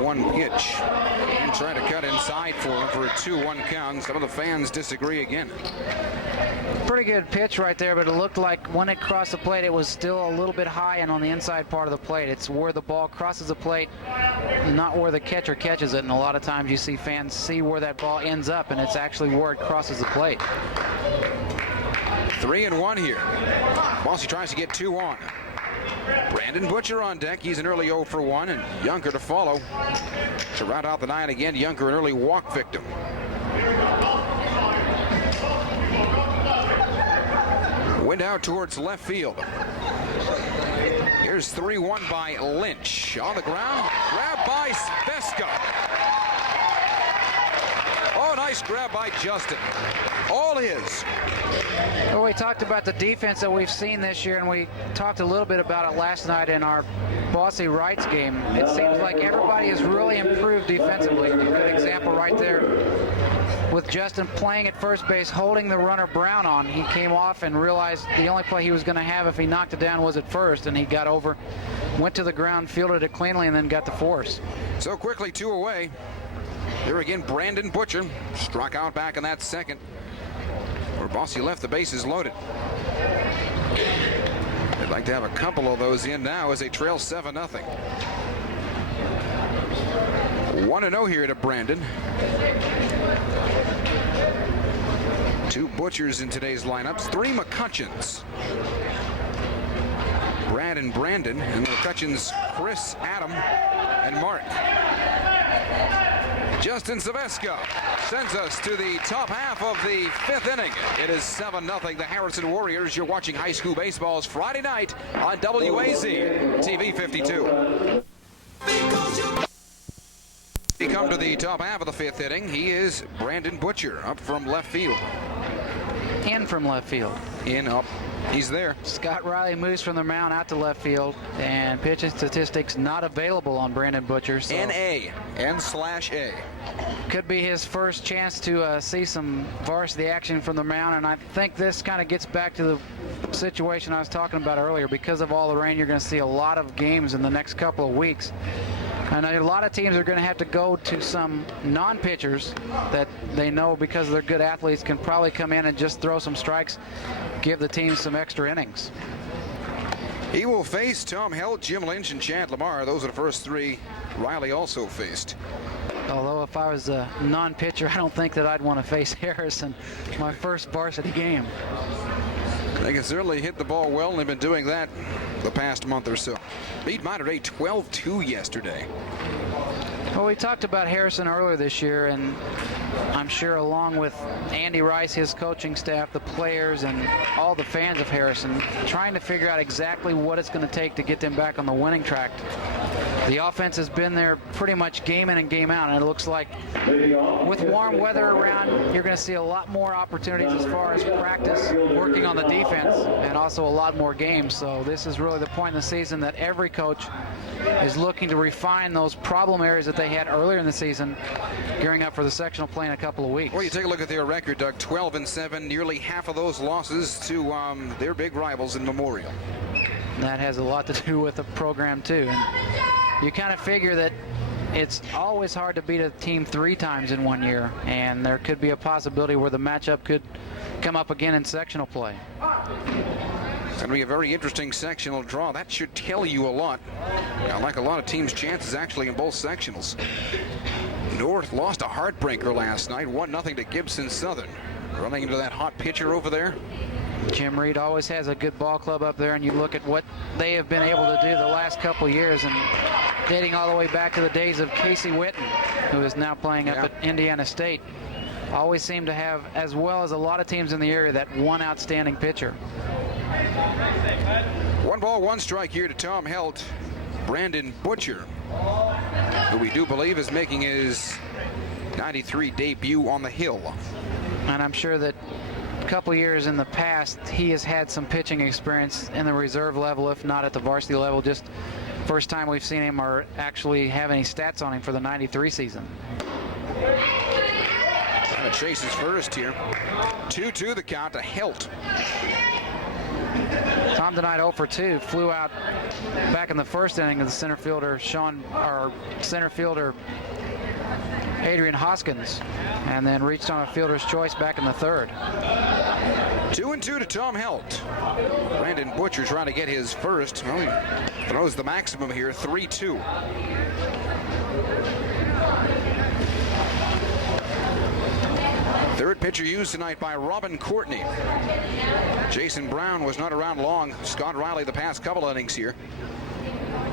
One pitch, and try to cut inside for him for a 2-1 count. Some of the fans disagree again. Pretty good pitch right there, but it looked like when it crossed the plate, it was still a little bit high and on the inside part of the plate. It's where the ball crosses the plate, not where the catcher catches it. And a lot of times you see fans see where that ball ends up, and it's actually where it crosses the plate. 3-1 here. Bosse tries to get 2 on. Brandon Butcher on deck. He's an early 0 for 1, and Junker to follow. To round out the 9 again, Junker an early walk victim. Wind out towards left field. Here's 3-1 by Lynch. On the ground, grab by Sveska. Oh, nice grab by Justin. All his. Well, we talked about the defense that we've seen this year, and we talked a little bit about it last night in our Bosse Wrights game. It seems like everybody has really improved defensively. A good example right there with Justin playing at first base, holding the runner Brown on. He came off and realized the only play he was going to have if he knocked it down was at first, and he got over, went to the ground, fielded it cleanly, and then got the force. So quickly 2 away. Here again, Brandon Butcher struck out back in that second, where Bosse left the bases loaded. They'd like to have a couple of those in now as they trail 7-0. 1-0 here to Brandon. 2 Butchers in today's lineups, 3 McCutcheons. Brad and Brandon, and the McCutcheons, Chris, Adam, and Mark. Justin Sveska sends us to the top half of the 5th inning. It is 7-0, the Harrison Warriors. You're watching high school baseball's Friday night on WAZ TV 52. We come to the top half of the 5th inning. He is Brandon Butcher, up from left field. In from left field. In, up. He's there. Scott Riley moves from the mound out to left field, and pitching statistics not available on Brandon Butcher. So N/A. N/A. could be his first chance to see some varsity action from the mound, and I think this kind of gets back to the situation I was talking about earlier. Because of all the rain, you're going to see a lot of games in the next couple of weeks. And a lot of teams are going to have to go to some non-pitchers that they know, because they're good athletes, can probably come in and just throw some strikes, give the team some extra innings. He will face Tom Helt, Jim Lynch, and Chad Lamar. Those are the first 3 Riley also faced. Although if I was a non-pitcher, I don't think that I'd want to face Harrison my first varsity game. They can certainly hit the ball well, and they've been doing that the past month or so. Beat Monterey 12-2 yesterday. Well, we talked about Harrison earlier this year, and I'm sure along with Andy Rice, his coaching staff, the players, and all the fans of Harrison, trying to figure out exactly what it's going to take to get them back on the winning track. The offense has been there pretty much game in and game out, and it looks like with warm weather around, you're going to see a lot more opportunities as far as practice, working on the defense, and also a lot more games. So this is really the point in the season that every coach is looking to refine those problem areas that they had earlier in the season, gearing up for the sectional play in a couple of weeks. Well, you take a look at their record, Doug, 12-7, nearly half of those losses to their big rivals in Memorial. That has a lot to do with the program, too. And you kind of figure that it's always hard to beat a team 3 times in 1 year, and there could be a possibility where the matchup could come up again in sectional play. It's going to be a very interesting sectional draw. That should tell you a lot. I like a lot of teams' chances actually in both sectionals. North lost a heartbreaker last night, 1-0 to Gibson Southern. Running into that hot pitcher over there. Jim Reed always has a good ball club up there, and you look at what they have been able to do the last couple years, and dating all the way back to the days of Casey Witten, who is now playing up at Indiana State. Always seem to have, as well as a lot of teams in the area, that one outstanding pitcher. 1 ball, 1 strike here to Tom Helt. Brandon Butcher, who we do believe is making his 93 debut on the hill. And I'm sure that a couple years in the past, he has had some pitching experience in the reserve level, if not at the varsity level. Just first time we've seen him or actually have any stats on him for the 93 season. Trying to chase his first here. 2-2 the count to Helt. Tom tonight 0 for 2, flew out back in the first inning of the center fielder Adrian Hoskins, and then reached on a fielder's choice back in the third. 2-2 to Tom Helt. Brandon Butcher trying to get his first. Well, he throws the maximum here, 3-2. Third pitcher used tonight by Robin Courtney. Jason Brown was not around long. Scott Riley the past couple innings here.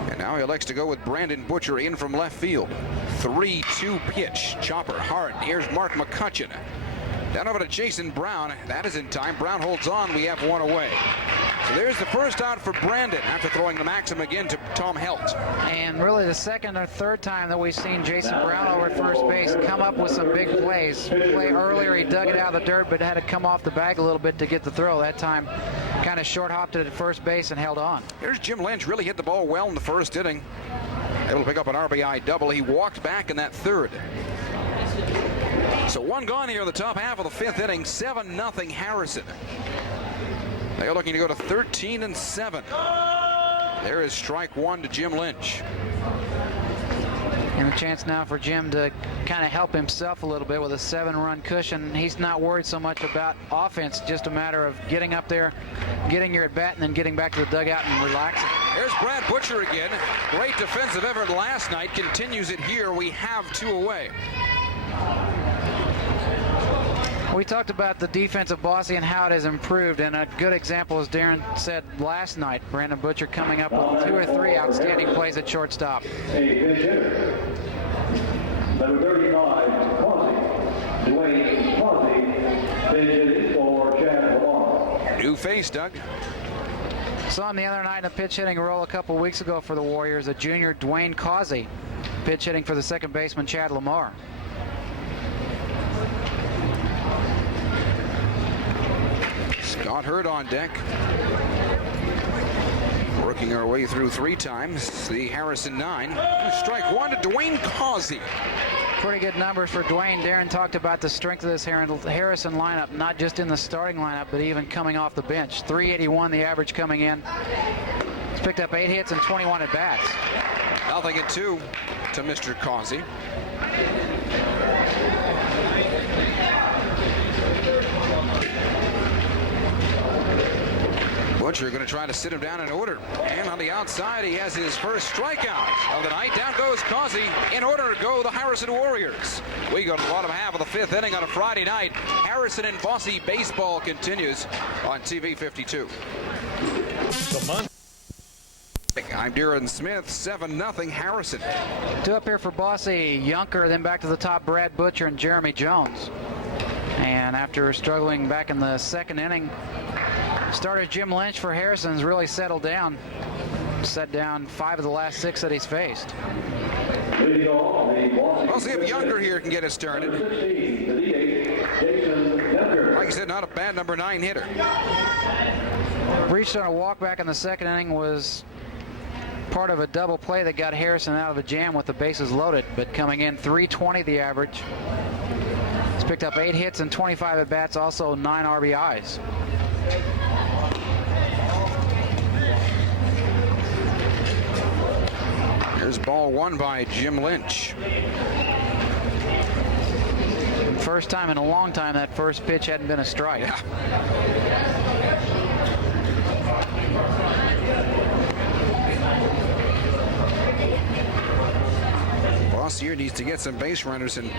And now he elects to go with Brandon Butcher in from left field. 3-2 pitch. Chopper hard. Here's Mark McCutcheon. Down over to Jason Brown. That is in time. Brown holds on. We have one away. So there's the first out for Brandon after throwing the maximum again to Tom Helt. And really the second or third time that we've seen Jason Brown over at first base come up with some big plays. Play earlier, he dug it out of the dirt, but had to come off the bag a little bit to get the throw. That time kind of short hopped it at first base and held on. Here's Jim Lynch. Really hit the ball well in the first inning. Able to pick up an RBI double. He walked back in that third. So one gone here in the top half of the fifth inning. 7-0 Harrison. They're looking to go to 13-7. There is strike one to Jim Lynch. And a chance now for Jim to kind of help himself a little bit with a 7-run cushion. He's not worried so much about offense, just a matter of getting up there, getting your at-bat, and then getting back to the dugout and relaxing. There's Brad Butcher again. Great defensive effort last night. Continues it here. We have two away. We talked about the defense of Bosse and how it has improved, and a good example, as Darren said last night, Brandon Butcher coming up with 2 or 3 outstanding plays at shortstop. A pinch hitter. Number 35, Causey. Dwayne Causey, pinch hitting for Chad Lamar. New face, Doug. Saw him the other night in a pitch hitting role a couple weeks ago for the Warriors, a junior Dwayne Causey, pitch hitting for the second baseman Chad Lamar. Scott Hurd on deck. Working our way through 3 times. The Harrison 9. Strike one to Dwayne Causey. Pretty good numbers for Dwayne. Darren talked about the strength of this Harrison lineup, not just in the starting lineup, but even coming off the bench. 381 the average coming in. He's picked up 8 hits and 21 at bats. 0-2 to Mr. Causey. Butcher going to try to sit him down in order. And on the outside, he has his first strikeout of the night. Down goes Causey. In order to go the Harrison Warriors. We go to the bottom half of the fifth inning on a Friday night. Harrison and Bosse baseball continues on TV 52. I'm Darren Smith, 7-0 Harrison. 2 up here for Bosse, Yunker, then back to the top, Brad Butcher and Jeremy Jones. And after struggling back in the second inning, starter Jim Lynch for Harrison's really settled down. Set down 5 of the last 6 that he's faced. We'll see if Yunker here can get it started. Like I said, not a bad number 9 hitter. Reached on a walk back in the second inning, was part of a double play that got Harrison out of a jam with the bases loaded, but coming in 320 the average. He's picked up 8 hits and 25 at bats, also 9 RBIs. Here's ball 1 by Jim Lynch. First time in a long time that first pitch hadn't been a strike. Yeah. Bosse here needs to get some base runners and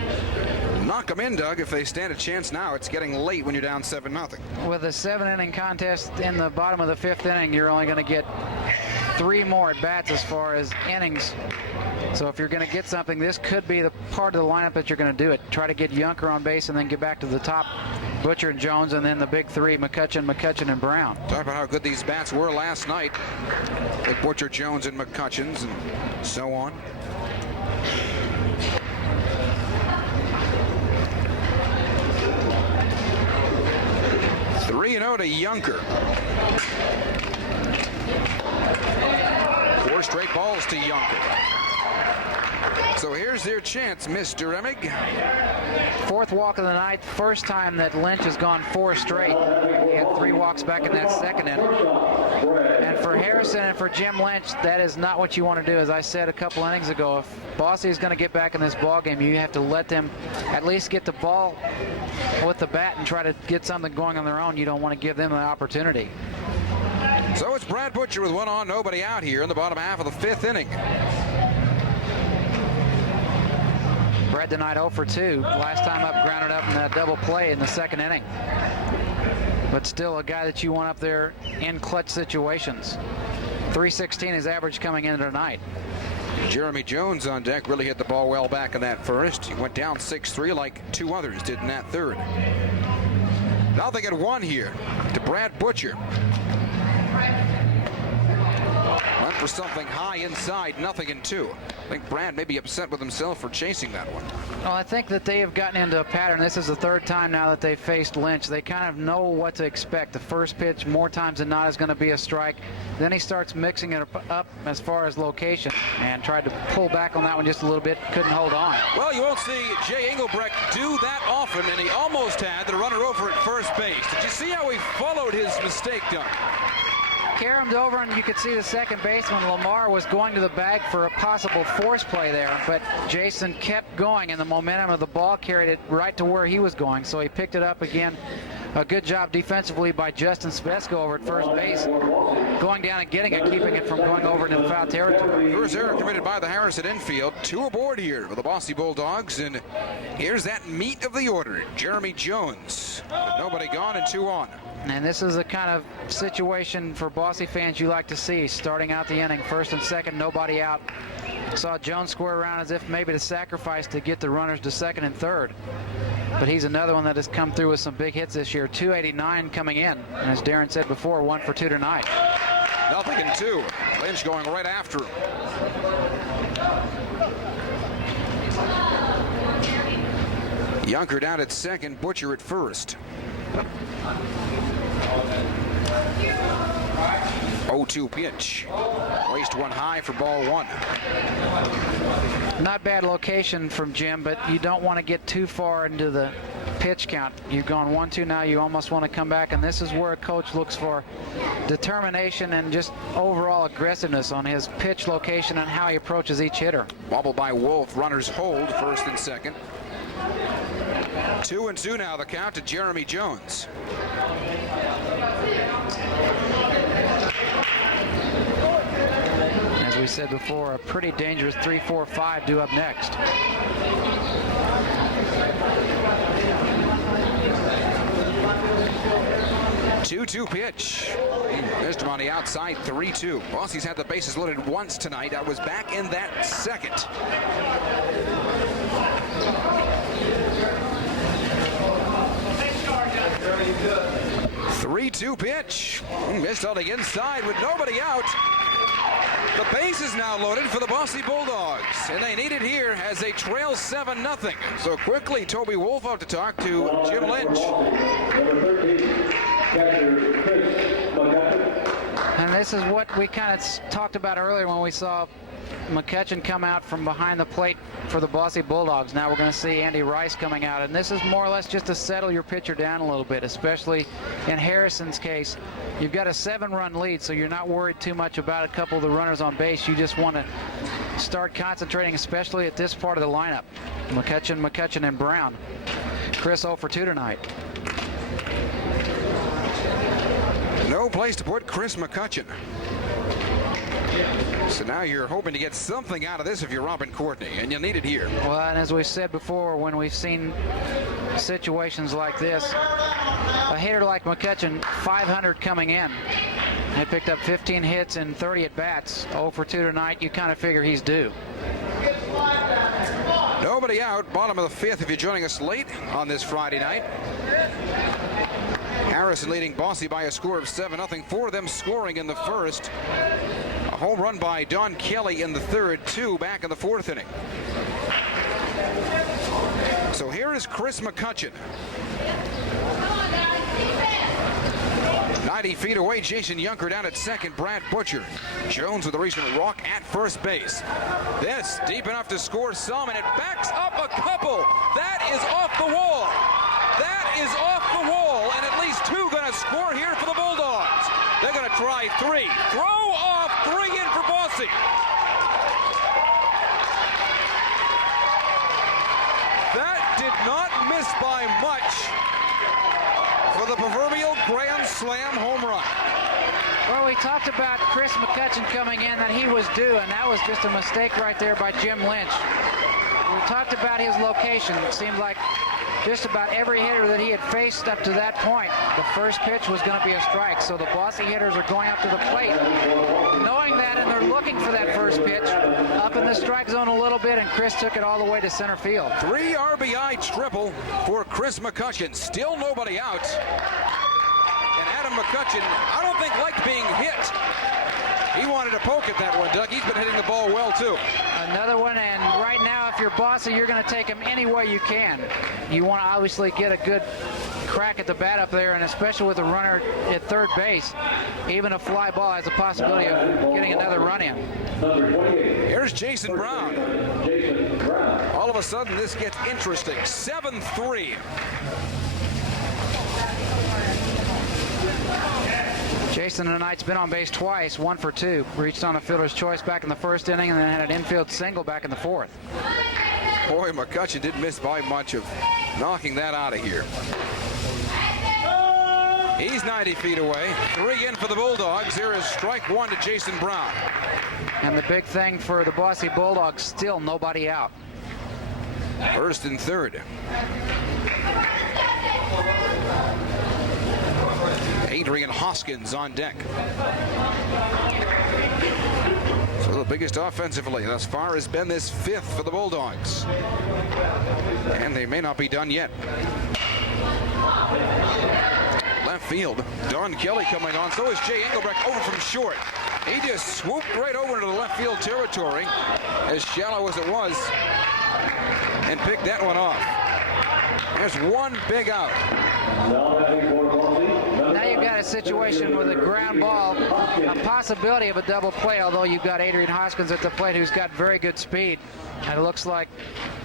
knock them in, Doug. If they stand a chance now, it's getting late when you're down 7-0. With a 7-inning contest in the bottom of the 5th inning, you're only going to get 3 more at bats as far as innings So if you're going to get something, this could be the part of the lineup that you're going to do it. Try to get Junker on base and then get back to the top, Butcher and Jones, and then the big three, McCutchen, and Brown. Talk about how good these bats were last night with Butcher, Jones, and McCutcheons, and so on. Three-0 to Junker. 4 straight balls to Junker. So here's their chance, Mr. Emig. 4th walk of the night. First time that Lynch has gone 4 straight. He had 3 walks back in that second inning. And for Harrison and for Jim Lynch, that is not what you want to do. As I said a couple innings ago, if Bosse is going to get back in this ball game, you have to let them at least get the ball with the bat and try to get something going on their own. You don't want to give them the opportunity. So it's Brad Butcher with 1 on, nobody out here in the bottom half of the 5th inning. Brad tonight 0 for 2. Last time up, grounded up in that double play in the second inning. But still a guy that you want up there in clutch situations. 316 is average coming in tonight. Jeremy Jones on deck really hit the ball well back in that first. He went down 6-3 like 2 others did in that third. Now they get 1 here to Brad Butcher. Run for something high inside, nothing in 2. I think Brad may be upset with himself for chasing that one. Well, I think that they have gotten into a pattern. This is the 3rd time now that they've faced Lynch. They kind of know what to expect. The first pitch, more times than not, is going to be a strike. Then he starts mixing it up as far as location and tried to pull back on that one just a little bit. Couldn't hold on. Well, you won't see Jay Engelbrecht do that often, and he almost had the runner over at first base. Did you see how he followed his mistake down? Caromed over, and you could see the second baseman Lamar was going to the bag for a possible force play there, but Jason kept going, and the momentum of the ball carried it right to where he was going, so he picked it up again. A good job defensively by Justin Spesco over at first base, going down and getting it, keeping it from going over into foul territory. First error committed by the Harrison infield. 2 aboard here for the Bosse Bulldogs, and here's that meat of the order, Jeremy Jones. Nobody gone and 2 on. And this is the kind of situation for Bosse fans you like to see. Starting out the inning, 1st and 2nd, nobody out. Saw Jones square around as if maybe to sacrifice to get the runners to 2nd and 3rd. But he's another one that has come through with some big hits this year. 289 coming in. And as Darren said before, 1 for 2 tonight. Nothing in 2. Lynch going right after him. Junker down at 2nd, Butcher at 1st. 0-2 pitch. Waste 1 high for ball 1. Not bad location from Jim, but you don't want to get too far into the pitch count. You've gone 1-2 now. You almost want to come back, and this is where a coach looks for determination and just overall aggressiveness on his pitch location and how he approaches each hitter. Wobble by Wolf. Runners hold 1st and 2nd. 2-2 now the count to Jeremy Jones. As we said before, a pretty dangerous 3-4-5 due up next. Two-two pitch. Missed him on the outside, 3-2. Bosse's had the bases loaded once tonight. I was back in that second. 3-2 pitch. Missed on the inside with nobody out. The base is now loaded for the Bosse Bulldogs, and they need it here as they trail 7-0. So quickly, Toby Wolf out to talk to Jim Lynch. And this is what we kind of talked about earlier when we saw McCutchen come out from behind the plate for the Bosse Bulldogs. Now we're going to see Andy Rice coming out, and this is more or less just to settle your pitcher down a little bit, especially in Harrison's case. You've got a 7-run lead, so you're not worried too much about a couple of the runners on base. You just want to start concentrating, especially at this part of the lineup. McCutchen, and Brown. Chris 0 for 2 tonight. No place to put Chris McCutchen. So now you're hoping to get something out of this if you're Robin Courtney, and you'll need it here. Well, and as we said before, when we've seen situations like this, a hitter like McCutchen, 500 coming in. He picked up 15 hits and 30 at-bats. 0 for 2 tonight. You kind of figure he's due. Nobody out, bottom of the fifth if you're joining us late on this Friday night. Harrison leading Bosse by a score of 7-0. 4 of them scoring in the first. A home run by Don Kelly in the third, 2 back in the fourth inning. So here is Chris McCutcheon. 90 feet away, Jason Yunker down at second, Brad Butcher. Jones with a recent walk at first base. This deep enough to score some, and it backs up a couple. That is off the wall. That is off the wall, and at least 2 going to score here for the Bulldogs. They're going to try 3. Throw off, 3 in for Bosse. That did not miss by much for the proverbial grand slam home run. Well, we talked about Chris McCutcheon coming in, that he was due, and that was just a mistake right there by Jim Lynch. We talked about his location. It seemed like just about every hitter that he had faced up to that point, the first pitch was going to be a strike. So the Bosse hitters are going up to the plate, knowing that, and they're looking for that first pitch up in the strike zone a little bit, and Chris took it all the way to center field. 3 RBI triple for Chris McCutcheon. Still nobody out. And Adam McCutcheon, I don't think liked being hit. He wanted to poke at that one, Doug. He's been hitting the ball well, too. Another one, and right now, if you're Bosse, you're going to take him any way you can. You want to obviously get a good crack at the bat up there, and especially with a runner at third base, even a fly ball has a possibility of getting another run in. Here's Jason Brown. All of a sudden, this gets interesting. 7-3. Jason tonight's been on base twice, 1 for 2. Reached on a fielder's choice back in the first inning, and then had an infield single back in the fourth. Boy, McCutcheon didn't miss by much of knocking that out of here. He's 90 feet away. 3 in for the Bulldogs. Here is strike 1 to Jason Brown. And the big thing for the Bosse Bulldogs, still nobody out. First and third. Adrian Hoskins on deck. So the biggest offensively thus far has been this 5th for the Bulldogs. And they may not be done yet. Left field, Don Kelly coming on. So is Jay Engelbrecht over from short. He just swooped right over into the left field territory, as shallow as it was, and picked that one off. There's one big out. Now you've got a situation with a ground ball, a possibility of a double play, although you've got Adrian Hoskins at the plate who's got very good speed. And it looks like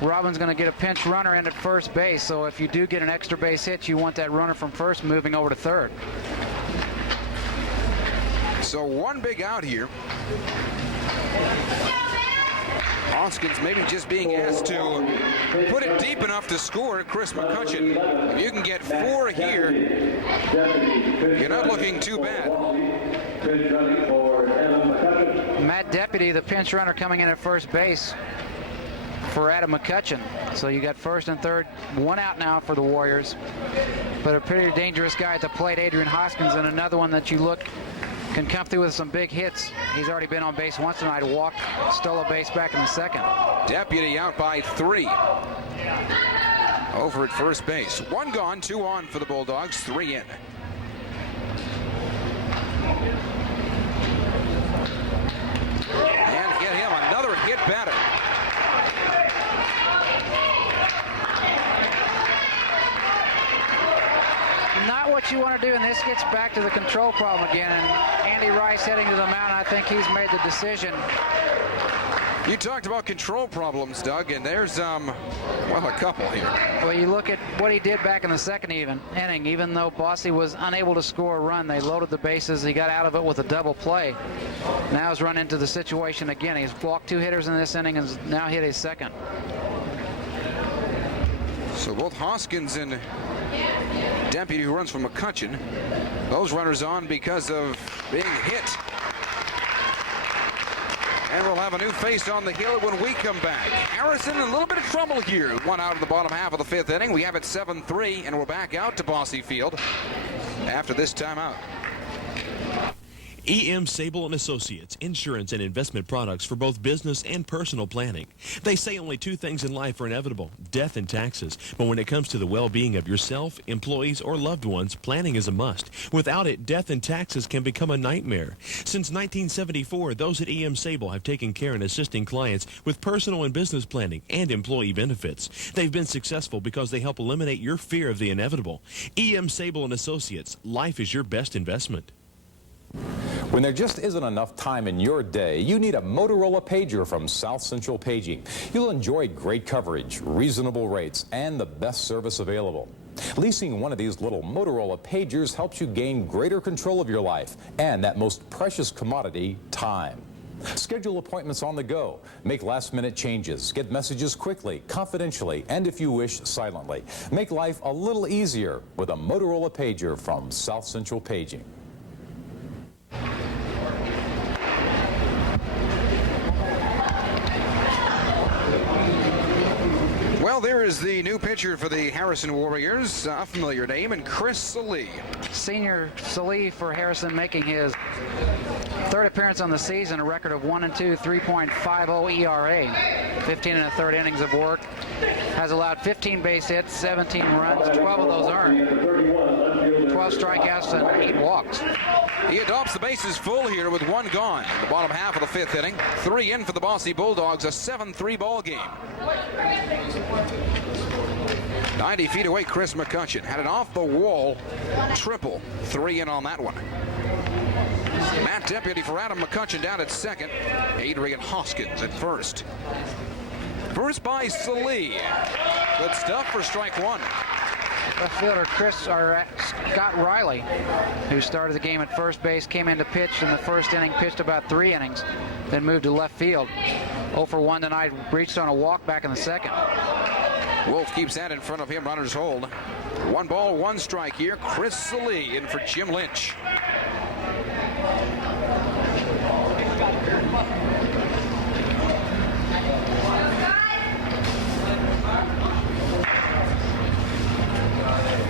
Robin's going to get a pinch runner in at first base, so if you do get an extra base hit, you want that runner from first moving over to third. So one big out here. Hoskins maybe just being asked to put it deep enough to score Chris McCutcheon. If you can get 4 here, you're not looking too bad. Matt Deputy, the pinch runner, coming in at first base for Adam McCutcheon. So you got first and third, 1 out now for the Warriors. But a pretty dangerous guy at the plate, Adrian Hoskins, and another one that you look can come through with some big hits. He's already been on base once tonight, walked, stole a base back in the second. Deputy out by 3. Over at first base. 1 gone, 2 on for the Bulldogs, 3 in. And get him another hit batter. Not what you want to do, and this gets back to the control problem again. And Andy Rice heading to the mound, I think he's made the decision. You talked about control problems, Doug, and there's, well, a couple here. Well, you look at what he did back in the second inning. Even though Bosse was unable to score a run, they loaded the bases. He got out of it with a double play. Now he's run into the situation again. He's walked 2 hitters in this inning and has now hit his second. So both Hoskins and Deputy, who runs from McCutcheon, those runners on because of being hit. And we'll have a new face on the hill when we come back. Harrison in a little bit of trouble here. 1 out in the bottom half of the 5th inning. We have it 7-3, and we're back out to Bosse Field after this timeout. E.M. Sable & Associates, insurance and investment products for both business and personal planning. They say only two things in life are inevitable, death and taxes. But when it comes to the well-being of yourself, employees, or loved ones, planning is a must. Without it, death and taxes can become a nightmare. Since 1974, those at E.M. Sable have taken care in assisting clients with personal and business planning and employee benefits. They've been successful because they help eliminate your fear of the inevitable. E.M. Sable & Associates, life is your best investment. When there just isn't enough time in your day, you need a Motorola pager from South Central Paging. You'll enjoy great coverage, reasonable rates, and the best service available. Leasing one of these little Motorola pagers helps you gain greater control of your life and that most precious commodity, time. Schedule appointments on the go, make last-minute changes, get messages quickly, confidentially, and if you wish, silently. Make life a little easier with a Motorola pager from South Central Paging. Well, there is the new pitcher for the Harrison Warriors, a familiar name, and Chris Salee. Senior Salee for Harrison making his third appearance on the season, a record of 1-2, 3.50 ERA, 15 and a third innings of work, has allowed 15 base hits, 17 runs, 12 of those earned, 12 strikeouts and 8 walks. He adopts the bases full here with one gone in the bottom half of the fifth inning. 3 in for the Bosse Bulldogs, a 7-3 ball game. 90 feet away, Chris McCutcheon had an off-the-wall triple. 3 in on that one. Matt Deputy for Adam McCutcheon down at second. Adrian Hoskins at first. First by Salee. Good stuff for strike one. Left fielder Scott Riley, who started the game at first base, came in to pitch in the first inning, pitched about 3 innings, then moved to left field. 0 for 1 tonight, reached on a walk back in the second. Wolf keeps that in front of him, runners hold. 1 ball, 1 strike here. Chris Salee in for Jim Lynch.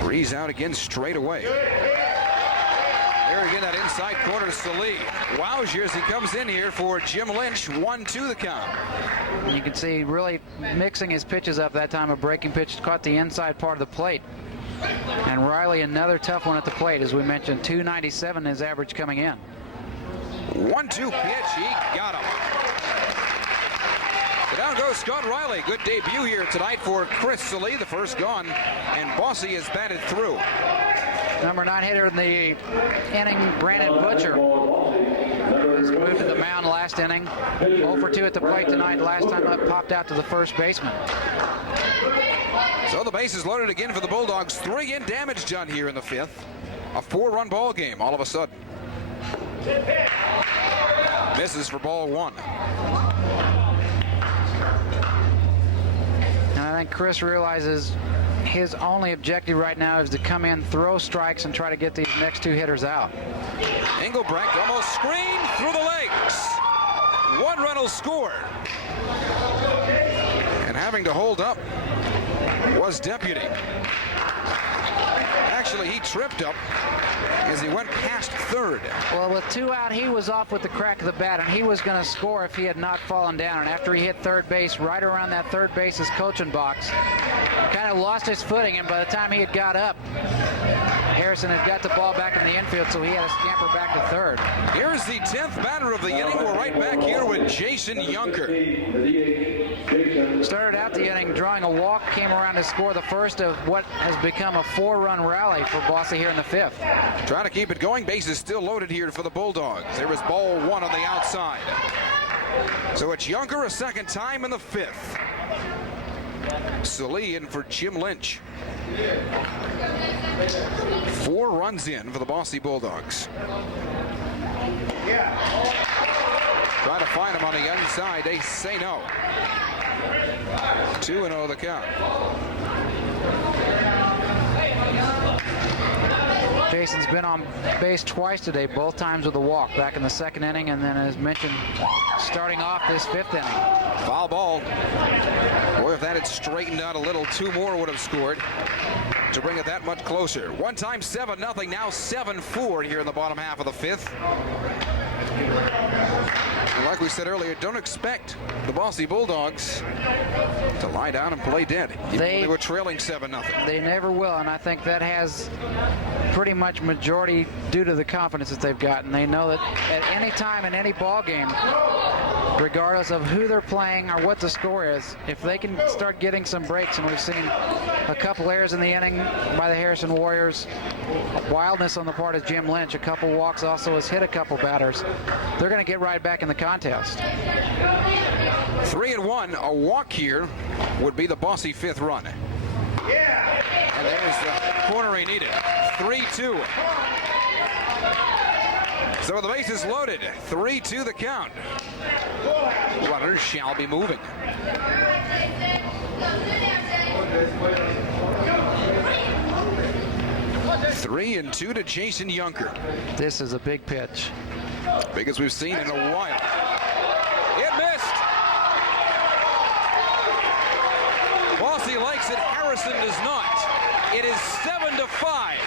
Breeze out again straight away. There again, that inside corner to Salee. Wowzers, he comes in here for Jim Lynch. 1-2 the count. You can see really mixing his pitches up that time. A breaking pitch caught the inside part of the plate. And Riley, another tough one at the plate, as we mentioned. 297 his average coming in. 1-2 pitch, he got him. So down goes Scott Riley. Good debut here tonight for Chris Salee. The first gone, and Bosse is batted through. Number 9 hitter in the inning, Brandon Butcher, has moved to the mound last inning. 0 for 2 at the plate tonight. Last time up, popped out to the first baseman. So the base is loaded again for the Bulldogs. 3 in damage done here in the fifth. A 4-run ball game all of a sudden. Misses for ball 1. And I think Chris realizes his only objective right now is to come in, throw strikes, and try to get these next 2 hitters out. Engelbrecht almost screened through the legs. 1 run will score. And having to hold up was Deputy. Actually, he tripped up as he went past third. Well, with 2 out, he was off with the crack of the bat, and he was going to score if he had not fallen down. And after he hit third base, right around that third base's coaching box, kind of lost his footing, and by the time he had got up, Harrison had got the ball back in the infield, so he had to scamper back to third. Here's the 10th batter of the inning. We're right back here with Jason Yunker. Started out the inning drawing a walk, came around to score the first of what has become a 4-run rally for Bosse here in the fifth. Trying to keep it going. Bases still loaded here for the Bulldogs. There is ball 1 on the outside. So it's Yunker a second time in the fifth. Salee in for Jim Lynch. 4 runs in for the Bosse Bulldogs. Try to find him on the inside. They say no. 2-0 the count. Jason's been on base twice today, both times with a walk, back in the second inning, and then, as mentioned, starting off this fifth inning. Foul ball. Boy, if that had straightened out a little, 2 more would have scored. to bring it that much closer. One time 7-0, now 7-4 here in the bottom half of the fifth. And like we said earlier, don't expect the Bosse Bulldogs to lie down and play dead. Even when they were trailing 7-0. They never will, and I think that has pretty much majority due to the confidence that they've gotten. They know that at any time in any ball game, regardless of who they're playing or what the score is, if they can start getting some breaks, and we've seen a couple errors in the inning by the Harrison Warriors, wildness on the part of Jim Lynch, a couple walks, also has hit a couple batters, they're going to get right back in the contest. 3-1, a walk here would be the Bosse fifth run. Yeah! And there's the corner he needed. 3-2. So the bases loaded. 3-2 the count. Runners shall be moving. Three and 2 to Jason Junker. This is a big pitch. Biggest we've seen in a while. It missed. Bosse likes it. Harrison does not. It is 7-5.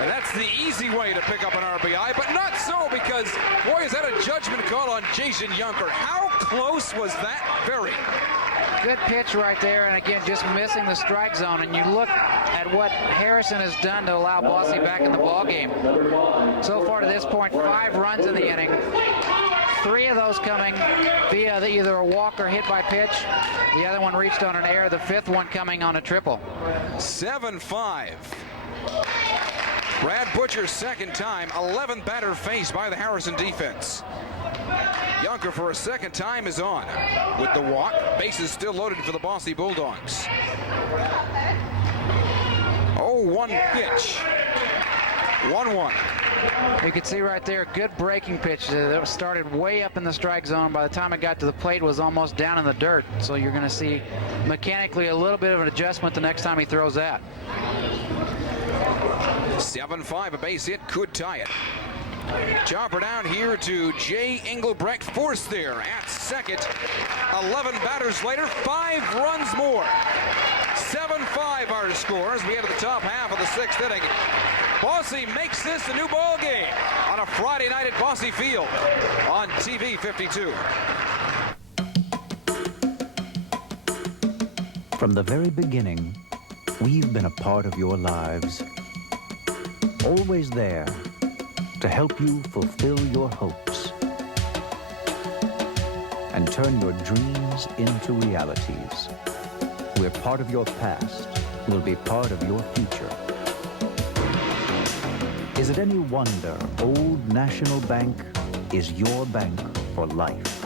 And that's the easy way to pick up an RBI, but not so, because, boy, is that a judgment call on Jason Junker. How close was that? Very. Good pitch right there, and again, just missing the strike zone. And you look at what Harrison has done to allow Bosse back in the ballgame. So far to this point, 5 runs in the inning. 3 of those coming via either a walk or hit by pitch. The other one reached on an error. The 5th one coming on a triple. 7-5. Brad Butcher's second time, 11th batter faced by the Harrison defense. Junker for a second time is on with the walk. Bases still loaded for the Bosse Bulldogs. 0-1 pitch. 1-1. You can see right there, good breaking pitch that started way up in the strike zone. By the time it got to the plate, it was almost down in the dirt. So you're going to see mechanically a little bit of an adjustment the next time he throws that. 7-5, a base hit could tie it. Chopper down here to Jay Engelbrecht, forced there at second. 11 batters later, 5 runs more. 7-5 our scores. We enter the top half of the 6th inning. Bosse makes this a new ball game on a Friday night at Bosse Field on TV 52. From the very beginning, we've been a part of your lives. Always there to help you fulfill your hopes and turn your dreams into realities. We're part of your past. We'll be part of your future. Is it any wonder Old National Bank is your bank for life?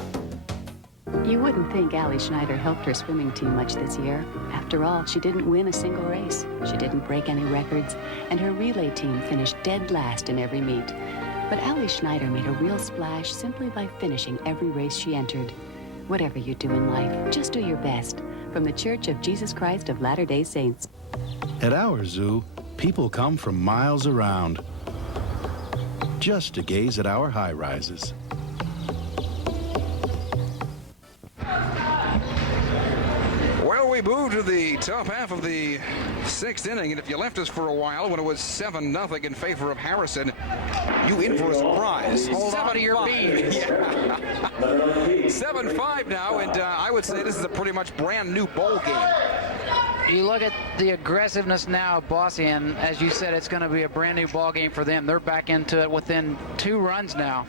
You wouldn't think Allie Schneider helped her swimming team much this year. After all, she didn't win a single race. She didn't break any records, and her relay team finished dead last in every meet. But Allie Schneider made a real splash simply by finishing every race she entered. Whatever you do in life, just do your best. From the Church of Jesus Christ of Latter-day Saints. At our zoo, people come from miles around just to gaze at our high-rises. Well, we moved to the top half of the 6th inning, and if you left us for a while when it was 7-0 in favor of Harrison, you in for a surprise. Hold on to your beans. 7-5 now, and I would say this is a pretty much brand new ball game. You look at the aggressiveness now of Bosse, and as you said, it's going to be a brand new ball game for them. They're back into it within 2 runs now.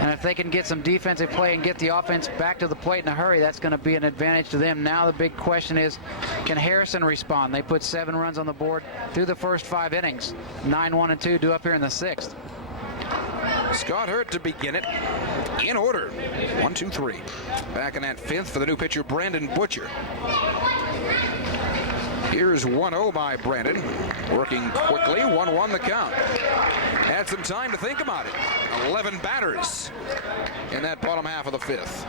And if they can get some defensive play and get the offense back to the plate in a hurry, that's going to be an advantage to them. Now the big question is, can Harrison respond? They put 7 runs on the board through the first 5 innings. 9-1-2 due up here in the 6th. Scott Hurt to begin it. In order. 1, 2, 3. Back in that 5th for the new pitcher, Brandon Butcher. Here's 1-0 by Brandon. Working quickly. 1-1 the count. Had some time to think about it. 11 batters in that bottom half of the 5th.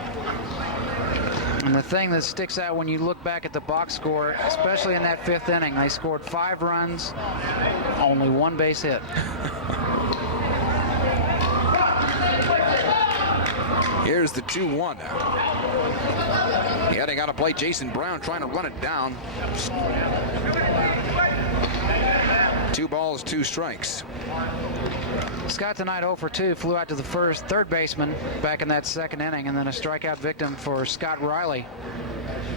And the thing that sticks out when you look back at the box score, especially in that 5th inning, they scored 5 runs, only 1 base hit. Here's the 2-1 now. Heading out of play, Jason Brown trying to run it down. balls, 2 strikes. Scott tonight 0 for 2, flew out to the third baseman back in that second inning, and then a strikeout victim for Scott Riley,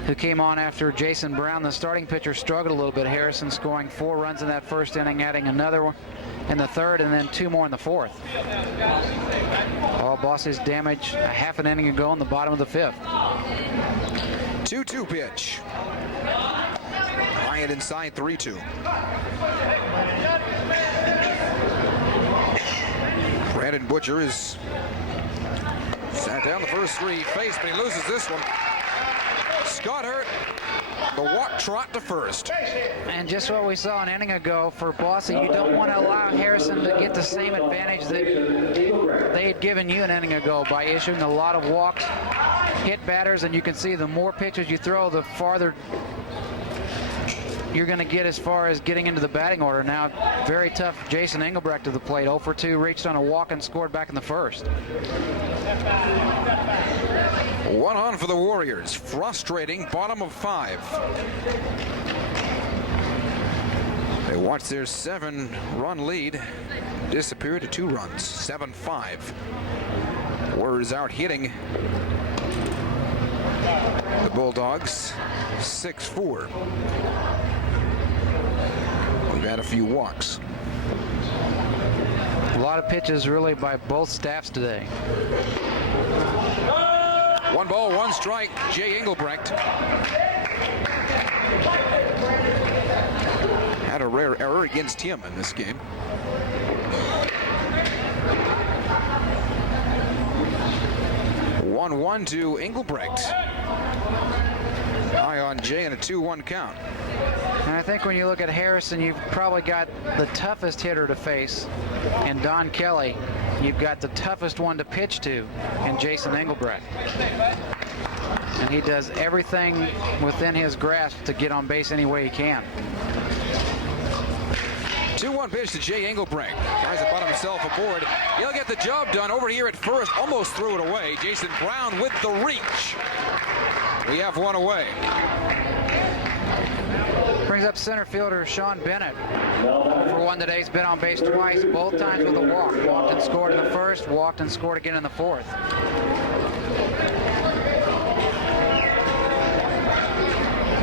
who came on after Jason Brown, the starting pitcher, struggled a little bit. Harrison scoring 4 runs in that first inning, adding another one in the third, and then 2 more in the fourth. All Bosse's damage a half an inning ago in the bottom of the 5th. 2-2 pitch. High and inside, 3-2. Brandon Butcher is sat down the first 3 he faced, but he loses this one. Scott Hurt, the walk trot to first. And just what we saw an inning ago for Bosse, you don't want to allow Harrison to get the same advantage that they had given you an inning ago by issuing a lot of walks, hit batters, and you can see the more pitches you throw, the farther you're going to get as far as getting into the batting order. Now, very tough Jason Engelbrecht to the plate. 0 for 2, reached on a walk and scored back in the first. 1 on for the Warriors. Frustrating bottom of 5. They watch their 7-run lead disappear to 2 runs. 7-5. Warriors out hitting the Bulldogs 6-4. We've had a few walks. A lot of pitches really by both staffs today. 1 ball, 1 strike, Jay Engelbrecht. Had a rare error against him in this game. One to Engelbrecht. High on Jay and a 2-1 count. And I think when you look at Harrison, you've probably got the toughest hitter to face in Don Kelly. You've got the toughest one to pitch to in Jason Engelbrecht. And he does everything within his grasp to get on base any way he can. 2-1 pitch to Jay Engelbrecht. Tries to butt himself aboard. He'll get the job done over here at first. Almost threw it away. Jason Brown with the reach. We have 1 away. Brings up center fielder Sean Bennett. For 1 today, he's been on base twice, both times with a walk. Walked and scored in the first, walked and scored again in the fourth.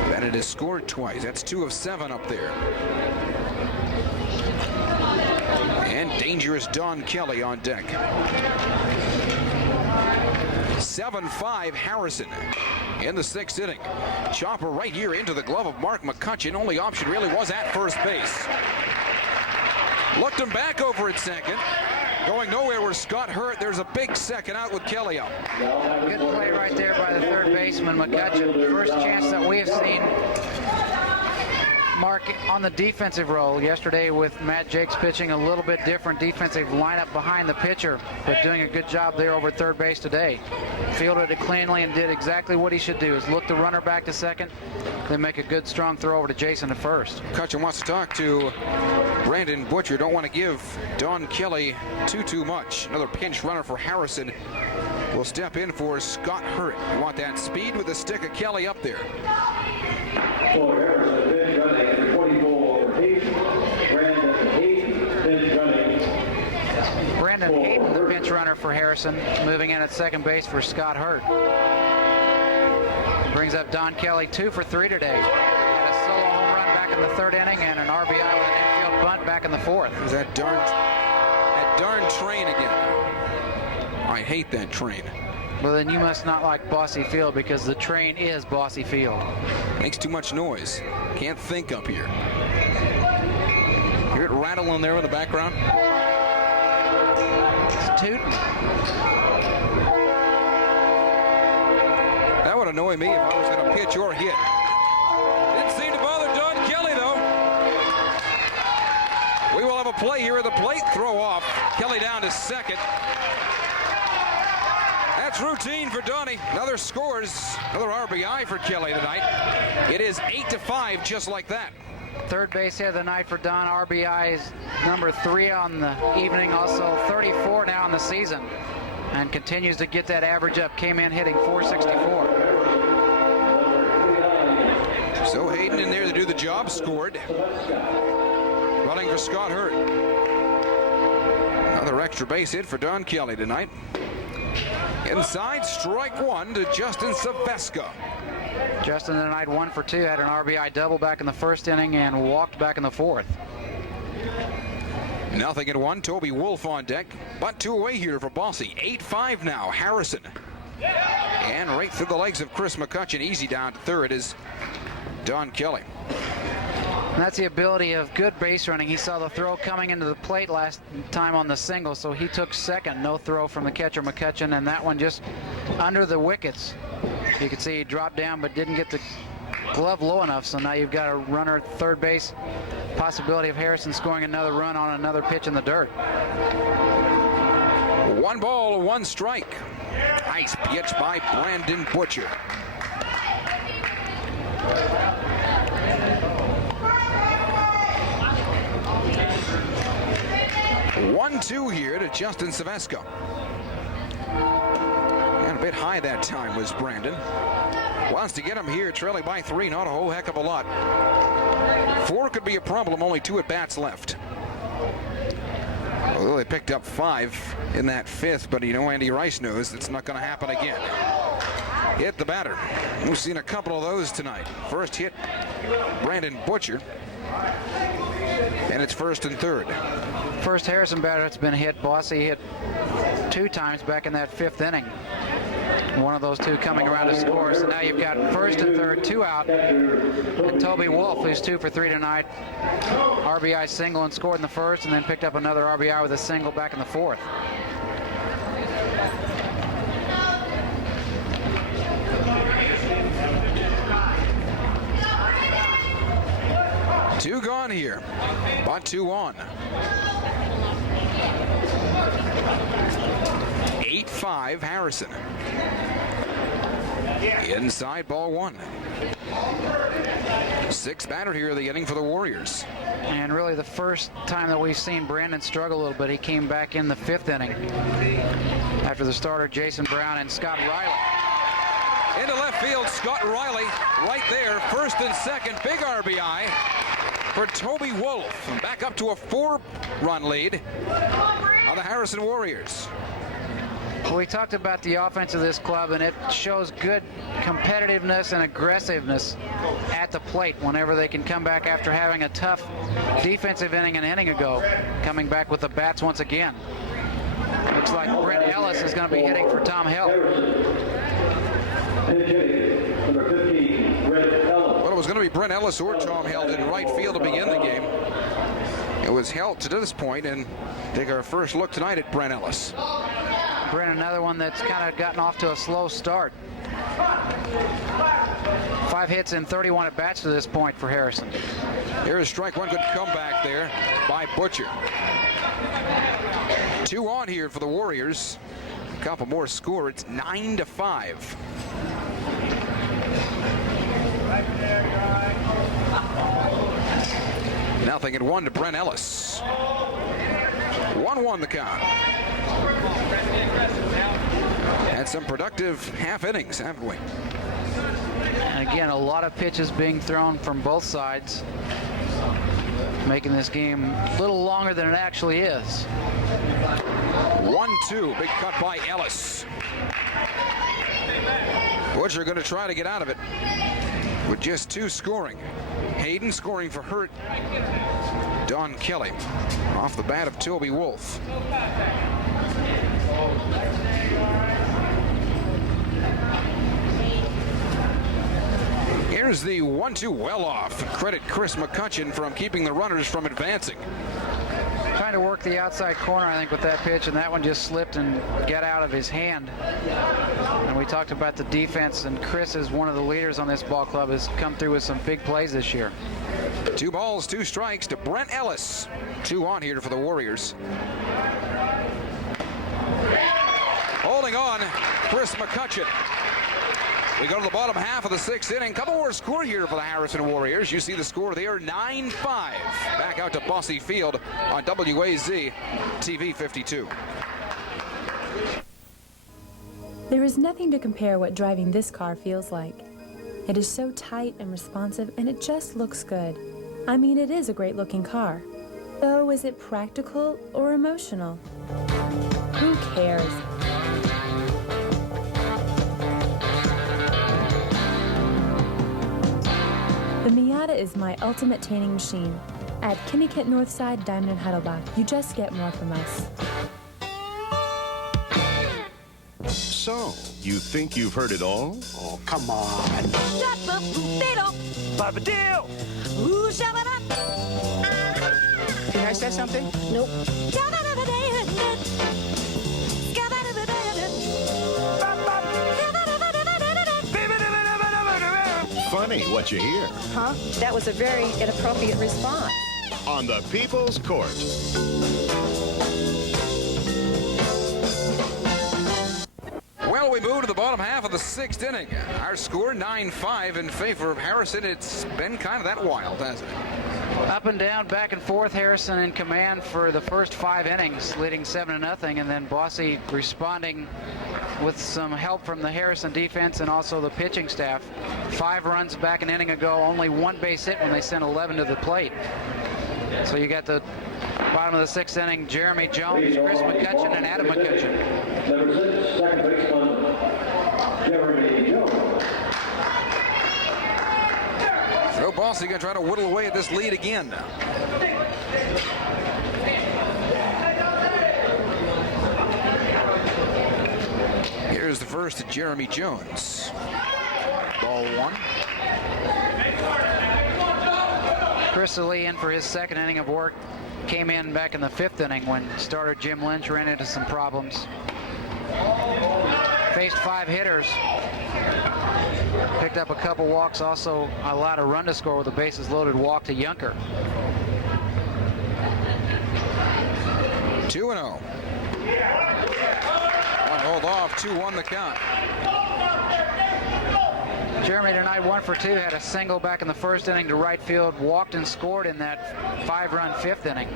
Bennett has scored twice. That's 2 of 7 up there. And dangerous Don Kelly on deck. 7-5 Harrison in the 6th inning. Chopper right here into the glove of Mark McCutcheon. Only option really was at first base. Looked him back over at second. Going nowhere was Scott Hurt. There's a big second out with Kelly out. Good play right there by the third baseman, McCutcheon. First chance that we have seen Mark on the defensive role. Yesterday with Matt Jakes pitching a little bit different defensive lineup behind the pitcher, but doing a good job there over third base today. Fielded it cleanly and did exactly what he should do, is look the runner back to second, then make a good strong throw over to Jason at first. McCutcheon wants to talk to Brandon Butcher. Don't want to give Don Kelly too much. Another pinch runner for Harrison will step in for Scott Hurt. You want that speed with the stick of Kelly up there. For Harrison, bench running, 24, Hayden. Brandon Hayden, bench running. Brandon Hayden, the pinch runner for Harrison, moving in at second base for Scott Hurt. Brings up Don Kelly 2 for 3 today. Had a solo home run back in the 3rd inning and an RBI with an infield bunt back in the 4th. There's that darn train again. I hate that train. Well, then you must not like Bosse Field, because the train is Bosse Field. Makes too much noise. Can't think up here. Hear it rattling there in the background? It's tooting. That would annoy me if I was going to pitch or hit. Didn't seem to bother Don Kelly, though. We will have a play here at the plate. Throw off. Kelly down to second. That's routine for Donnie. Another RBI for Kelly tonight. It is 8-5, just like that. Third base hit of the night for Don. RBI is number 3 on the evening, also 34 now in the season, and continues to get that average up. Came in hitting .464. So Hayden in there to do the job, scored. Dwelling for Scott Hurt. Another extra base hit for Don Kelly tonight. Inside, strike one to Justin Saveska. Justin tonight 1 for 2, had an RBI double back in the first inning and walked back in the fourth. 0-1. Toby Wolf on deck. Bunt 2 away here for Bosse. 8-5 now. Harrison. And right through the legs of Chris McCutcheon. Easy down to third is Don Kelly. And that's the ability of good base running. He saw the throw coming into the plate last time on the single, so he took second. No throw from the catcher McCutcheon, and that one just under the wickets. You can see he dropped down but didn't get the glove low enough, so now you've got a runner at third base. Possibility of Harrison scoring another run on another pitch in the dirt. 1 ball, 1 strike. Nice pitch by Brandon Butcher. One-two here to Justin Saveska. And a bit high that time was Brandon. Wants to get him here, trailing by 3, not a whole heck of a lot. 4 could be a problem, only 2 at-bats left. Although they picked up 5 in that 5th, but you know Andy Rice knows it's not going to happen again. Hit the batter. We've seen a couple of those tonight. First hit, Brandon Butcher. And it's first and third. First Harrison batter that's been hit. Bosse hit 2 times back in that 5th inning. One of those 2 coming around to score. So now you've got first and third, 2 out. And Toby Wolf, who's 2 for 3 tonight. RBI single and scored in the first, and then picked up another RBI with a single back in the fourth. Two gone here, but 2 on. 8-5 Harrison. Inside, ball 1. 6th batter here of the inning for the Warriors. And really the first time that we've seen Brandon struggle a little bit. He came back in the 5th inning after the starter Jason Brown and Scott Riley. Into left field, Scott Riley right there, first and second, big RBI for Toby Wolf. Back up to a 4-run lead on the Harrison Warriors. We talked about the offense of this club, and it shows good competitiveness and aggressiveness at the plate whenever they can come back after having a tough defensive inning an inning ago, coming back with the bats once again. Looks like Brent Ellis is going to be hitting for Tom Hill. Well, it was going to be Brent Ellis or Tom Held in right field to begin the game. It was Held to this point, and take our first look tonight at Brent Ellis. Brent, another one that's kind of gotten off to a slow start. 5 hits and 31 at-bats to this point for Harrison. Here's strike one, good comeback there by Butcher. 2 on here for the Warriors. A couple more score, it's 9-5. Nothing at 1 to Brent Ellis. 1-1 the count. Had some productive half innings, haven't we? And again, a lot of pitches being thrown from both sides, making this game a little longer than it actually is. 1-2, big cut by Ellis. Butcher going to try to get out of it with just 2 scoring. Hayden scoring for Hurt. Don Kelly off the bat of Toby Wolf. Here's the 1-2 well off. Credit Chris McCutcheon from keeping the runners from advancing. Trying to work the outside corner, I think, with that pitch, and that one just slipped and got out of his hand. And we talked about the defense, and Chris is one of the leaders on this ball club, has come through with some big plays this year. 2 balls, 2 strikes to Brent Ellis. 2 on here for the Warriors. Holding on, Chris McCutcheon. We go to the bottom half of the 6th inning. Couple more score here for the Harrison Warriors. You see the score there, 9-5. Back out to Bosse Field on WAZ TV 52. There is nothing to compare what driving this car feels like. It is so tight and responsive, and it just looks good. I mean, it is a great-looking car. So is it practical or emotional? Who cares? The Miata is my ultimate tanning machine. At Kinniket Northside Diamond and Heidelbach, you just get more from us. So, you think you've heard it all? Oh, come on. Can I say something? Nope. Funny what you hear. Huh? That was a very inappropriate response. On the People's Court. Well, we move to the bottom half of the 6th inning. Our score 9-5 in favor of Harrison. It's been kind of that wild, hasn't it? Up and down, back and forth. Harrison in command for the first 5 innings, leading 7-0, and then Bosse responding with some help from the Harrison defense and also the pitching staff. 5 runs back an inning ago, only 1 base hit when they sent 11 to the plate. So you got the bottom of the 6th inning, Jeremy Jones, Chris McCutcheon, and Adam McCutcheon. Number 6, second baseman, Jeremy Jones. So Bosse going to try to whittle away at this lead again now. Here's the first to Jeremy Jones. Ball 1. Chris Lee in for his 2nd inning of work. Came in back in the 5th inning when starter Jim Lynch ran into some problems. Faced 5 hitters. Picked up a couple walks, also allowed a run to score with a bases loaded walk to Yunker. 2-0. One hold off, 2-1 the count. Jeremy tonight 1 for 2, had a single back in the 1st inning to right field, walked and scored in that 5-run 5th inning.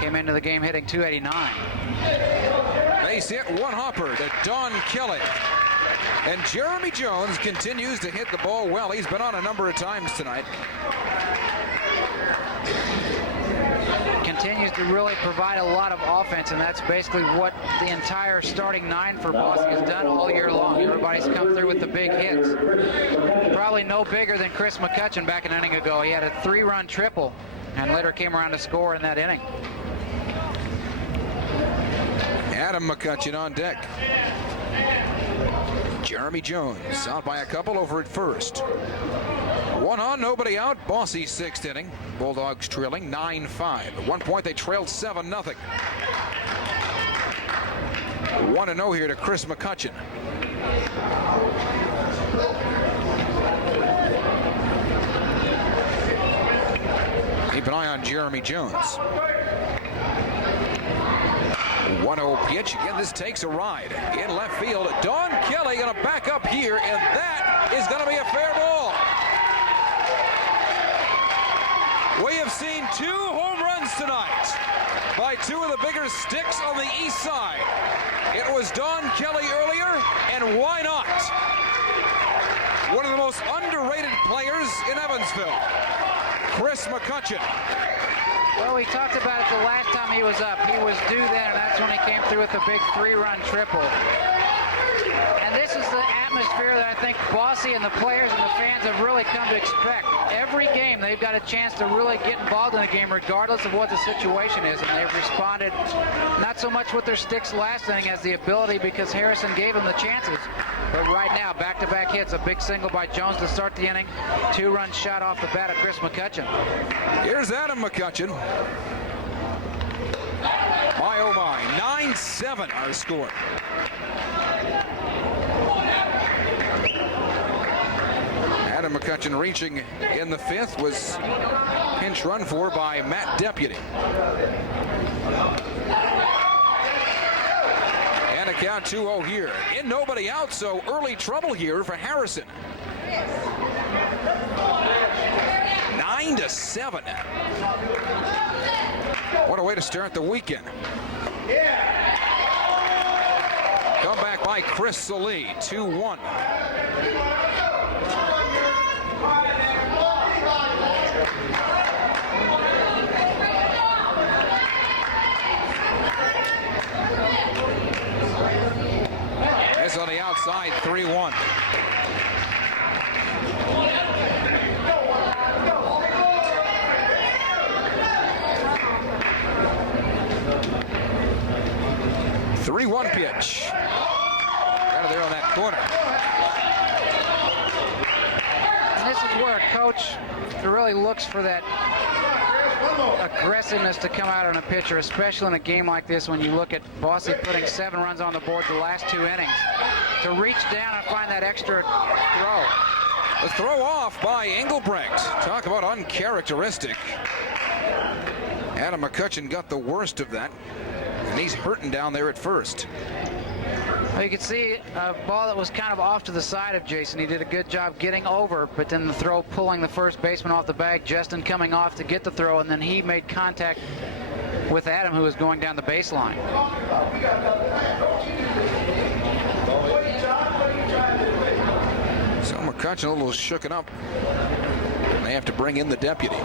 Came into the game hitting .289. Base hit, 1 hopper to Don Kelly. And Jeremy Jones continues to hit the ball well. He's been on a number of times tonight. Continues to really provide a lot of offense, and that's basically what the entire starting 9 for Bosse has done all year long. Everybody's come through with the big hits. Probably no bigger than Chris McCutcheon back an inning ago. He had a 3-run triple and later came around to score in that inning. Adam McCutcheon on deck. Jeremy Jones out by a couple over at first. 1 on, nobody out. Bosse 6th inning. Bulldogs trailing 9-5. At one point they trailed 7-0. 1-0 here to Chris McCutcheon. Keep an eye on Jeremy Jones. 1-0 pitch. Again, this takes a ride in left field. Don Kelly going to back up here, and that is going to be a fair ball. We have seen 2 home runs tonight by 2 of the bigger sticks on the east side. It was Don Kelly earlier, and why not? One of the most underrated players in Evansville, Chris McCutcheon. Well, we talked about it the last time he was up. He was due then, and that's when he came through with a big 3-run triple. And this is the atmosphere that I think Bosse and the players and the fans have really come to expect. Every game, they've got a chance to really get involved in the game regardless of what the situation is, and they've responded not so much with their sticks last inning as the ability, because Harrison gave them the chances. But right now, back-to-back hits, a big single by Jones to start the inning, 2-run shot off the bat of Chris McCutcheon. Here's Adam McCutcheon. My, oh my, 9-7 our score. Adam McCutcheon reaching in the 5th was pinch run for by Matt Deputy. And a count 2-0 here. In nobody out, so early trouble here for Harrison. 9-7. What a way to start the weekend. Come back by Chris Salee, 2-1. outside 3-1. Three-one pitch. Out of there on that corner. And this is where a coach really looks for that aggressiveness to come out on a pitcher, especially in a game like this when you look at Bosse putting 7 runs on the board the last 2 innings. To reach down and find that extra throw. The throw off by Engelbrecht. Talk about uncharacteristic. Adam McCutcheon got the worst of that, and he's hurting down there at first. Well, you could see a ball that was kind of off to the side of Jason. He did a good job getting over, but then the throw pulling the first baseman off the bag, Justin coming off to get the throw, and then he made contact with Adam, who was going down the baseline. So McCutcheon a little shooken up. They have to bring in the deputy.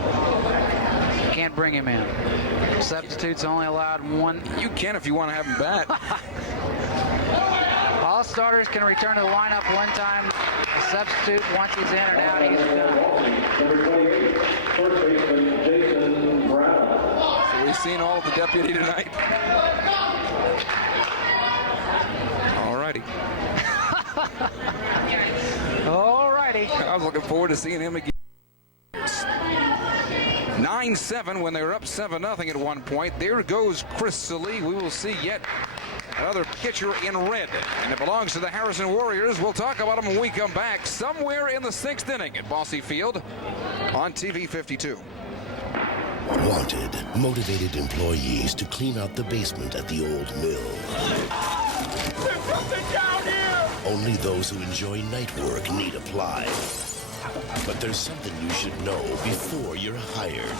Can't bring him in. Substitutes only allowed 1. You can if you want to have him bat. All starters can return to the lineup one time. A substitute, once he's in and out, he's done. Number 28, first baseman Jason Brown. So we've seen all of the deputy tonight. All righty. All righty. I was looking forward to seeing him again. 9-7 when they were up 7-0 at one point. There goes Chris Salee. We will see yet another pitcher in red, and it belongs to the Harrison Warriors. We'll talk about them when we come back somewhere in the 6th inning at Bosse Field on TV 52. Wanted, motivated employees to clean out the basement at the old mill. There's something down here! Only those who enjoy night work need apply. But there's something you should know before you're hired.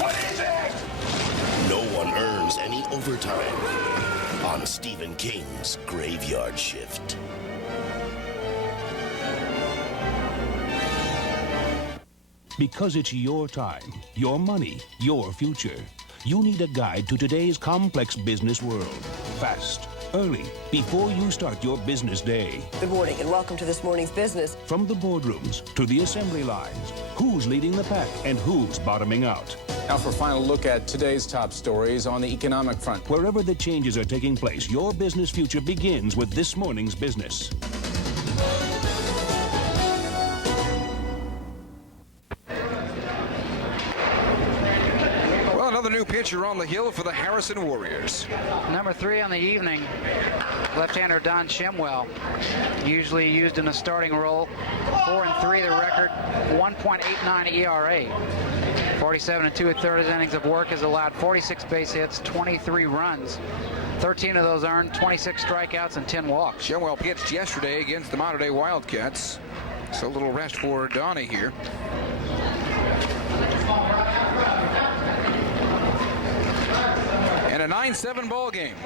What is it? No one earns any overtime on Stephen King's Graveyard Shift. Because it's your time, your money, your future. You need a guide to today's complex business world. Fast, early, before you start your business day. Good morning and welcome to this morning's business. From the boardrooms to the assembly lines, who's leading the pack and who's bottoming out. Now for a final look at today's top stories on the economic front. Wherever the changes are taking place, your business future begins with this morning's business. Another new pitcher on the hill for the Harrison Warriors. Number 3 on the evening, left-hander Don Shemwell, usually used in a starting role. 4-3 the record, 1.89 ERA. 47 2/3 innings of work, has allowed 46 base hits, 23 runs. 13 of those earned, 26 strikeouts, and 10 walks. Shemwell pitched yesterday against the Mater Dei Wildcats. So a little rest for Donnie here. And a 9-7 ball game.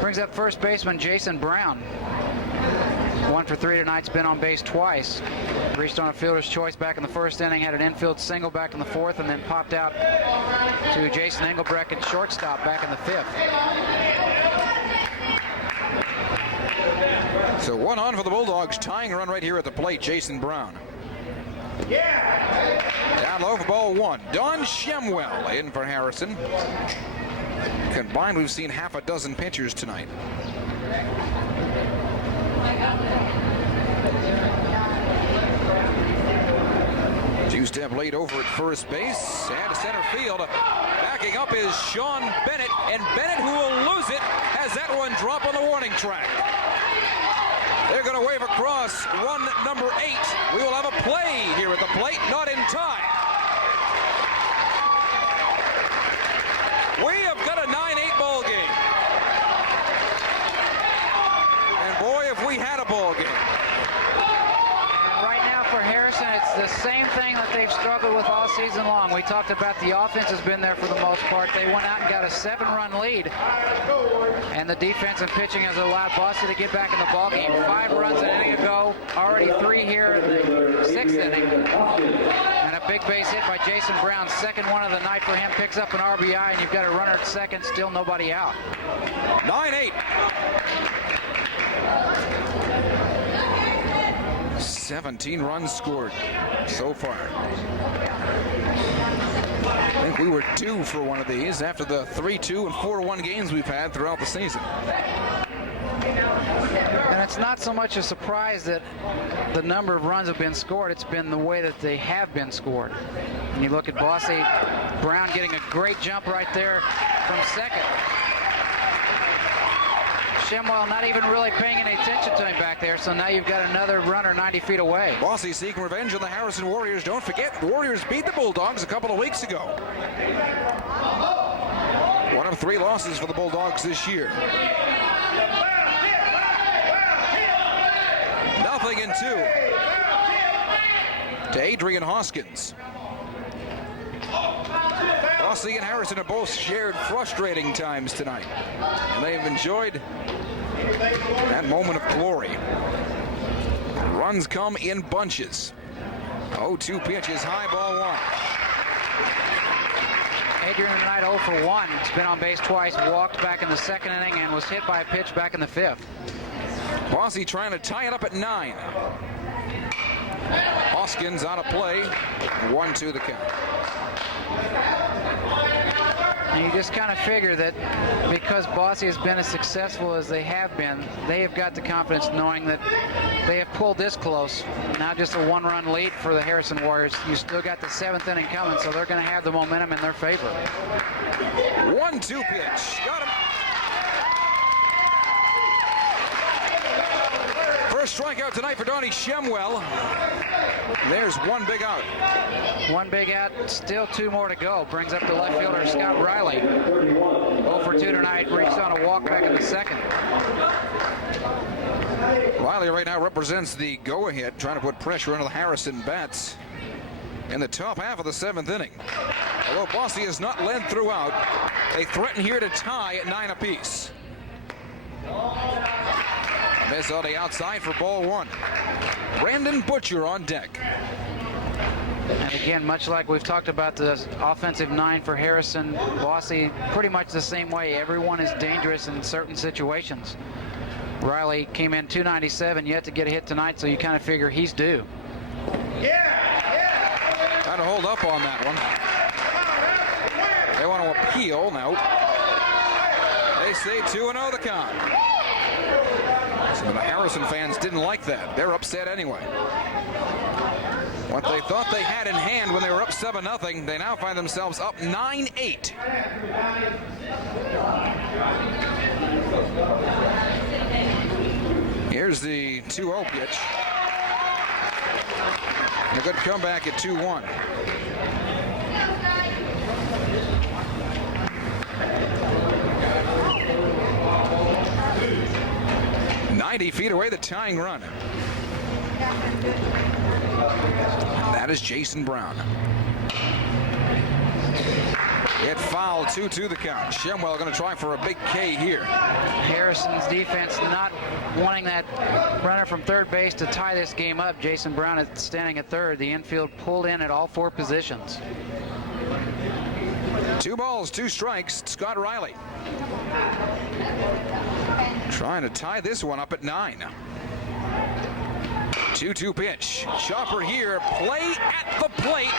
Brings up first baseman Jason Brown. 1 for 3 tonight's been on base twice. Reached on a fielder's choice back in the first inning, had an infield single back in the 4th, and then popped out to Jason Engelbrecht at shortstop back in the 5th. So 1 on for the Bulldogs, tying run right here at the plate, Jason Brown. Yeah! Down low for ball 1. Don Shemwell in for Harrison. Combined, we've seen half a dozen pitchers tonight. Two-step lead over at first base and to center field. Backing up is Sean Bennett, and Bennett, who will lose it, has that one drop on the warning track. They're going to wave across run number 8. We will have a play here at the plate, not in time. We have got a 9-8 ball game. And boy, if we had a ball game. And right now for Harrison, it's the same thing that they've struggled with all season long. We talked about the offense has been there for the most part. They went out and got a 7-run lead. And the defense and pitching has allowed Bosse to get back in the ballgame. 5 runs an inning ago, already 3 here in the 6th inning. And a big base hit by Jason Brown. Second one of the night for him. Picks up an RBI, and you've got a runner at second. Still nobody out. 9-8. 17 runs scored so far. I think we were due for one of these after the 3-2 and 4-1 games we've had throughout the season. And it's not so much a surprise that the number of runs have been scored. It's been the way that they have been scored. And you look at Bosse, Brown getting a great jump right there from second. Shemwell not even really paying any attention to him back there, so now you've got another runner 90 feet away. Bosse seeking revenge on the Harrison Warriors. Don't forget, the Warriors beat the Bulldogs a couple of weeks ago. One of 3 losses for the Bulldogs this year. 0-2 to Adrian Hoskins. Bosse and Harrison have both shared frustrating times tonight, and they've enjoyed that moment of glory. Runs come in bunches. 0-2 pitch is high, ball 1. Adrian tonight 0 for 1. He's been on base twice, walked back in the second inning, and was hit by a pitch back in the 5th. Bosse trying to tie it up at 9. Hoskins out of play. 1-2 the count. And you just kind of figure that because Bosse has been as successful as they have been, they have got the confidence knowing that they have pulled this close. Now just a 1-run lead for the Harrison Warriors. You still got the 7th inning coming, so they're going to have the momentum in their favor. 1-2 pitch. Got him. First strikeout tonight for Donnie Shemwell. There's one big out. One big out, still 2 more to go. Brings up the left fielder Scott Riley. 0 for 2 tonight, reached on a walk back in the second. Riley right now represents the go-ahead, trying to put pressure into the Harrison bats in the top half of the 7th inning. Although Bosse has not led throughout, they threaten here to tie at 9 apiece. Miss on the outside for ball 1. Brandon Butcher on deck. And again, much like we've talked about the offensive 9 for Harrison, Bosse pretty much the same way. Everyone is dangerous in certain situations. Riley came in 297, yet to get a hit tonight, so you kind of figure he's due. Trying to hold up on that one. They want to appeal now. They say 2-0 the count. Some of the Harrison fans didn't like that. They're upset anyway. What they thought they had in hand when they were up 7-0, they now find themselves up 9-8. Here's the 2-0 pitch. And a good comeback at 2-1. Feet away, the tying run. That is Jason Brown. It fouled, 2-2 the count. Shemwell going to try for a big K here. Harrison's defense not wanting that runner from third base to tie this game up. Jason Brown is standing at third. The infield pulled in at all 4 positions. 2 balls, 2 strikes. Scott Riley trying to tie this one up at 9. 2-2 pitch. Chopper here. Play at the plate.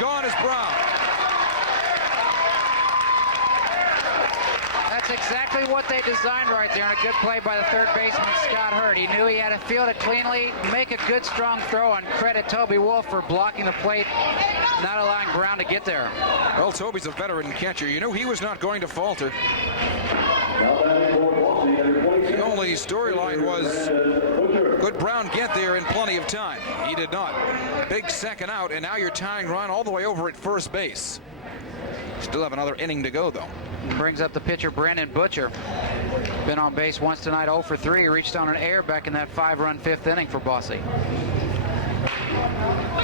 Gone is Brown. That's exactly what they designed right there, and a good play by the third baseman, Scott Hurd. He knew he had to field it cleanly, make a good, strong throw, and credit Toby Wolf for blocking the plate, not allowing Brown to get there. Well, Toby's a veteran catcher. You knew he was not going to falter. The only storyline was, could Brown get there in plenty of time? He did not. Big second out, and now you're tying run all the way over at first base. Still have another inning to go, though. Brings up the pitcher, Brandon Butcher. Been on base once tonight, 0 for 3. Reached on an error back in that 5-run 5th inning for Bosse.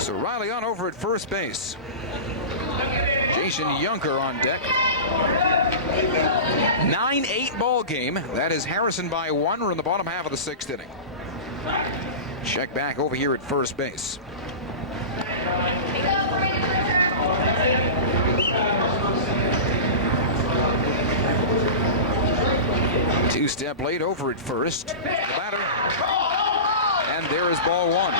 So Riley on over at first base. Jason Yunker on deck. 9-8 ball game. That is Harrison by 1. We're in the bottom half of the 6th inning. Check back over here at first base. Two-step lead over at first. The batter. And there is ball one.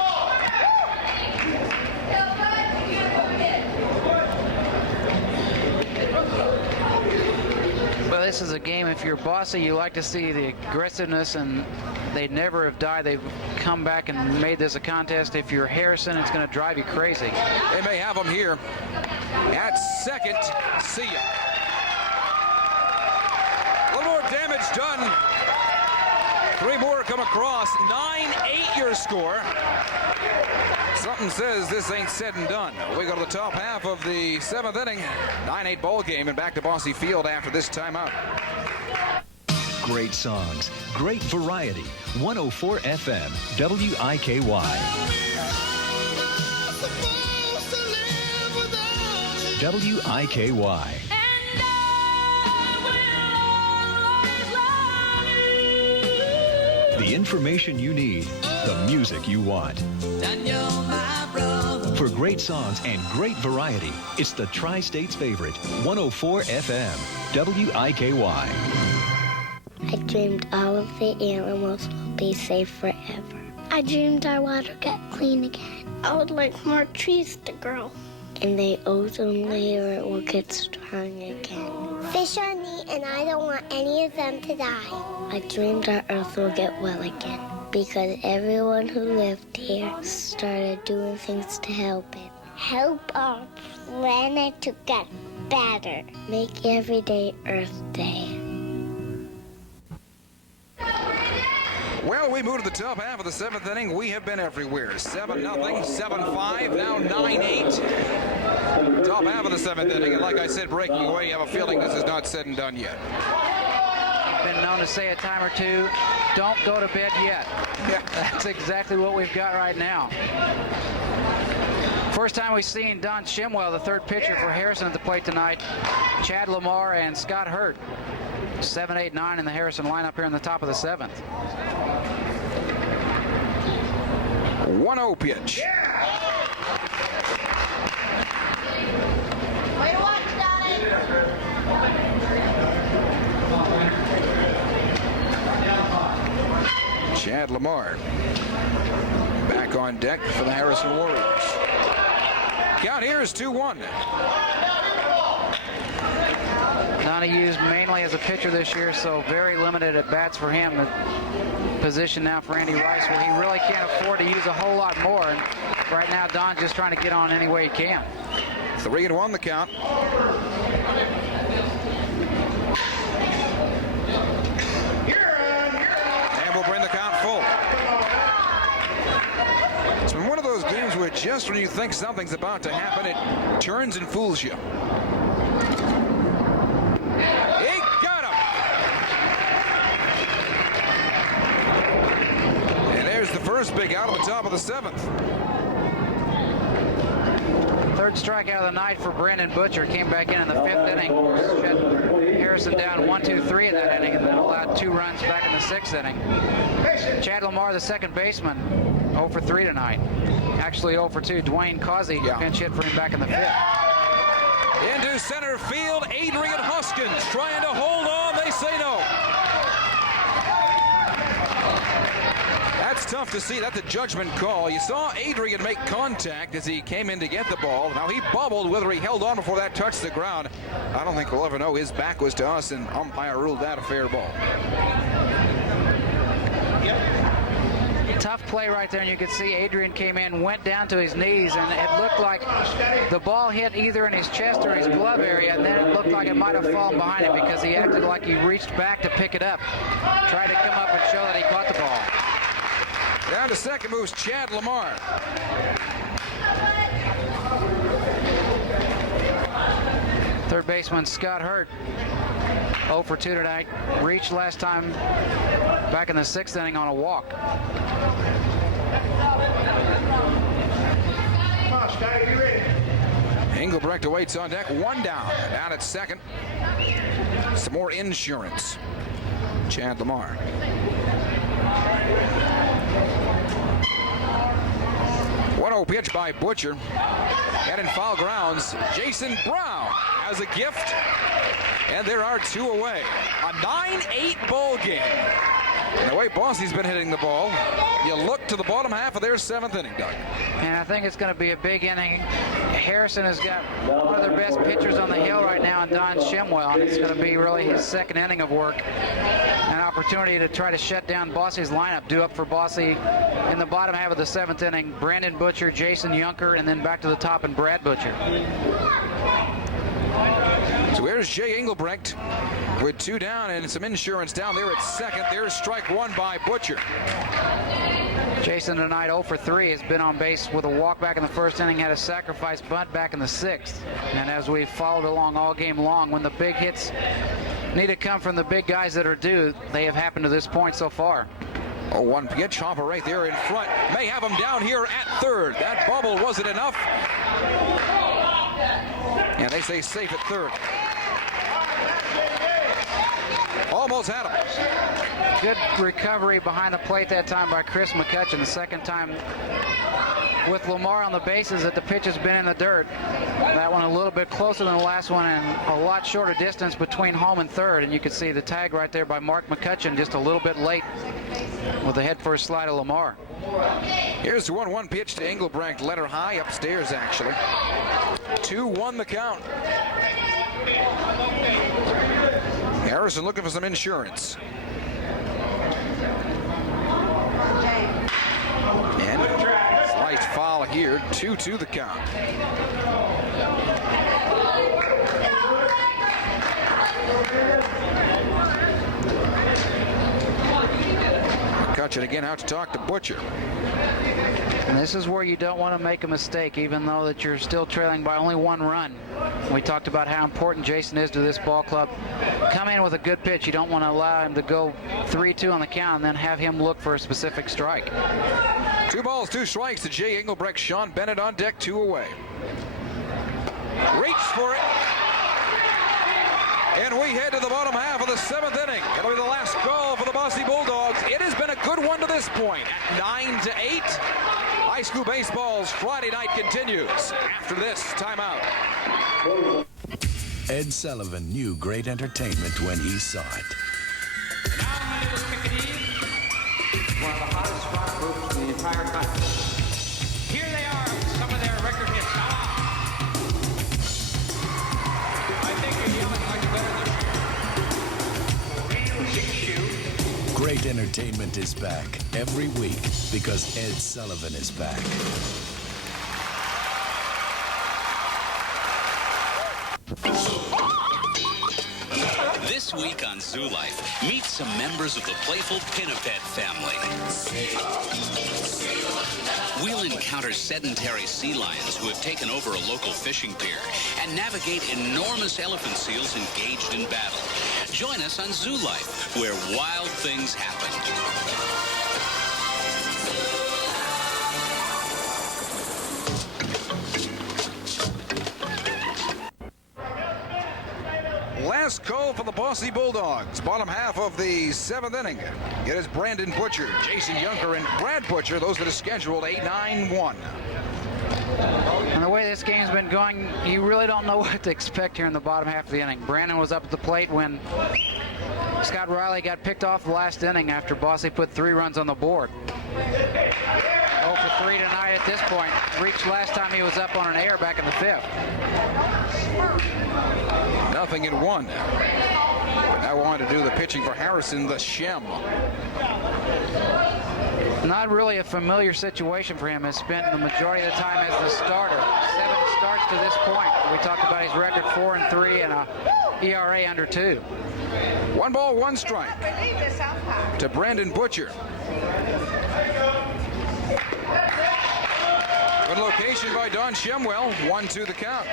Well, this is a game, if you're Bosse, you like to see the aggressiveness, and they never have died. They've come back and made this a contest. If you're Harrison, it's going to drive you crazy. They may have him here at second. See ya. A little more damage done. 3 more come across. 9-8 your score. Something says this ain't said and done. We go to the top half of the 7th inning. 9-8 ball game, and back to Bosse Field after this timeout. Great songs, great variety. 104 FM, WIKY. WIKY. The information you need, the music you want. For great songs and great variety, it's the Tri-State's favorite, 104 FM, WIKY. I dreamed all of the animals will be safe forever. I dreamed our water got clean again. I would like more trees to grow. And the ozone layer will get strong again. Fish are neat, and I don't want any of them to die. I dreamed our earth will get well again, because everyone who lived here started doing things to help it. Help our planet to get better. Make every day Earth Day. Well, we move to the top half of the 7th inning. We have been everywhere. 7-0, 7-5, now 9-8. Top half of the 7th inning. And like I said, breaking away, you have a feeling this is not said and done yet. Been known to say a time or two, don't go to bed yet. Yeah. That's exactly what we've got right now. First time we've seen Don Shimwell, the third pitcher for Harrison, at the plate tonight. Chad Lamar and Scott Hurt. 7, 8, 9 in the Harrison lineup here in the top of the 7th. 1-0 pitch. Way to watch, Donnie. Chad Lamar back on deck for the Harrison Warriors. Count here is 2-1. Donnie used mainly as a pitcher this year, so very limited at bats for him. The position now for Andy Rice, where he really can't afford to use a whole lot more. And right now, Don's just trying to get on any way he can. 3-1 the count. And we'll bring the count full. It's been one of those games where just when you think something's about to happen, it turns and fools you. He got him! And there's the first big out on the top of the 7th. Third strikeout of the night for Brandon Butcher. Came back in the 5th inning. Shut Harrison down 1-2-3 in that inning, and then allowed 2 runs back in the 6th inning. Chad Lamar, the second baseman, 0 for 3 tonight. Actually 0 for 2. Dwayne Causey pinch hit for him back in the 5th. Into center field, Adrian Huskins trying to hold on. They say no. That's tough to see. That's a judgment call. You saw Adrian make contact as he came in to get the ball. Now he bobbled. Whether he held on before that touched the ground, I don't think we'll ever know. His back was to us, and umpire ruled that a fair ball. Tough play right there, and you could see Adrian came in, went down to his knees, and it looked like the ball hit either in his chest or his glove area, and then it looked like it might have fallen behind him because he acted like he reached back to pick it up. Tried to come up and show that he caught the ball. Down to second moves Chad Lamar. Third baseman Scott Hurt, 0 for 2 tonight. Reached last time back in the 6th inning on a walk. Come on, Scotty, you ready? Engelbrecht awaits on deck. 1 down. Down at second. Some more insurance. Chad Lamar. One-0 pitch by Butcher. And in foul grounds, Jason Brown has a gift. And there are 2 away. A 9-8 ball game. And the way Bosse's been hitting the ball, you look to the bottom half of their 7th inning, Doug. And I think it's going to be a big inning. Harrison has got one of their best pitchers on the hill right now in Don Shimwell, and it's going to be really his 2nd inning of work. An opportunity to try to shut down Bosse's lineup. Due up for Bosse in the bottom half of the 7th inning. Brandon Butcher, Jason Junker, and then back to the top and Brad Butcher. So here's Jay Engelbrecht with 2 down and some insurance down there at 2nd. There's strike 1 by Butcher. Jason tonight 0 for 3 has been on base with a walk back in the 1st inning, had a sacrifice bunt back in the 6th. And as we followed along all game long, when the big hits need to come from the big guys that are due, they have happened to this point so far. 0-1 pitch, Hopper right there in front. May have him down here at 3rd. That bubble wasn't enough. And they say safe at 3rd. Almost had him. Good recovery behind the plate that time by Chris McCutcheon. The 2nd time with Lamar on the bases that the pitch has been in the dirt. That one a little bit closer than the last one and a lot shorter distance between home and 3rd. And you can see the tag right there by Mark McCutcheon just a little bit late with the head first slide of Lamar. Here's the 1-1 pitch to Engelbrecht. Let her high upstairs, actually. 2-1 the count. Harrison looking for some insurance. And slight foul here. 2-2 the count. McCutcheon again out to talk to Butcher. And this is where you don't want to make a mistake, even though that you're still trailing by only 1 run. We talked about how important Jason is to this ball club. Come in with a good pitch. You don't want to allow him to go 3-2 on the count and then have him look for a specific strike. 2 balls, 2 strikes to Jay Engelbrecht. Sean Bennett on deck, 2 away. Reach for it. And we head to the bottom half of the 7th inning. It'll be the last call for the Bosse Bulldogs. It has been a good one to this point. At 9-8. High school baseball's Friday night continues after this timeout. Ed Sullivan knew great entertainment when he saw it. One of the hottest rock groups in the entire country. Here they are, some of their record hits. I think you're yelling much better this year. Great entertainment is back every week because Ed Sullivan is back. This week on Zoo Life, meet some members of the playful Pinniped family. We'll encounter sedentary sea lions who have taken over a local fishing pier and navigate enormous elephant seals engaged in battle. Join us on Zoo Life, where wild things happen. Last call for the Bosse Bulldogs. Bottom half of the 7th inning. It is Brandon Butcher, Jason Junker, and Brad Butcher. Those that are scheduled 8-9-1. And the way this game's been going, you really don't know what to expect here in the bottom half of the inning. Brandon was up at the plate when Scott Riley got picked off the last inning after Bosse put 3 runs on the board. 0 for 3 tonight at this point. Reached last time he was up on an air back in the 5th. Nothing in 1. But now on to do the pitching for Harrison, the Shem. Not really a familiar situation for him. Has spent the majority of the time as the starter. 7 starts to this point. We talked about his record 4-3 and a ERA under 2. 1 ball, 1 strike to Brandon Butcher. Good location by Don Shimwell. 1-2 the count.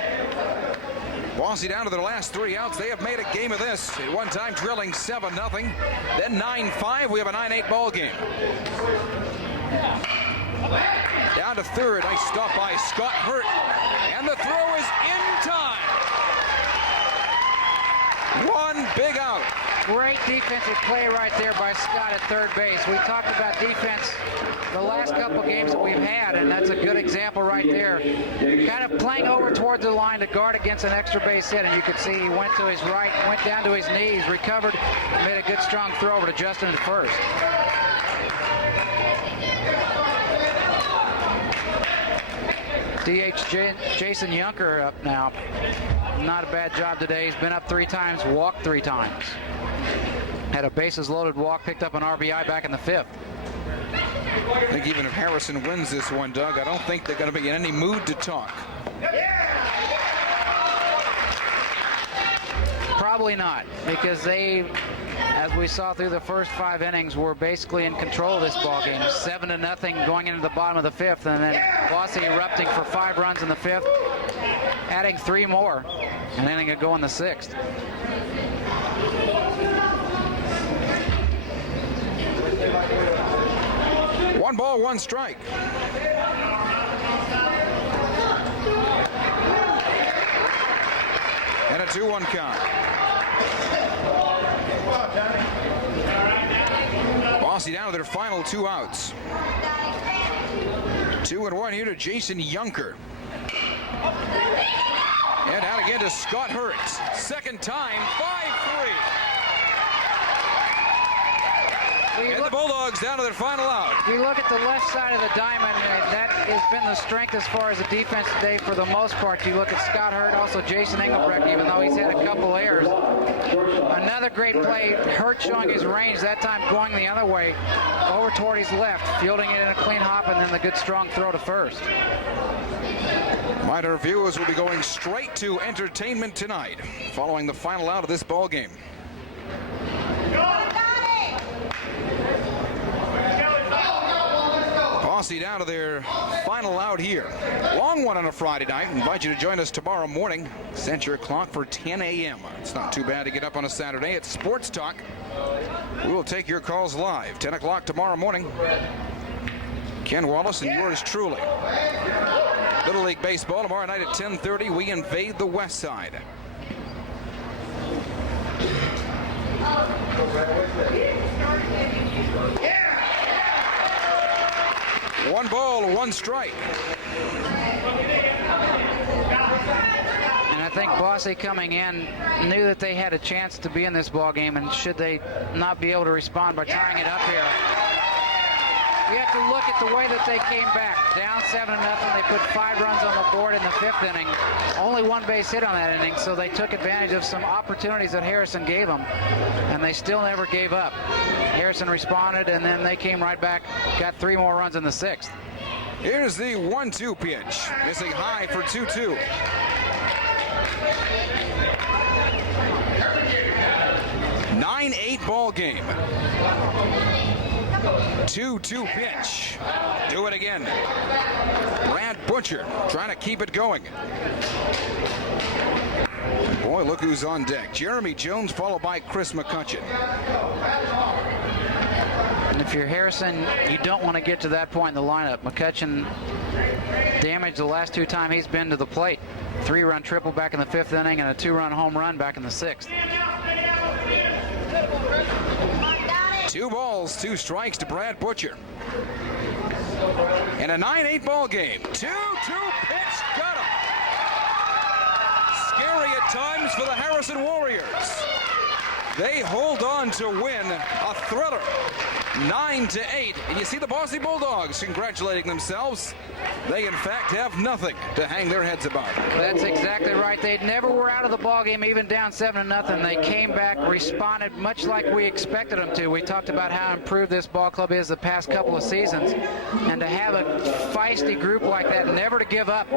Bosse down to their last 3 outs. They have made a game of this. At one time trailing 7-0. Then 9-5. We have a 9-8 ball game. Down to 3rd. Nice stop by Scott Hurt. And the throw is in time. 1 big out. Great defensive play right there by Scott at third base. We talked about defense the last couple games that we've had, and that's a good example right there. Kind of playing over towards the line to guard against an extra base hit, and you could see he went to his right, went down to his knees, recovered, made a good strong throw over to Justin at first. DH Jason Yunker up now. Not a bad job today. He's been up 3 times, walked 3 times. Had a bases loaded walk, picked up an RBI back in the 5th. I think even if Harrison wins this one, Doug, I don't think they're going to be in any mood to talk. Probably not, because they, as we saw through the first 5 innings, were basically in control of this ball game. 7-0 going into the bottom of the 5th, and then Bosse erupting for 5 runs in the 5th, adding 3 more, and inning ago in the 6th. One ball, one strike. And a 2-1 count. Bosse down to their final 2 outs. 2-1 here to Jason Yunker. And out again to Scott Hurts. Second time, 5-3. And the Bulldogs down to their final out. You look at the left side of the diamond, and that has been the strength as far as the defense today for the most part. You look at Scott Hurt, also Jason Engelbrecht, even though he's had a couple errors. Another great play, Hurt showing his range, that time going the other way, over toward his left, fielding it in a clean hop, and then the good strong throw to first. Minor viewers will be going straight to entertainment tonight, following the final out of this ball game. Bosse down to their final out here. Long one on a Friday night. Invite you to join us tomorrow morning. Set your clock for 10 a.m. It's not too bad to get up on a Saturday. It's Sports Talk. We will take your calls live. 10 o'clock tomorrow morning. Ken Wallace and yours truly. Little League Baseball tomorrow night at 10:30. We invade the West Side. One ball, one strike. And I think Bosse coming in knew that they had a chance to be in this ball game, and should they not be able to respond by tying it up here. You have to look at the way that they came back. Down 7-0, they put 5 runs on the board in the 5th inning. Only 1 base hit on that inning, so they took advantage of some opportunities that Harrison gave them, and they still never gave up. Harrison responded, and then they came right back, got 3 more runs in the 6th. Here's the 1-2 pitch. Missing high for 2-2. Nine-8 ball game. 2-2 pitch. Do it again. Brad Butcher trying to keep it going. Boy, look who's on deck. Jeremy Jones followed by Chris McCutcheon. And if you're Harrison, you don't want to get to that point in the lineup. McCutcheon damaged the last 2 times he's been to the plate. 3-run triple back in the 5th inning and a 2-run home run back in the 6th. 2 balls, 2 strikes to Brad Butcher. In a 9-8 ball game. 2-2 pitch, got him. Scary at times for the Harrison Warriors. They hold on to win a thriller. 9-8. And you see the Bosse Bulldogs congratulating themselves. They, in fact, have nothing to hang their heads about. That's exactly right. They never were out of the ballgame, even down 7-0. They came back, responded much like we expected them to. We talked about how improved this ball club is the past couple of seasons. And to have a feisty group like that, never to give up,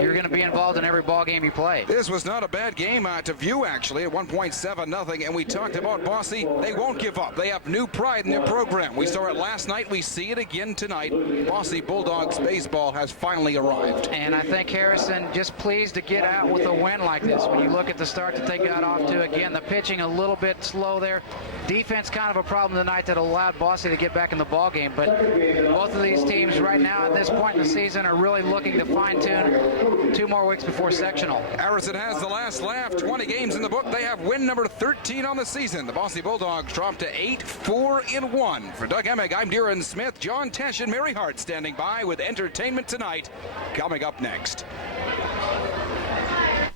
you're going to be involved in every ball game you play. This was not a bad game to view, actually, at 1.7-0. And we talked about Bosse. They won't give up. They have new pride in their program. program. We saw it last night. We see it again tonight. Bosse Bulldogs baseball has finally arrived. And I think Harrison just pleased to get out with a win like this. When you look at the start that they got off to, again, the pitching a little bit slow there. Defense kind of a problem tonight that allowed Bosse to get back in the ball game. But both of these teams right now at this point in the season are really looking to fine-tune 2 more weeks before sectional. Harrison has the last laugh. 20 games in the book. They have win number 13 on the season. The Bosse Bulldogs dropped to 8-4-1. For Doug Emig, I'm Darren Smith. John Tesh and Mary Hart standing by with entertainment tonight. Coming up next.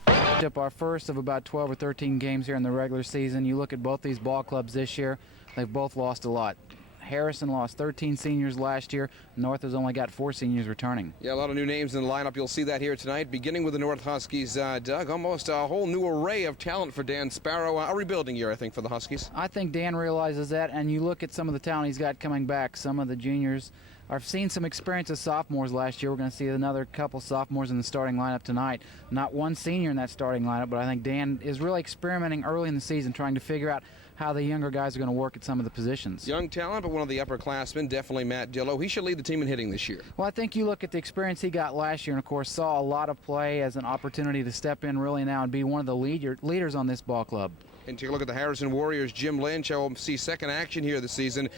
Up our first of about 12 or 13 games here in the regular season. You look at both these ball clubs this year, they've both lost a lot. Harrison lost 13 seniors last year. North has only got 4 seniors returning. Yeah, a lot of new names in the lineup. You'll see that here tonight, beginning with the North Huskies. Doug, almost a whole new array of talent for Dan Sparrow. A rebuilding year, I think, for the Huskies. I think Dan realizes that, and you look at some of the talent he's got coming back. Some of the juniors. I've seen some experience as sophomores last year. We're going to see another couple sophomores in the starting lineup tonight. Not one senior in that starting lineup, but I think Dan is really experimenting early in the season, trying to figure out how the younger guys are going to work at some of the positions. Young talent, but one of the upperclassmen, definitely Matt Dillo. He should lead the team in hitting this year. Well, I think you look at the experience he got last year and, of course, saw a lot of play as an opportunity to step in really now and be one of the leaders on this ball club. And take a look at the Harrison Warriors. Jim Lynch, I will see second action here this season.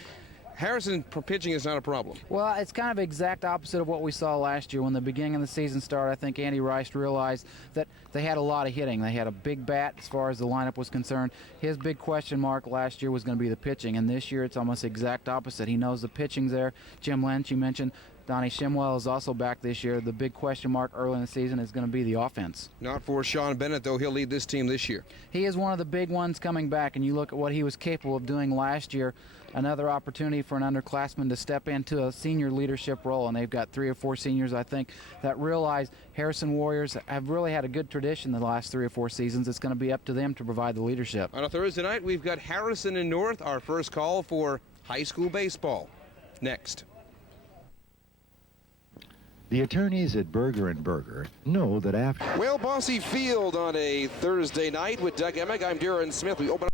Harrison pitching is not a problem. Well, it's kind of exact opposite of what we saw last year. When the beginning of the season started, I think Andy Rice realized that they had a lot of hitting. They had a big bat as far as the lineup was concerned. His big question mark last year was going to be the pitching, and this year it's almost the exact opposite. He knows the pitching's there. Jim Lynch, you mentioned, Donnie Shimwell is also back this year. The big question mark early in the season is going to be the offense. Not for Sean Bennett, though. He'll lead this team this year. He is one of the big ones coming back, and you look at what he was capable of doing last year. Another opportunity for an underclassman to step into a senior leadership role, and they've got 3 or 4 seniors, I think, that realize Harrison Warriors have really had a good tradition the last 3 or 4 seasons. It's going to be up to them to provide the leadership. On a Thursday night, we've got Harrison and North, our first call for high school baseball. Next. The attorneys at Berger & Berger know that after... Well, Bosse Field on a Thursday night with Doug Emig. I'm Darren Smith. We open